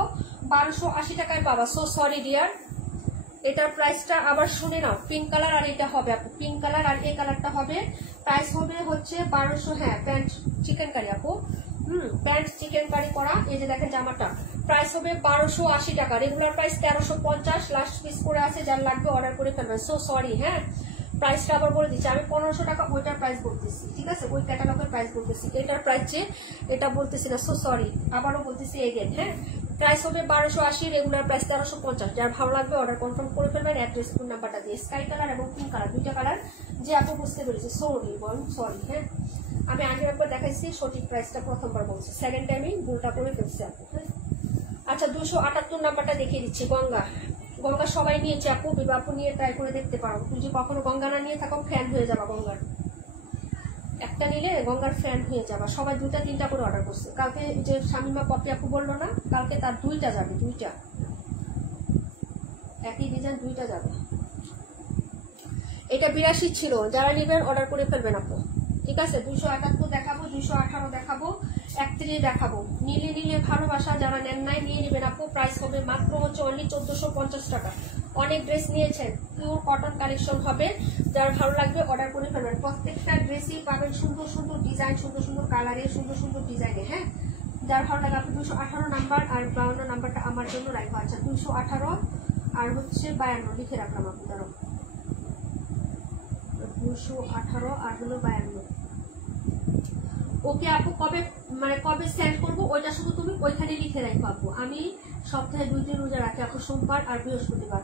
1280 টাকায় পাবা। সো সরি ডিয়ার, এটার প্রাইসটা আবার শুনে নাও। পিঙ্ক কালার আর এটা হবে আপু, পিঙ্ক কালার আর এই কালারটা হবে। প্রাইস হবে হচ্ছে 1200। হ্যাঁ, প্যান্ট চিকেন কারি আপু, প্যান্ট চিকেন কারি করা। এই যে দেখেন জামাটা, প্রাইস হবে 1280 টাকা, রেগুলার প্রাইস 1350, লাস্ট পিস করে আছে, যার লাগবে অর্ডার করে ফেলবেন। So sorry. হ্যাঁ, প্রাইসটা আবার বলে দিচ্ছি, আমি 1500 টাকা ওইটার প্রাইস বলতেছি। ঠিক আছে, ওই ক্যাটালগের প্রাইস বলতেছি, এটার প্রাইস যে এটা বলতেছি না। সো সরি, আবারও বলতেছি এগেন। হ্যাঁ, প্রাইস হবে 1280, রেগুলার প্রাইস 1350। যার ভালো লাগবে অর্ডার কনফার্ম করে ফেলবেন, অ্যাড্রেস ফোন নাম্বারটা দিয়ে। স্কাই কালার এবং পিঙ্ক কালার, দুইটা কালার যে আপু বুঝতে পেরেছি। সরি। হ্যাঁ, আমি আগের একবার দেখাইছি, সঠিক প্রাইসটা প্রথমবার বলছি, সেকেন্ড টাইমে ভুলটা করে ফেলছি আপু। হ্যাঁ, আচ্ছা 278 নাম্বারটা দেখিয়ে দিচ্ছি। গঙ্গা সবাই নিয়েছে আপু, বিবাপু নিয়ে ট্রাই করে দেখতে পারো। তুমি যে কখনো গঙ্গা না নিয়ে থাকো, ফ্যান হয়ে যাবা গঙ্গার। একটা নিলে গঙ্গার ফ্যান হয়ে যাবা। সবাই 2টা-3টা করে অর্ডার করছে। কালকে যে শামিমা পপি আপু বললো না, কালকে তার 2টা যাবে, 2টা একই ডিজাইন, 2টা যাবে। এটা 82 ছিল, যারা নেবেন অর্ডার করে ফেলবেন আপু। ঠিক আছে, 278 দেখাবো, 218 দেখাবো, 31 দেখাবো। নিলে ভালোবাসা, যারা নেন নাই নিয়ে নেবেন আপু। প্রাইস হবে মাত্র হচ্ছে অনলি 1450 টাকা। অনেক ড্রেস নিয়েছেন, পিওর কটন কালেকশন হবে, যার ভালো লাগবে অর্ডার করে ফেলবেন। প্রত্যেকটা ড্রেসই পাবেন সুন্দর সুন্দর ডিজাইন, সুন্দর সুন্দর কালারে, সুন্দর সুন্দর ডিজাইনে। হ্যাঁ, যার ভালো লাগে আপনি 218 নাম্বার আর 52 নাম্বারটা আমার জন্য রাখবো। আচ্ছা 218 আর হচ্ছে 52 লিখে রাখলাম আপনি, ধরো 218 আর হলো 52। ওকে আপু, কবে সেন্ড করবো ওইটা শুধু তুমি ওইখানে লিখে রাখবো আপু। আমি সপ্তাহে 2 দিন রোজা রাখি আপু, সোমবার আর বৃহস্পতিবার।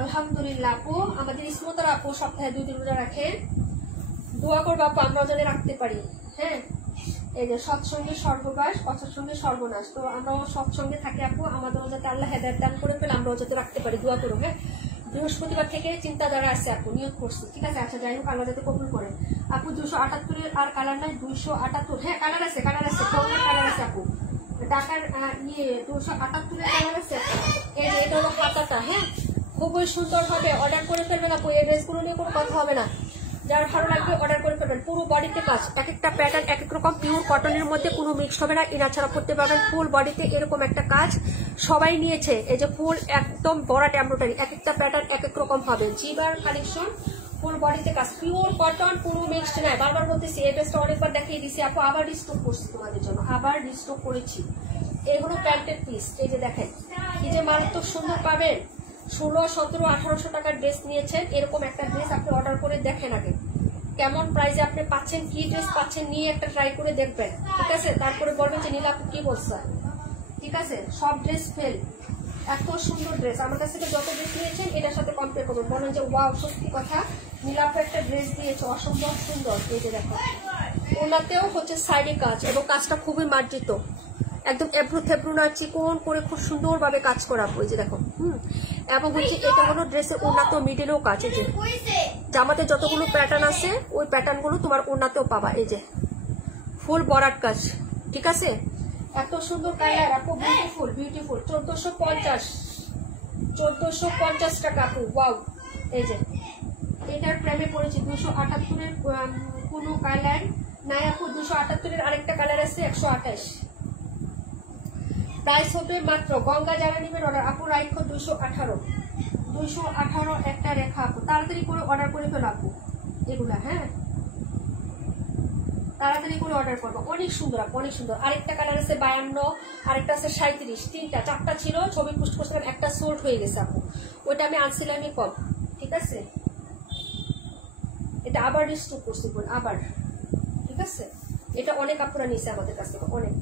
আলহামদুলিল্লাহ আপু, আমাদের ইসমতার আপু সপ্তাহে 2 দিন রোজা রাখে। দোয়া করবো আপু আমরাও যেন রাখতে পারি। হ্যাঁ, এই যে সৎসঙ্গে সর্ববাস, অসৎসঙ্গে সর্বনাশ। তো আমরাও সৎসঙ্গে থাকি আপু, আমাদেরও যাতে আল্লাহ হেদায়েত দান করে ফেলে, আমরাও যাতে রাখতে পারি। দোয়া করো। হ্যাঁ, বৃহস্পতিবার থেকে চিন্তাধারা আছে আপু, নিয়োগ করছি। ঠিক আছে, আচ্ছা যাই হোক, আল্লাহ যাতে কবুল করে। আপু 278 আর কালার নাই, 278। হ্যাঁ, কালার আছে, কালার আছে, কালার আছে আপু। টাকার 278 কালার আছে। এই যে এটা হলো হাতাটা। হ্যাঁ, খুবই সুন্দর হবে, অর্ডার করে ফেলবেন আপু। এই ড্রেসগুলো নিয়ে কোনো কথা হবে না, যার ভালো লাগবে অর্ডার করে ফেলবেন। পুরো বডিতে কাজ, এক একটা প্যাটার্ন এক এক রকম, পিওর কটনের মধ্যে কোনো মিক্স হবে না, ইনার ছাড়া করতে পারবেন। ফুল বডিতে এরকম একটা কাজ সবাই নিয়েছে। এই যে ফুল একদম বড় এমব্রয়ডারি, এক একটা প্যাটার্ন এক এক রকম হবে। জিবার কালেকশন, ফুল বডিতে কাজ, পিওর কটন, কোনো মিক্সড নাই। বারবার বলতেছি, এই ড্রেসটা অনেকবার দেখিয়ে দিছি আপু, আবার রিস্টক করছি তোমাদের জন্য, আবার রিস্টক করেছি। এগুলো প্যান্টের পিস, এই যে দেখেন, এই যে মারাত্মক সুন্দর পাবেন। 16, 17, 1800 টাকার ড্রেস নিয়েছেন, এরকম একটা ড্রেস আপনি অর্ডার করে দেখেন আগে কেমন প্রাইসে আপনি পাচ্ছেন, কি ড্রেস পাচ্ছেন, নিয়ে একটা ট্রাই করে দেখবেন। ঠিক আছে, তারপরে বলবেন যে নীলা আপু কি বলছে। ঠিক আছে, সব ড্রেস ফেল, এত সুন্দর ড্রেস আমার কাছ থেকে যত ড্রেস নিয়েছেন এটার সাথে কম্পেয়ার করবেন, বলেন যে ওয়াও সত্যি কথা, নীলা আপু একটা ড্রেস দিয়েছে অসম্ভব সুন্দর। এই যে দেখো, ওনাতেও হচ্ছে সাইডে কাজ, এবং কাজটা খুবই মার্জিত, একদম এব্রু থেব্রু না, চিকন করে খুব সুন্দরভাবে কাজ করা। ওই যে দেখো, এবং হচ্ছে এটা হলো ড্রেসের ওড়নাতে মিডিলেও কাজ। এই যে জামাতে যতগুলো প্যাটার্ন আছে ওই প্যাটার্ন গুলো তোমার ওড়নাতেও পাবা। এই যে ফুল বরাট কাজ। ঠিক আছে, এত সুন্দর কালার আপু, বিউটিফুল বিউটিফুল। 1450 টাকা আপু, ওয়াও। এই যে এটার প্রেমে পড়েছি, 278 কোনো কালার নাই আপু। 278 আরেকটা কালার আছে 128, প্রাইস হবে মাত্র, গঙ্গা যারা নিবেন অর্ডার আপু রাইখো 218 একটা রেখা আপু, তাড়াতাড়ি করে অর্ডার করে ফেলো আপু এগুলা। হ্যাঁ, তাড়াতাড়ি করে অর্ডার করবো, অনেক সুন্দর আপু, অনেক সুন্দর। আরেকটা কালার আছে 52, আরেকটা আছে 37, 3টা 4টা ছিল, ছবি পোস্ট করছিলাম, একটা সোল্ড হয়ে গেছে আপু, ওইটা আমি আনছিলামই কম। ঠিক আছে, এটা আবার রিস্টক করছি আবার। ঠিক আছে, এটা অনেক আপুরা নিছে আমাদের কাছ থেকে, অনেক।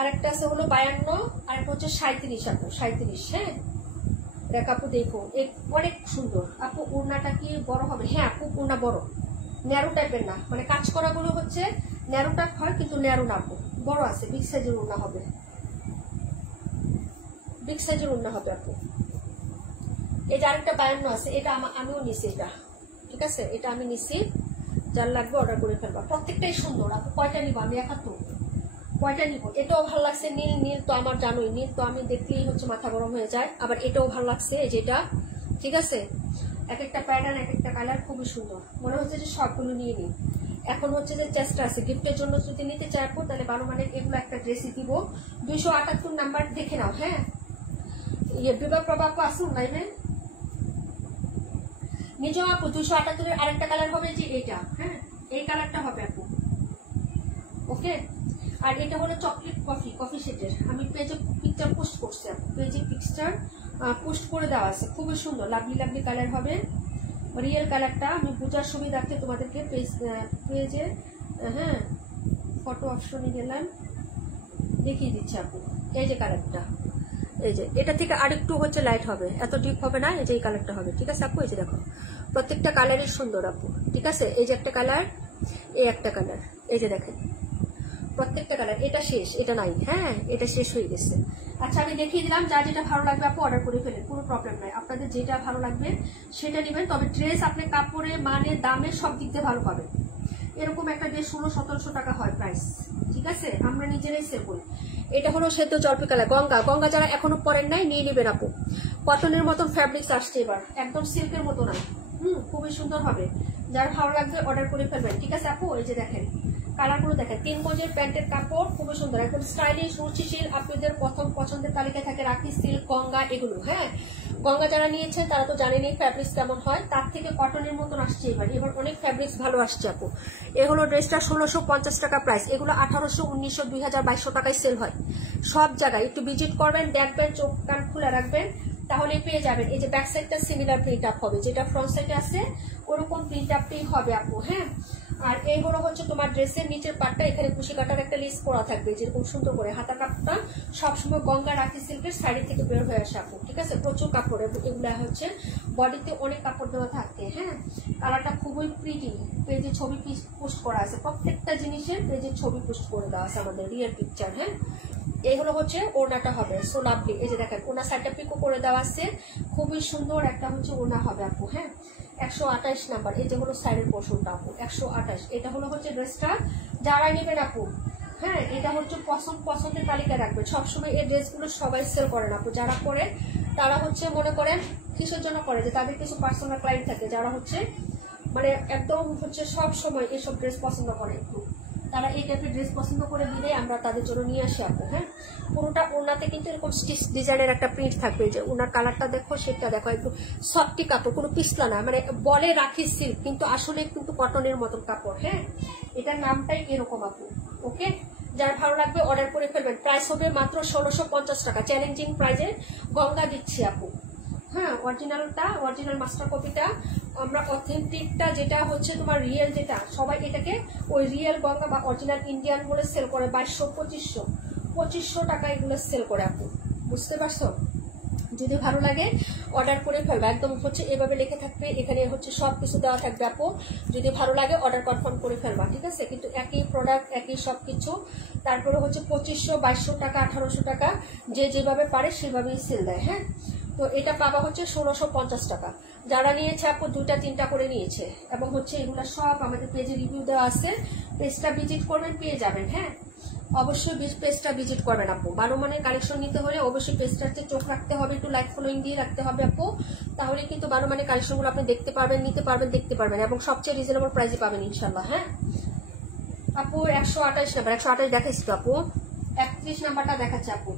আরেকটা আছে হলো 52, আরেকটা হচ্ছে 37 আপু, 37। হ্যাঁ, দেখ আপু, দেখো অনেক সুন্দর আপু। ওড়নাটা কি বড় হবে? হ্যাঁ আপু, ওড়না বড়, ন্যারো টাইপের না, মানে কাজ করা গুলো হচ্ছে ন্যারো টাইপ হয়, কিন্তু ন্যারো না আপু, বড় আছে, বিগ সাইজের ওড়না হবে, বিগ সাইজের ওড়না হবে আপু। এই যে আরেকটা 52 আছে, এটা আমিও নিছি এটা। ঠিক আছে, এটা আমি নিছি, যার লাগবে অর্ডার করে ফেলবা। প্রত্যেকটাই সুন্দর আপু। কয়টা নিব আমি? 71। কয়টা নিব? এটাও ভালো লাগছে, নীল নীল তো আমার জানোই, নীল তো আমি দেখলেই হচ্ছে মাথা গরম হয়ে যায়। আবার এটাও ভালো লাগছে, এই যেটা। ঠিক আছে, এক একটা প্যাটার্ন এক একটা কালার খুবই সুন্দর, মনে হচ্ছে যে সবগুলো নিয়ে নিই। এখন হচ্ছে যে চেষ্টা আছে গিফটের জন্য, যদি নিতে চাইবো তাহলে 12 মানের এগুলো একটা ড্রেসই দিব। 278 নাম্বার দেখে নাও। হ্যাঁ, বিবাহ প্রভাব আসুন লাইনে নিজেও আপু। 278 আরেকটা কালার হবে যে এটা। হ্যাঁ, এই কালারটা হবে আপু, ওকে। আর এটা হলো চকলেট কফি শেডের, আমি পেজে পিকচার পোস্ট করছি আপু, পেজে পিকচার পোস্ট করে দেওয়া আছে, খুবই সুন্দর, লাভলি লাভলি কালার হবে। রিয়েল কালারটা আমি বোঝার সুবিধার্থে তোমাদেরকে পেজে হ্যাঁ ফটো অপশনে গেলাম, দেখিয়ে দিচ্ছি আপু। এই যে কালারটা, এই যে এটা থেকে আরেকটু হচ্ছে লাইট হবে, এত ডিপ হবে না, এই যে এই কালারটা হবে। ঠিক আছে আপু, এই যে দেখো প্রত্যেকটা কালারই সুন্দর আপু। ঠিক আছে, এই যে একটা কালার, এই একটা কালার, এই যে দেখেন প্রত্যেকটা কালার। এটা শেষ, এটা নাই। হ্যাঁ, এটা শেষ হয়ে গেছে। আচ্ছা, আমি দেখিয়ে দিলাম, যা যেটা ভালো লাগবে আপু অর্ডার করে ফেলেন, কোনো প্রবলেম নাই। আপনাদের যেটা ভালো লাগবে সেটা নেবেন, তবে ড্রেস আপনি কাপড়ে, মানে, দামে সব দিক দিয়ে ভালো পাবেন। এরকম একটা ড্রেস 1600-1700 টাকা হয় প্রাইস। ঠিক আছে, আমরা নিজেরাই সেল করি। এটা হলো সেদ্ধ জলপি কালার, গঙ্গা যারা এখনো পরেন নাই নিয়ে নেবেন আপু। কটনের মতন ফ্যাব্রিক্স আসছে এবার, একদম সিল্কের মতো না। খুবই সুন্দর হবে, যার ভালো লাগবে অর্ডার করে ফেলবেন। ঠিক আছে আপু, এই যে দেখেন কালারগুলো দেখেন, 3 গজের প্যান্টের কাপড়, খুবই সুন্দর, একদম স্টাইলিশ, রুচিশীল। আপনাদের প্রথম পছন্দের তালিকায় থাকে রাখি সিল্ক, গঙ্গা, এগুলো। হ্যাঁ, গঙ্গা যারা নিয়েছেন তারা তো জানেনই ফ্যাব্রিক্স কেমন হয়, তার থেকে কটনের মতন আসছে এবার অনেক ফ্যাব্রিক্স ভালো আসছে আপু। এগুলো ড্রেসটা 1650 টাকা প্রাইস, এগুলো 1800, 1900, 2000, 2200 টাকায় সেল হয় সব জায়গায়। একটু ভিজিট করবেন, দেখবেন, চোখ কান খুলে রাখবেন, তাহলে পেয়ে যাবেন। এই যে ব্যাক সাইডটা সিমিলার প্রিন্ট আপ হবে, যেটা ফ্রন্ট সাইডে আছে ওরকম প্রিন্ট আপটাই হবে আপু। হ্যাঁ, আর এই হলো হচ্ছে তোমার ড্রেসের নিচের পাটটা, এখানে কুশি কাটার একটা লেস করা থাকবে যেরকম সুন্দর করে। হাতা কাপড়টা সবসময় গঙ্গা রাখি সিল্কের সাইডের থেকে বের হয়ে আসে আপু, ঠিক আছে? প্রচুর কাপড়, এগুলা হচ্ছে বডিতে অনেক কাপড় দেওয়া থাকে। হ্যাঁ, কালারটা খুবই প্রিটি, পেজে ছবি পোস্ট করা আছে, প্রত্যেকটা জিনিসের পেজে ছবি পোস্ট করে দেওয়া আছে আমাদের রিয়েল পিকচার। হ্যাঁ, এই হলো হচ্ছে ওড়নাটা হবে সো লাভলি। এই যে দেখেন ওনা সাইডটা পিকো করে দেওয়া আছে, খুবই সুন্দর একটা হচ্ছে ওনা হবে আপু। হ্যাঁ, 128 নাম্বার, এই যে হলো সাইডের পোর্শনটা আপু 128। এটা হলো হচ্ছে ড্রেসটা, যারা নেবেন আপু। হ্যাঁ, এটা হচ্ছে পছন্দের তালিকা রাখবেন সবসময়। এই ড্রেসগুলো সবাই সেল করেন আপু, যারা করে তারা হচ্ছে মনে করেন কিসের জন্য করে, যে তাদের কিছু পার্সোনাল ক্লায়েন্ট থাকে যারা হচ্ছে মানে একদম হচ্ছে সব সময় এসব ড্রেস পছন্দ করে, একটু তারা এই টাইপের ড্রেস পছন্দ করে দিলে আমরা তাদের জন্য নিয়ে আসি আপু। হ্যাঁ, পুরোটা ওনাতে কিন্তু এরকম স্টিচ ডিজাইনের একটা প্রিন্ট থাকবে। যে ওনার কালারটা দেখো, সেটা দেখো, একটু সফটি কাপড়, কোনো পিছলা না, মানে বলে রাখি সিল্ক কিন্তু আসলে কিন্তু কটনের মতন কাপড়। হ্যাঁ, এটার নামটাই এরকম আপু। ওকে, যার ভালো লাগবে অর্ডার করে ফেলবেন। প্রাইস হবে মাত্র 1650 টাকা, চ্যালেঞ্জিং প্রাইজে গঙ্গা দিচ্ছি আপু। হ্যাঁ, অরিজিনাল মাস্টার কপিটা আমরা, অথেন্টিকটা যেটা হচ্ছে তোমার রিয়েল, যেটা সবাই এটাকে ওই রিয়েল গঙ্গা বা অরিজিনাল ইন্ডিয়ান বলে সেল করে 2200-2500 টাকা এগুলো সেল করে আপু, বুঝতে পারছো? যদি ভালো লাগে অর্ডার করে ফেলবে, একদম হচ্ছে এভাবে লিখে থাকবে, এখানে হচ্ছে সবকিছু দেওয়া থাকবে আপু। যদি ভালো লাগে অর্ডার কনফার্ম করে ফেলবা, ঠিক আছে? কিন্তু একই প্রোডাক্ট, একই সবকিছু। তারপরে হচ্ছে 2500-2200 টাকা, 1800 টাকা, যে যেভাবে পারে সেভাবেই সেল দেয়। হ্যাঁ, তো এটা পাবা হচ্ছে 1650 টাকা। যারা নিয়েছে আপু 2-3টা করে নিয়েছে, এবং হচ্ছে এগুলো সব আমাদের পেজে রিভিউ দেওয়া আছে, পেজটা ভিজিট করবেন পেয়ে যাবেন। হ্যাঁ, অবশ্যই পেজটা ভিজিট করবেন আপু। ভালো মানের কালেকশন নিতে হলে অবশ্যই পেজটাতে চোখ রাখতে হবে, একটু লাইক ফলোইং দিয়ে রাখতে হবে আপু, তাহলে কিন্তু ভালো মানের কালেকশনগুলো আপনি দেখতে পারবেন, নিতে পারবেন, দেখতে পারবেন, এবং সবচেয়ে রিজনেবল প্রাইসে পাবেন ইনশাল্লাহ। হ্যাঁ আপু, 128 নাম্বার, 128 দেখাইছি তো আপু, 31 নাম্বারটা দেখাচ্ছে আপু।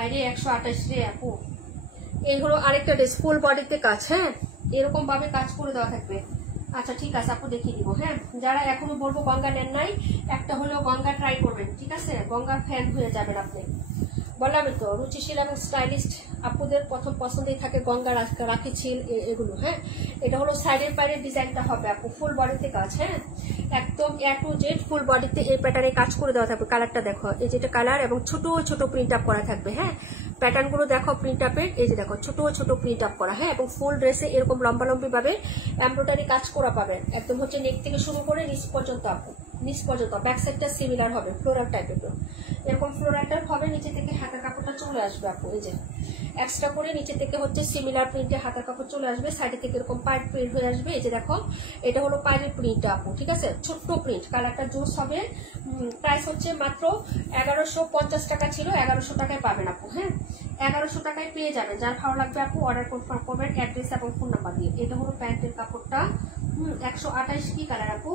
আরে 128 রে আপু। এই হলো আরেকটা ড্রেস, ফুল বডিতে কাজ। হ্যাঁ, এরকম ভাবে কাজ করে দেওয়া থাকবে। আচ্ছা ঠিক আছে আপু, দেখিয়ে দিব। হ্যাঁ, যারা এখনো বলবো গঙ্গা নেন নাই, একটা হলেও গঙ্গা ট্রাই করবেন, ঠিক আছে? গঙ্গার ফ্যান হয়ে যাবেন আপনি। বললামই তো, রুচিশীল এবং স্টাইলিস্ট আপুদের প্রথম পছন্দেই থাকে গঙ্গা রাখি ছিল এগুলো। হ্যাঁ, এটা হলো সাইডের পাইরের ডিজাইনটা হবে আপু, ফুল বডিতে কাজ। হ্যাঁ, একদম A to Z ফুল বডিতে এই প্যাটার্নে কাজ করে দেওয়া থাকবে। কালারটা দেখো, এই যেটা কালার, এবং ছোট ছোট প্রিন্ট আপ করা থাকবে। হ্যাঁ, প্যাটার্ন গুলো দেখো প্রিন্ট আপের, এই যে দেখো ছোট ছোট প্রিন্ট আপ করা। হ্যাঁ, এবং ফুল ড্রেসে এরকম লম্বালম্বি ভাবে এমব্রয়ডারি কাজ করা পাবেন, একদম হচ্ছে নেক থেকে শুরু করে নিচ পর্যন্ত আপু, নিচ পর্যন্ত। ব্যাক সাইডটা সিমিলার হবে, ফ্লোরাল টাইপের, এরকম ফ্লোরাল টাইপ হবে। নিচে থেকে হাতা কাপড়টা চলে আসবে আপু, এই যে এক্সট্রা করে নিচে থেকে হচ্ছে সিমিলার প্রিন্টে হাতা কাপড় চলে আসবে, সাইডে থেকে এরকম পাইপ প্রিন্ট হয়ে আসবে। এই যে দেখো, এটা হলো পাইরের প্রিন্টটা আপু, ঠিক আছে? ছোট্ট প্রিন্ট, কালারটা জুস হবে। প্রাইস হচ্ছে মাত্র 1150 টাকা ছিল, 1100 টাকায় পাবেন আপু। হ্যাঁ, 1100 টাকায় পেয়ে যাবেন। যার ভালো লাগবে আপু অর্ডার কনফার্ম করবেন অ্যাড্রেস এবং ফোন নাম্বার দিয়ে। এটা হলো প্যান্টের কাপড়টা। 128 কি কালার আপু?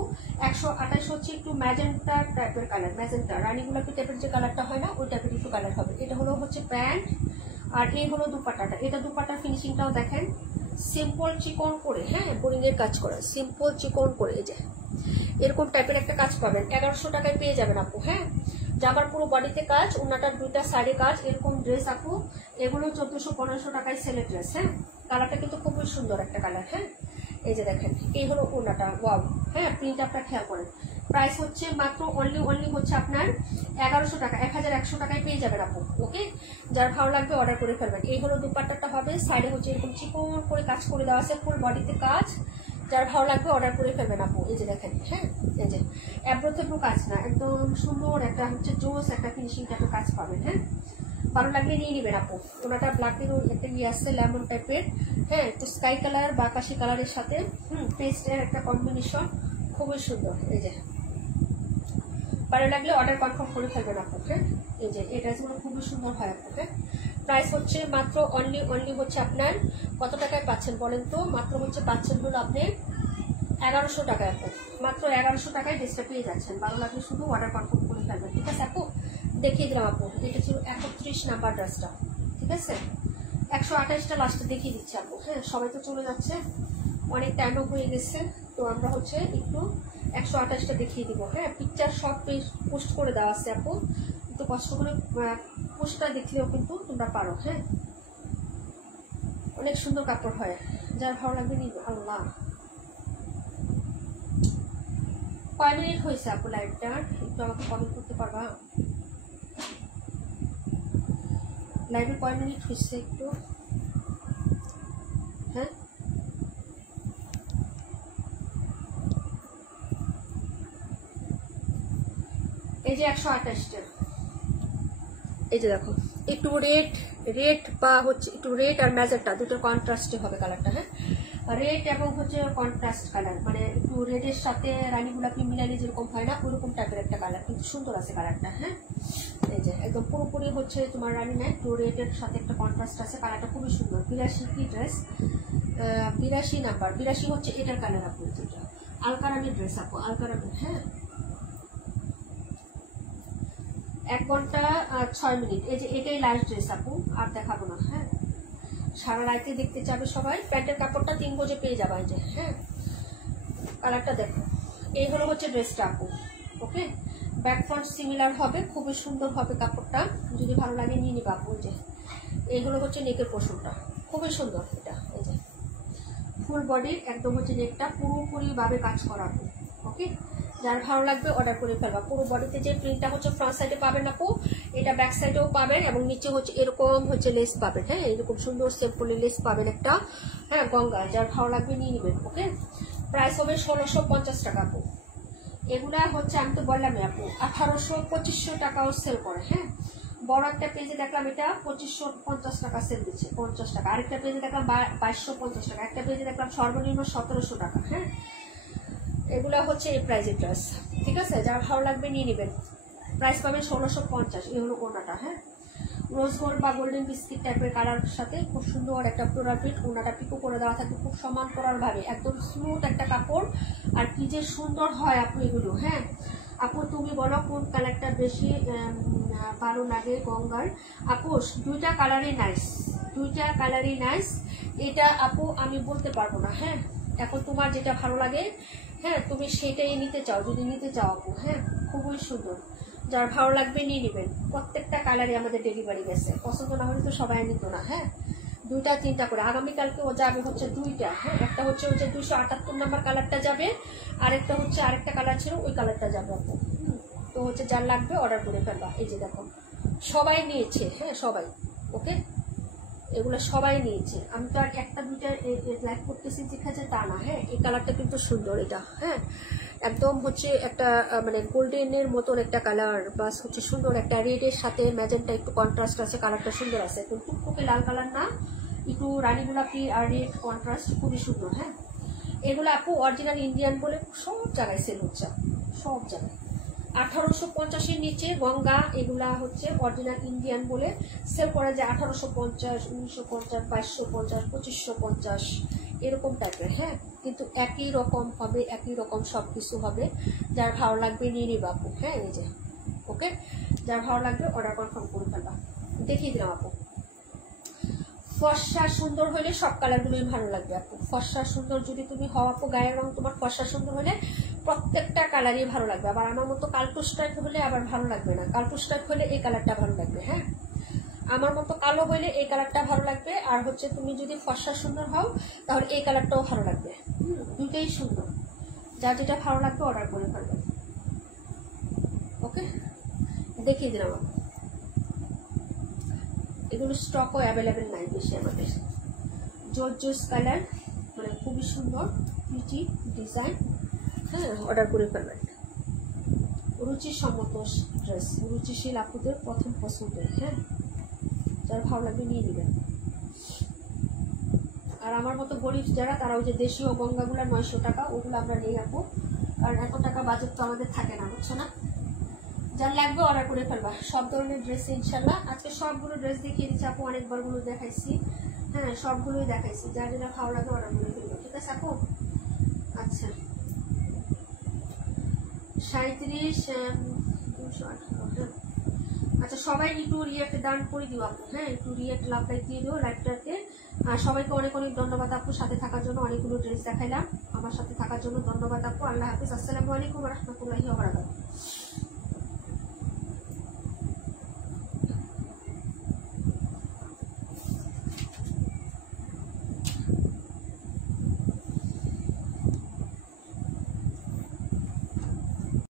128 হচ্ছে একটু ম্যাজেন্টা টাইপের কালার, ম্যাজেন্টা রানী গোলাপি টাইপের যে কালারটা হয় না, ওই টাইপের একটু কালার হবে। এটা হলো হচ্ছে প্যান্ট, আর এই হলো দুপাট্টাটা। এটা দুপাট্টার ফিনিশিংটাও দেখেন, সিম্পল চিকন করে। হ্যাঁ, বোরিং এর কাজ করা, সিম্পল চিকন করে, এই যে এরকম টাইপের একটা কাজ পাবেন। 1100 টাকায় পেয়ে যাবেন আপু। হ্যাঁ, জামার পুরো বডিতে কাজ, ওনাটার দুইটা সাইডে কাজ, এরকম ড্রেস আপু। এগুলো 1400-1500 টাকায় সেলের ড্রেস। হ্যাঁ, কালারটা কিন্তু খুবই সুন্দর একটা কালার। হ্যাঁ, এই যে দেখেন, এই হলো ওনাটা, ওয়াও। হ্যাঁ, প্রিন্ট আপনার খেয়াল করেন। প্রাইস হচ্ছে মাত্র অনলি হচ্ছে আপনার 1100 টাকা, 1100 টাকায় পেয়ে যাবেন আপু। ওকে, যার ভালো লাগবে অর্ডার করে ফেলবেন। এই হলো দুপাট্টাটা হবে, সাইডে হচ্ছে এরকম চিকন করে কাজ করে দেওয়া আছে, ফুল বডিতে কাজ। যার ভালো লাগবে অর্ডার করে ফেলবেন আপু। এই যে দেখেন, হ্যাঁ, এই যে অ্যাব্রোথেব্রো কাজ না, একদম সুন্দর একটা হচ্ছে জোস একটা ফিনিশিং টাইপের কাজ পাবেন। হ্যাঁ, ভালো লাগলে নিয়ে নিবেন আপু। ওনাটা ব্ল্যাকের একটা ইয়ে আসছে লেমন টাইপের। হ্যাঁ, তো স্কাই কালার বা আকাশি কালারের সাথে পেস্টের একটা কম্বিনেশন, খুবই সুন্দর। এই যে ভালো লাগলে অর্ডার কনফার্ম করে ফেলবেন আপু। হ্যাঁ, এই যে এই ড্রেসগুলো খুবই সুন্দর হয় আপু। হ্যাঁ, প্রাইস হচ্ছে মাত্র অনলি হচ্ছে আপনার কত টাকায় পাচ্ছেন বলেন তো? মাত্র হচ্ছে পাচ্ছেন হলো আপনি 1100 টাকায় আপু। মাত্র 1100 টাকায় ড্রেসটা পেয়ে যাচ্ছেন। ভালো লাগলে শুধু অর্ডার কনফার্ম করে ফেলবেন, ঠিক আছে আপু? দেখিয়ে দিলাম আপু, এটা ছিল 31 নাম্বার ড্রেসটা, ঠিক আছে? 128টা লাস্টে দেখিয়ে দিচ্ছি আপু। হ্যাঁ, সবাই তো চলে যাচ্ছে, অনেক টাইমও হয়ে গেছে, তো আমরা হচ্ছে একটু 128টা দেখিয়ে দিব। হ্যাঁ, পিকচার সব পোস্ট করে দেওয়া আছে আপু, একটু কষ্ট করে পোস্টটা দেখলেও কিন্তু তোমরা পারো। হ্যাঁ, অনেক সুন্দর কাপড় হয়, যার ভালো লাগবে নিবে। আল্লাহ, কয় মিনিট হয়েছে আপু লাইভটা? একটু আমাকে কমেন্ট করতে পারবা? লাইভে কয় মিনিট হয়েছে একটু? হ্যাঁ, এই যে 128টা, এই যে দেখো একটু রেড বা হচ্ছে একটু রেড আর ম্যাজেন্টা দুটোর কন্ট্রাস্টে হবে কালারটা। হ্যাঁ, রেড এবং হচ্ছে কন্ট্রাস্ট কালার, মানে একটু রেডের সাথে রানী গোলাপি মিলালে যেরকম হয় না ওরকম টাইপের একটা কালার, কিন্তু সুন্দর আছে কালারটা। হ্যাঁ, এই যে একদম পুরোপুরি হচ্ছে তোমার রানী না, একটু রেডের সাথে একটা কন্ট্রাস্ট আছে, কালারটা খুবই সুন্দর। 82 কি ড্রেস, 82 নাম্বার, 82 হচ্ছে এটার কালার আপু, যেটা আলকারামের ড্রেস আপু, আলকারামের। হ্যাঁ, 1 ঘন্টা 6 মিনিট। এই যে এটাই লাস্ট ড্রেস আপু, আর দেখাবো না। হ্যাঁ, সারা রাতে দেখতে চাবে সবাই। প্যান্টের কাপড়টা 3 গজে পেয়ে যাবে। এই যে হ্যাঁ, কালারটা দেখো, এই হলো হচ্ছে ড্রেসটা আপু। ওকে, ব্যাক ফ্রন্ট সিমিলার হবে, খুবই সুন্দর হবে কাপড়টা, যদি ভালো লাগে নিয়ে নিবা আপু। যে এই হলো হচ্ছে নেকের পোর্শনটা, খুবই সুন্দর এটা। এই যে ফুল বডির একদম হচ্ছে নেকটা পুরোপুরি ভাবে কাজ করা আপু। ওকে, যার ভালো লাগবে অর্ডার করে ফেলবা। পুরো বডিতে যে প্রিন্টটা হচ্ছে ফ্রন্ট সাইডে পাবেন আপু, এটা ব্যাক সাইডেও পাবেন, এবং নিচে হচ্ছে এরকম হচ্ছে লেস পাবেন। হ্যাঁ, এরকম সুন্দর সিম্পলি লেস পাবেন একটা। হ্যাঁ, গঙ্গা, যার ভালো লাগবে নিয়ে নেবেন। ওকে, প্রাইস হবে 1650 টাকা আপু। এগুলা হচ্ছে আমি তো বললামই আপু 1800-2500 টাকাও সেল করে। হ্যাঁ, বড় একটা পেজে দেখলাম এটা 2550 টাকা সেল দিচ্ছে, 50 টাকা। আরেকটা পেজে দেখলাম 2250 টাকা, একটা পেজে দেখলাম সর্বনিম্ন 1700 টাকা। হ্যাঁ, এগুলা হচ্ছে এই প্রাইজের ড্রেস। ঠিক আছে, যার ভালো লাগবে নিয়ে নেবেন। প্রাইস পাবেন 1650। এই হলো ওড়নাটা। হ্যাঁ, রোজ গোল্ড বা গোল্ডেন বিস্কিট টাইপের কালার সাথে খুব সুন্দর একটা ফ্লোরাল প্রিন্ট, ওড়নাটা পিকো করে দেওয়া থাকবে খুব সমান করার ভাবে, একদম স্মুথ একটা কাপড়। আর কি যে সুন্দর হয় আপু এগুলো। হ্যাঁ আপু, তুমি বলো কোন কালারটা বেশি ভালো লাগে গঙ্গার? আপু দুইটা কালারই নাইস, দুইটা কালারই নাইস। এটা আপু আমি বলতে পারবো না। হ্যাঁ, এখন তোমার যেটা ভালো লাগে, হ্যাঁ তুমি সেটাই নিতে চাও, যদি নিতে চাও আপু। হ্যাঁ, খুবই সুন্দর, যার ভালো লাগবে নিয়ে নেবেন। প্রত্যেকটা কালারে আমাদের ডেলিভারি গেছে, পছন্দ না হলে তো সবাই নিত না। হ্যাঁ, 2টা 3টা করে। আগামীকালকে ও যাবে হচ্ছে 2টা। হ্যাঁ, একটা হচ্ছে 278 নাম্বার কালারটা যাবে, আরেকটা হচ্ছে আরেকটা কালার ছিল ওই কালারটা যাবে আপু। তো হচ্ছে যার লাগবে অর্ডার করে ফেলবা। এই যে দেখো সবাই নিয়েছে। হ্যাঁ, সবাই। ওকে, এগুলো সবাই নিয়েছে, আমি তো আর একটা দুইটা লাইক করতেছি যেখানে তা না। হ্যাঁ, এই কালারটা কিন্তু সুন্দর এটা। হ্যাঁ, একদম হচ্ছে একটা মানে গোল্ডেনের মতন একটা কালার, বাস হচ্ছে সুন্দর একটা রেডের সাথে ম্যাজেন্টা একটু কন্ট্রাস্ট আছে, কালারটা সুন্দর আছে, কিন্তু টুকটুকে লাল কালার না, একটু রানী গোলাপি আর রেড কন্ট্রাস্ট, খুবই সুন্দর। হ্যাঁ, এগুলো আপু অরিজিনাল ইন্ডিয়ান বলে সব জায়গায় সেল হচ্ছে, সব জায়গায়। 1850-এর নিচে গঙ্গা এগুলা হচ্ছে অরিজিনাল ইন্ডিয়ান বলে সেল করা যায় 1850, 1950, 2250, 2550 এরকম টাইপের। হ্যাঁ, কিন্তু একই রকম হবে, একই রকম সবকিছু হবে। যার ভালো লাগবে নিয়ে নিবা আপু। হ্যাঁ, এই যে ওকে, যার ভালো লাগবে অর্ডার কনফার্ম করে ফেলবা। দেখিয়ে দিলাম আপু। ফর্সা সুন্দর হলে সব কালারগুলোই ভালো লাগবে আপু। ফর্সা সুন্দর যদি তুমি হও আপু, গায়ের রং তোমার ফর্সা সুন্দর হলে প্রত্যেকটা কালারই ভালো লাগবে। আবার আমার মতো কালটুস টাইপ হলে আবার ভালো লাগবে না, কালটুস টাইপ হলে এই কালারটা ভালো লাগবে। হ্যাঁ, আমার মতো কালো হলে এই কালারটা ভালো লাগবে, আর হচ্ছে তুমি যদি ফর্সা সুন্দর হও তাহলে এই কালারটাও ভালো লাগবে। দুইটাই সুন্দর, যার যেটা ভালো লাগবে অর্ডার করে ফেলবে। ওকে, দেখিয়ে দিলাম আপু। এগুলো স্টকও অ্যাভেলেবেল নাই বেশি আমাদের। জর্জেস কালার, মানে খুবই সুন্দর পিটি ডিজাইন। হ্যাঁ, অর্ডার করে ফেলবেন। রুচিসম্মত ড্রেস, রুচিশীল আপুদের প্রথম পছন্দের। হ্যাঁ, যার ভালো লাগবে নিয়ে নেবেন। আর আমার মতো গরিব যারা, তারা ওই যে দেশীয় গঙ্গাগুলা 900 টাকা, ওগুলো আমরা নেই আপু, কারণ এত টাকা বাজেট তো আমাদের থাকে না, বুঝছো না। যার লাগবে অর্ডার করে ফেলবা। সব ধরনের ড্রেস ইনশাল্লাহ আজকে সবগুলো ড্রেস দেখিয়ে দিচ্ছি আপু, অনেকবারগুলো দেখাইছি। হ্যাঁ, সবগুলোই দেখাইছি, যার যেটা ভালো লাগে অর্ডার করে ফেলবো। ঠিক আছে আপু? আচ্ছা, 37-218। আচ্ছা, সবাই একটু রিয়েক্ট দান করে দিও আপু। হ্যাঁ, একটু রিয়েক্ট লাভ লাইক দিয়ে দিও লাইভটাতে। আর সবাইকে অনেক অনেক ধন্যবাদ আপু, সাথে থাকার জন্য। অনেকগুলো ড্রেস দেখাইলাম, আমার সাথে থাকার জন্য ধন্যবাদ আপু। আল্লাহ হাফিজ, আসসালামু আলাইকুম রহমতুল্লাহি ওয়া বারাকাতুহু।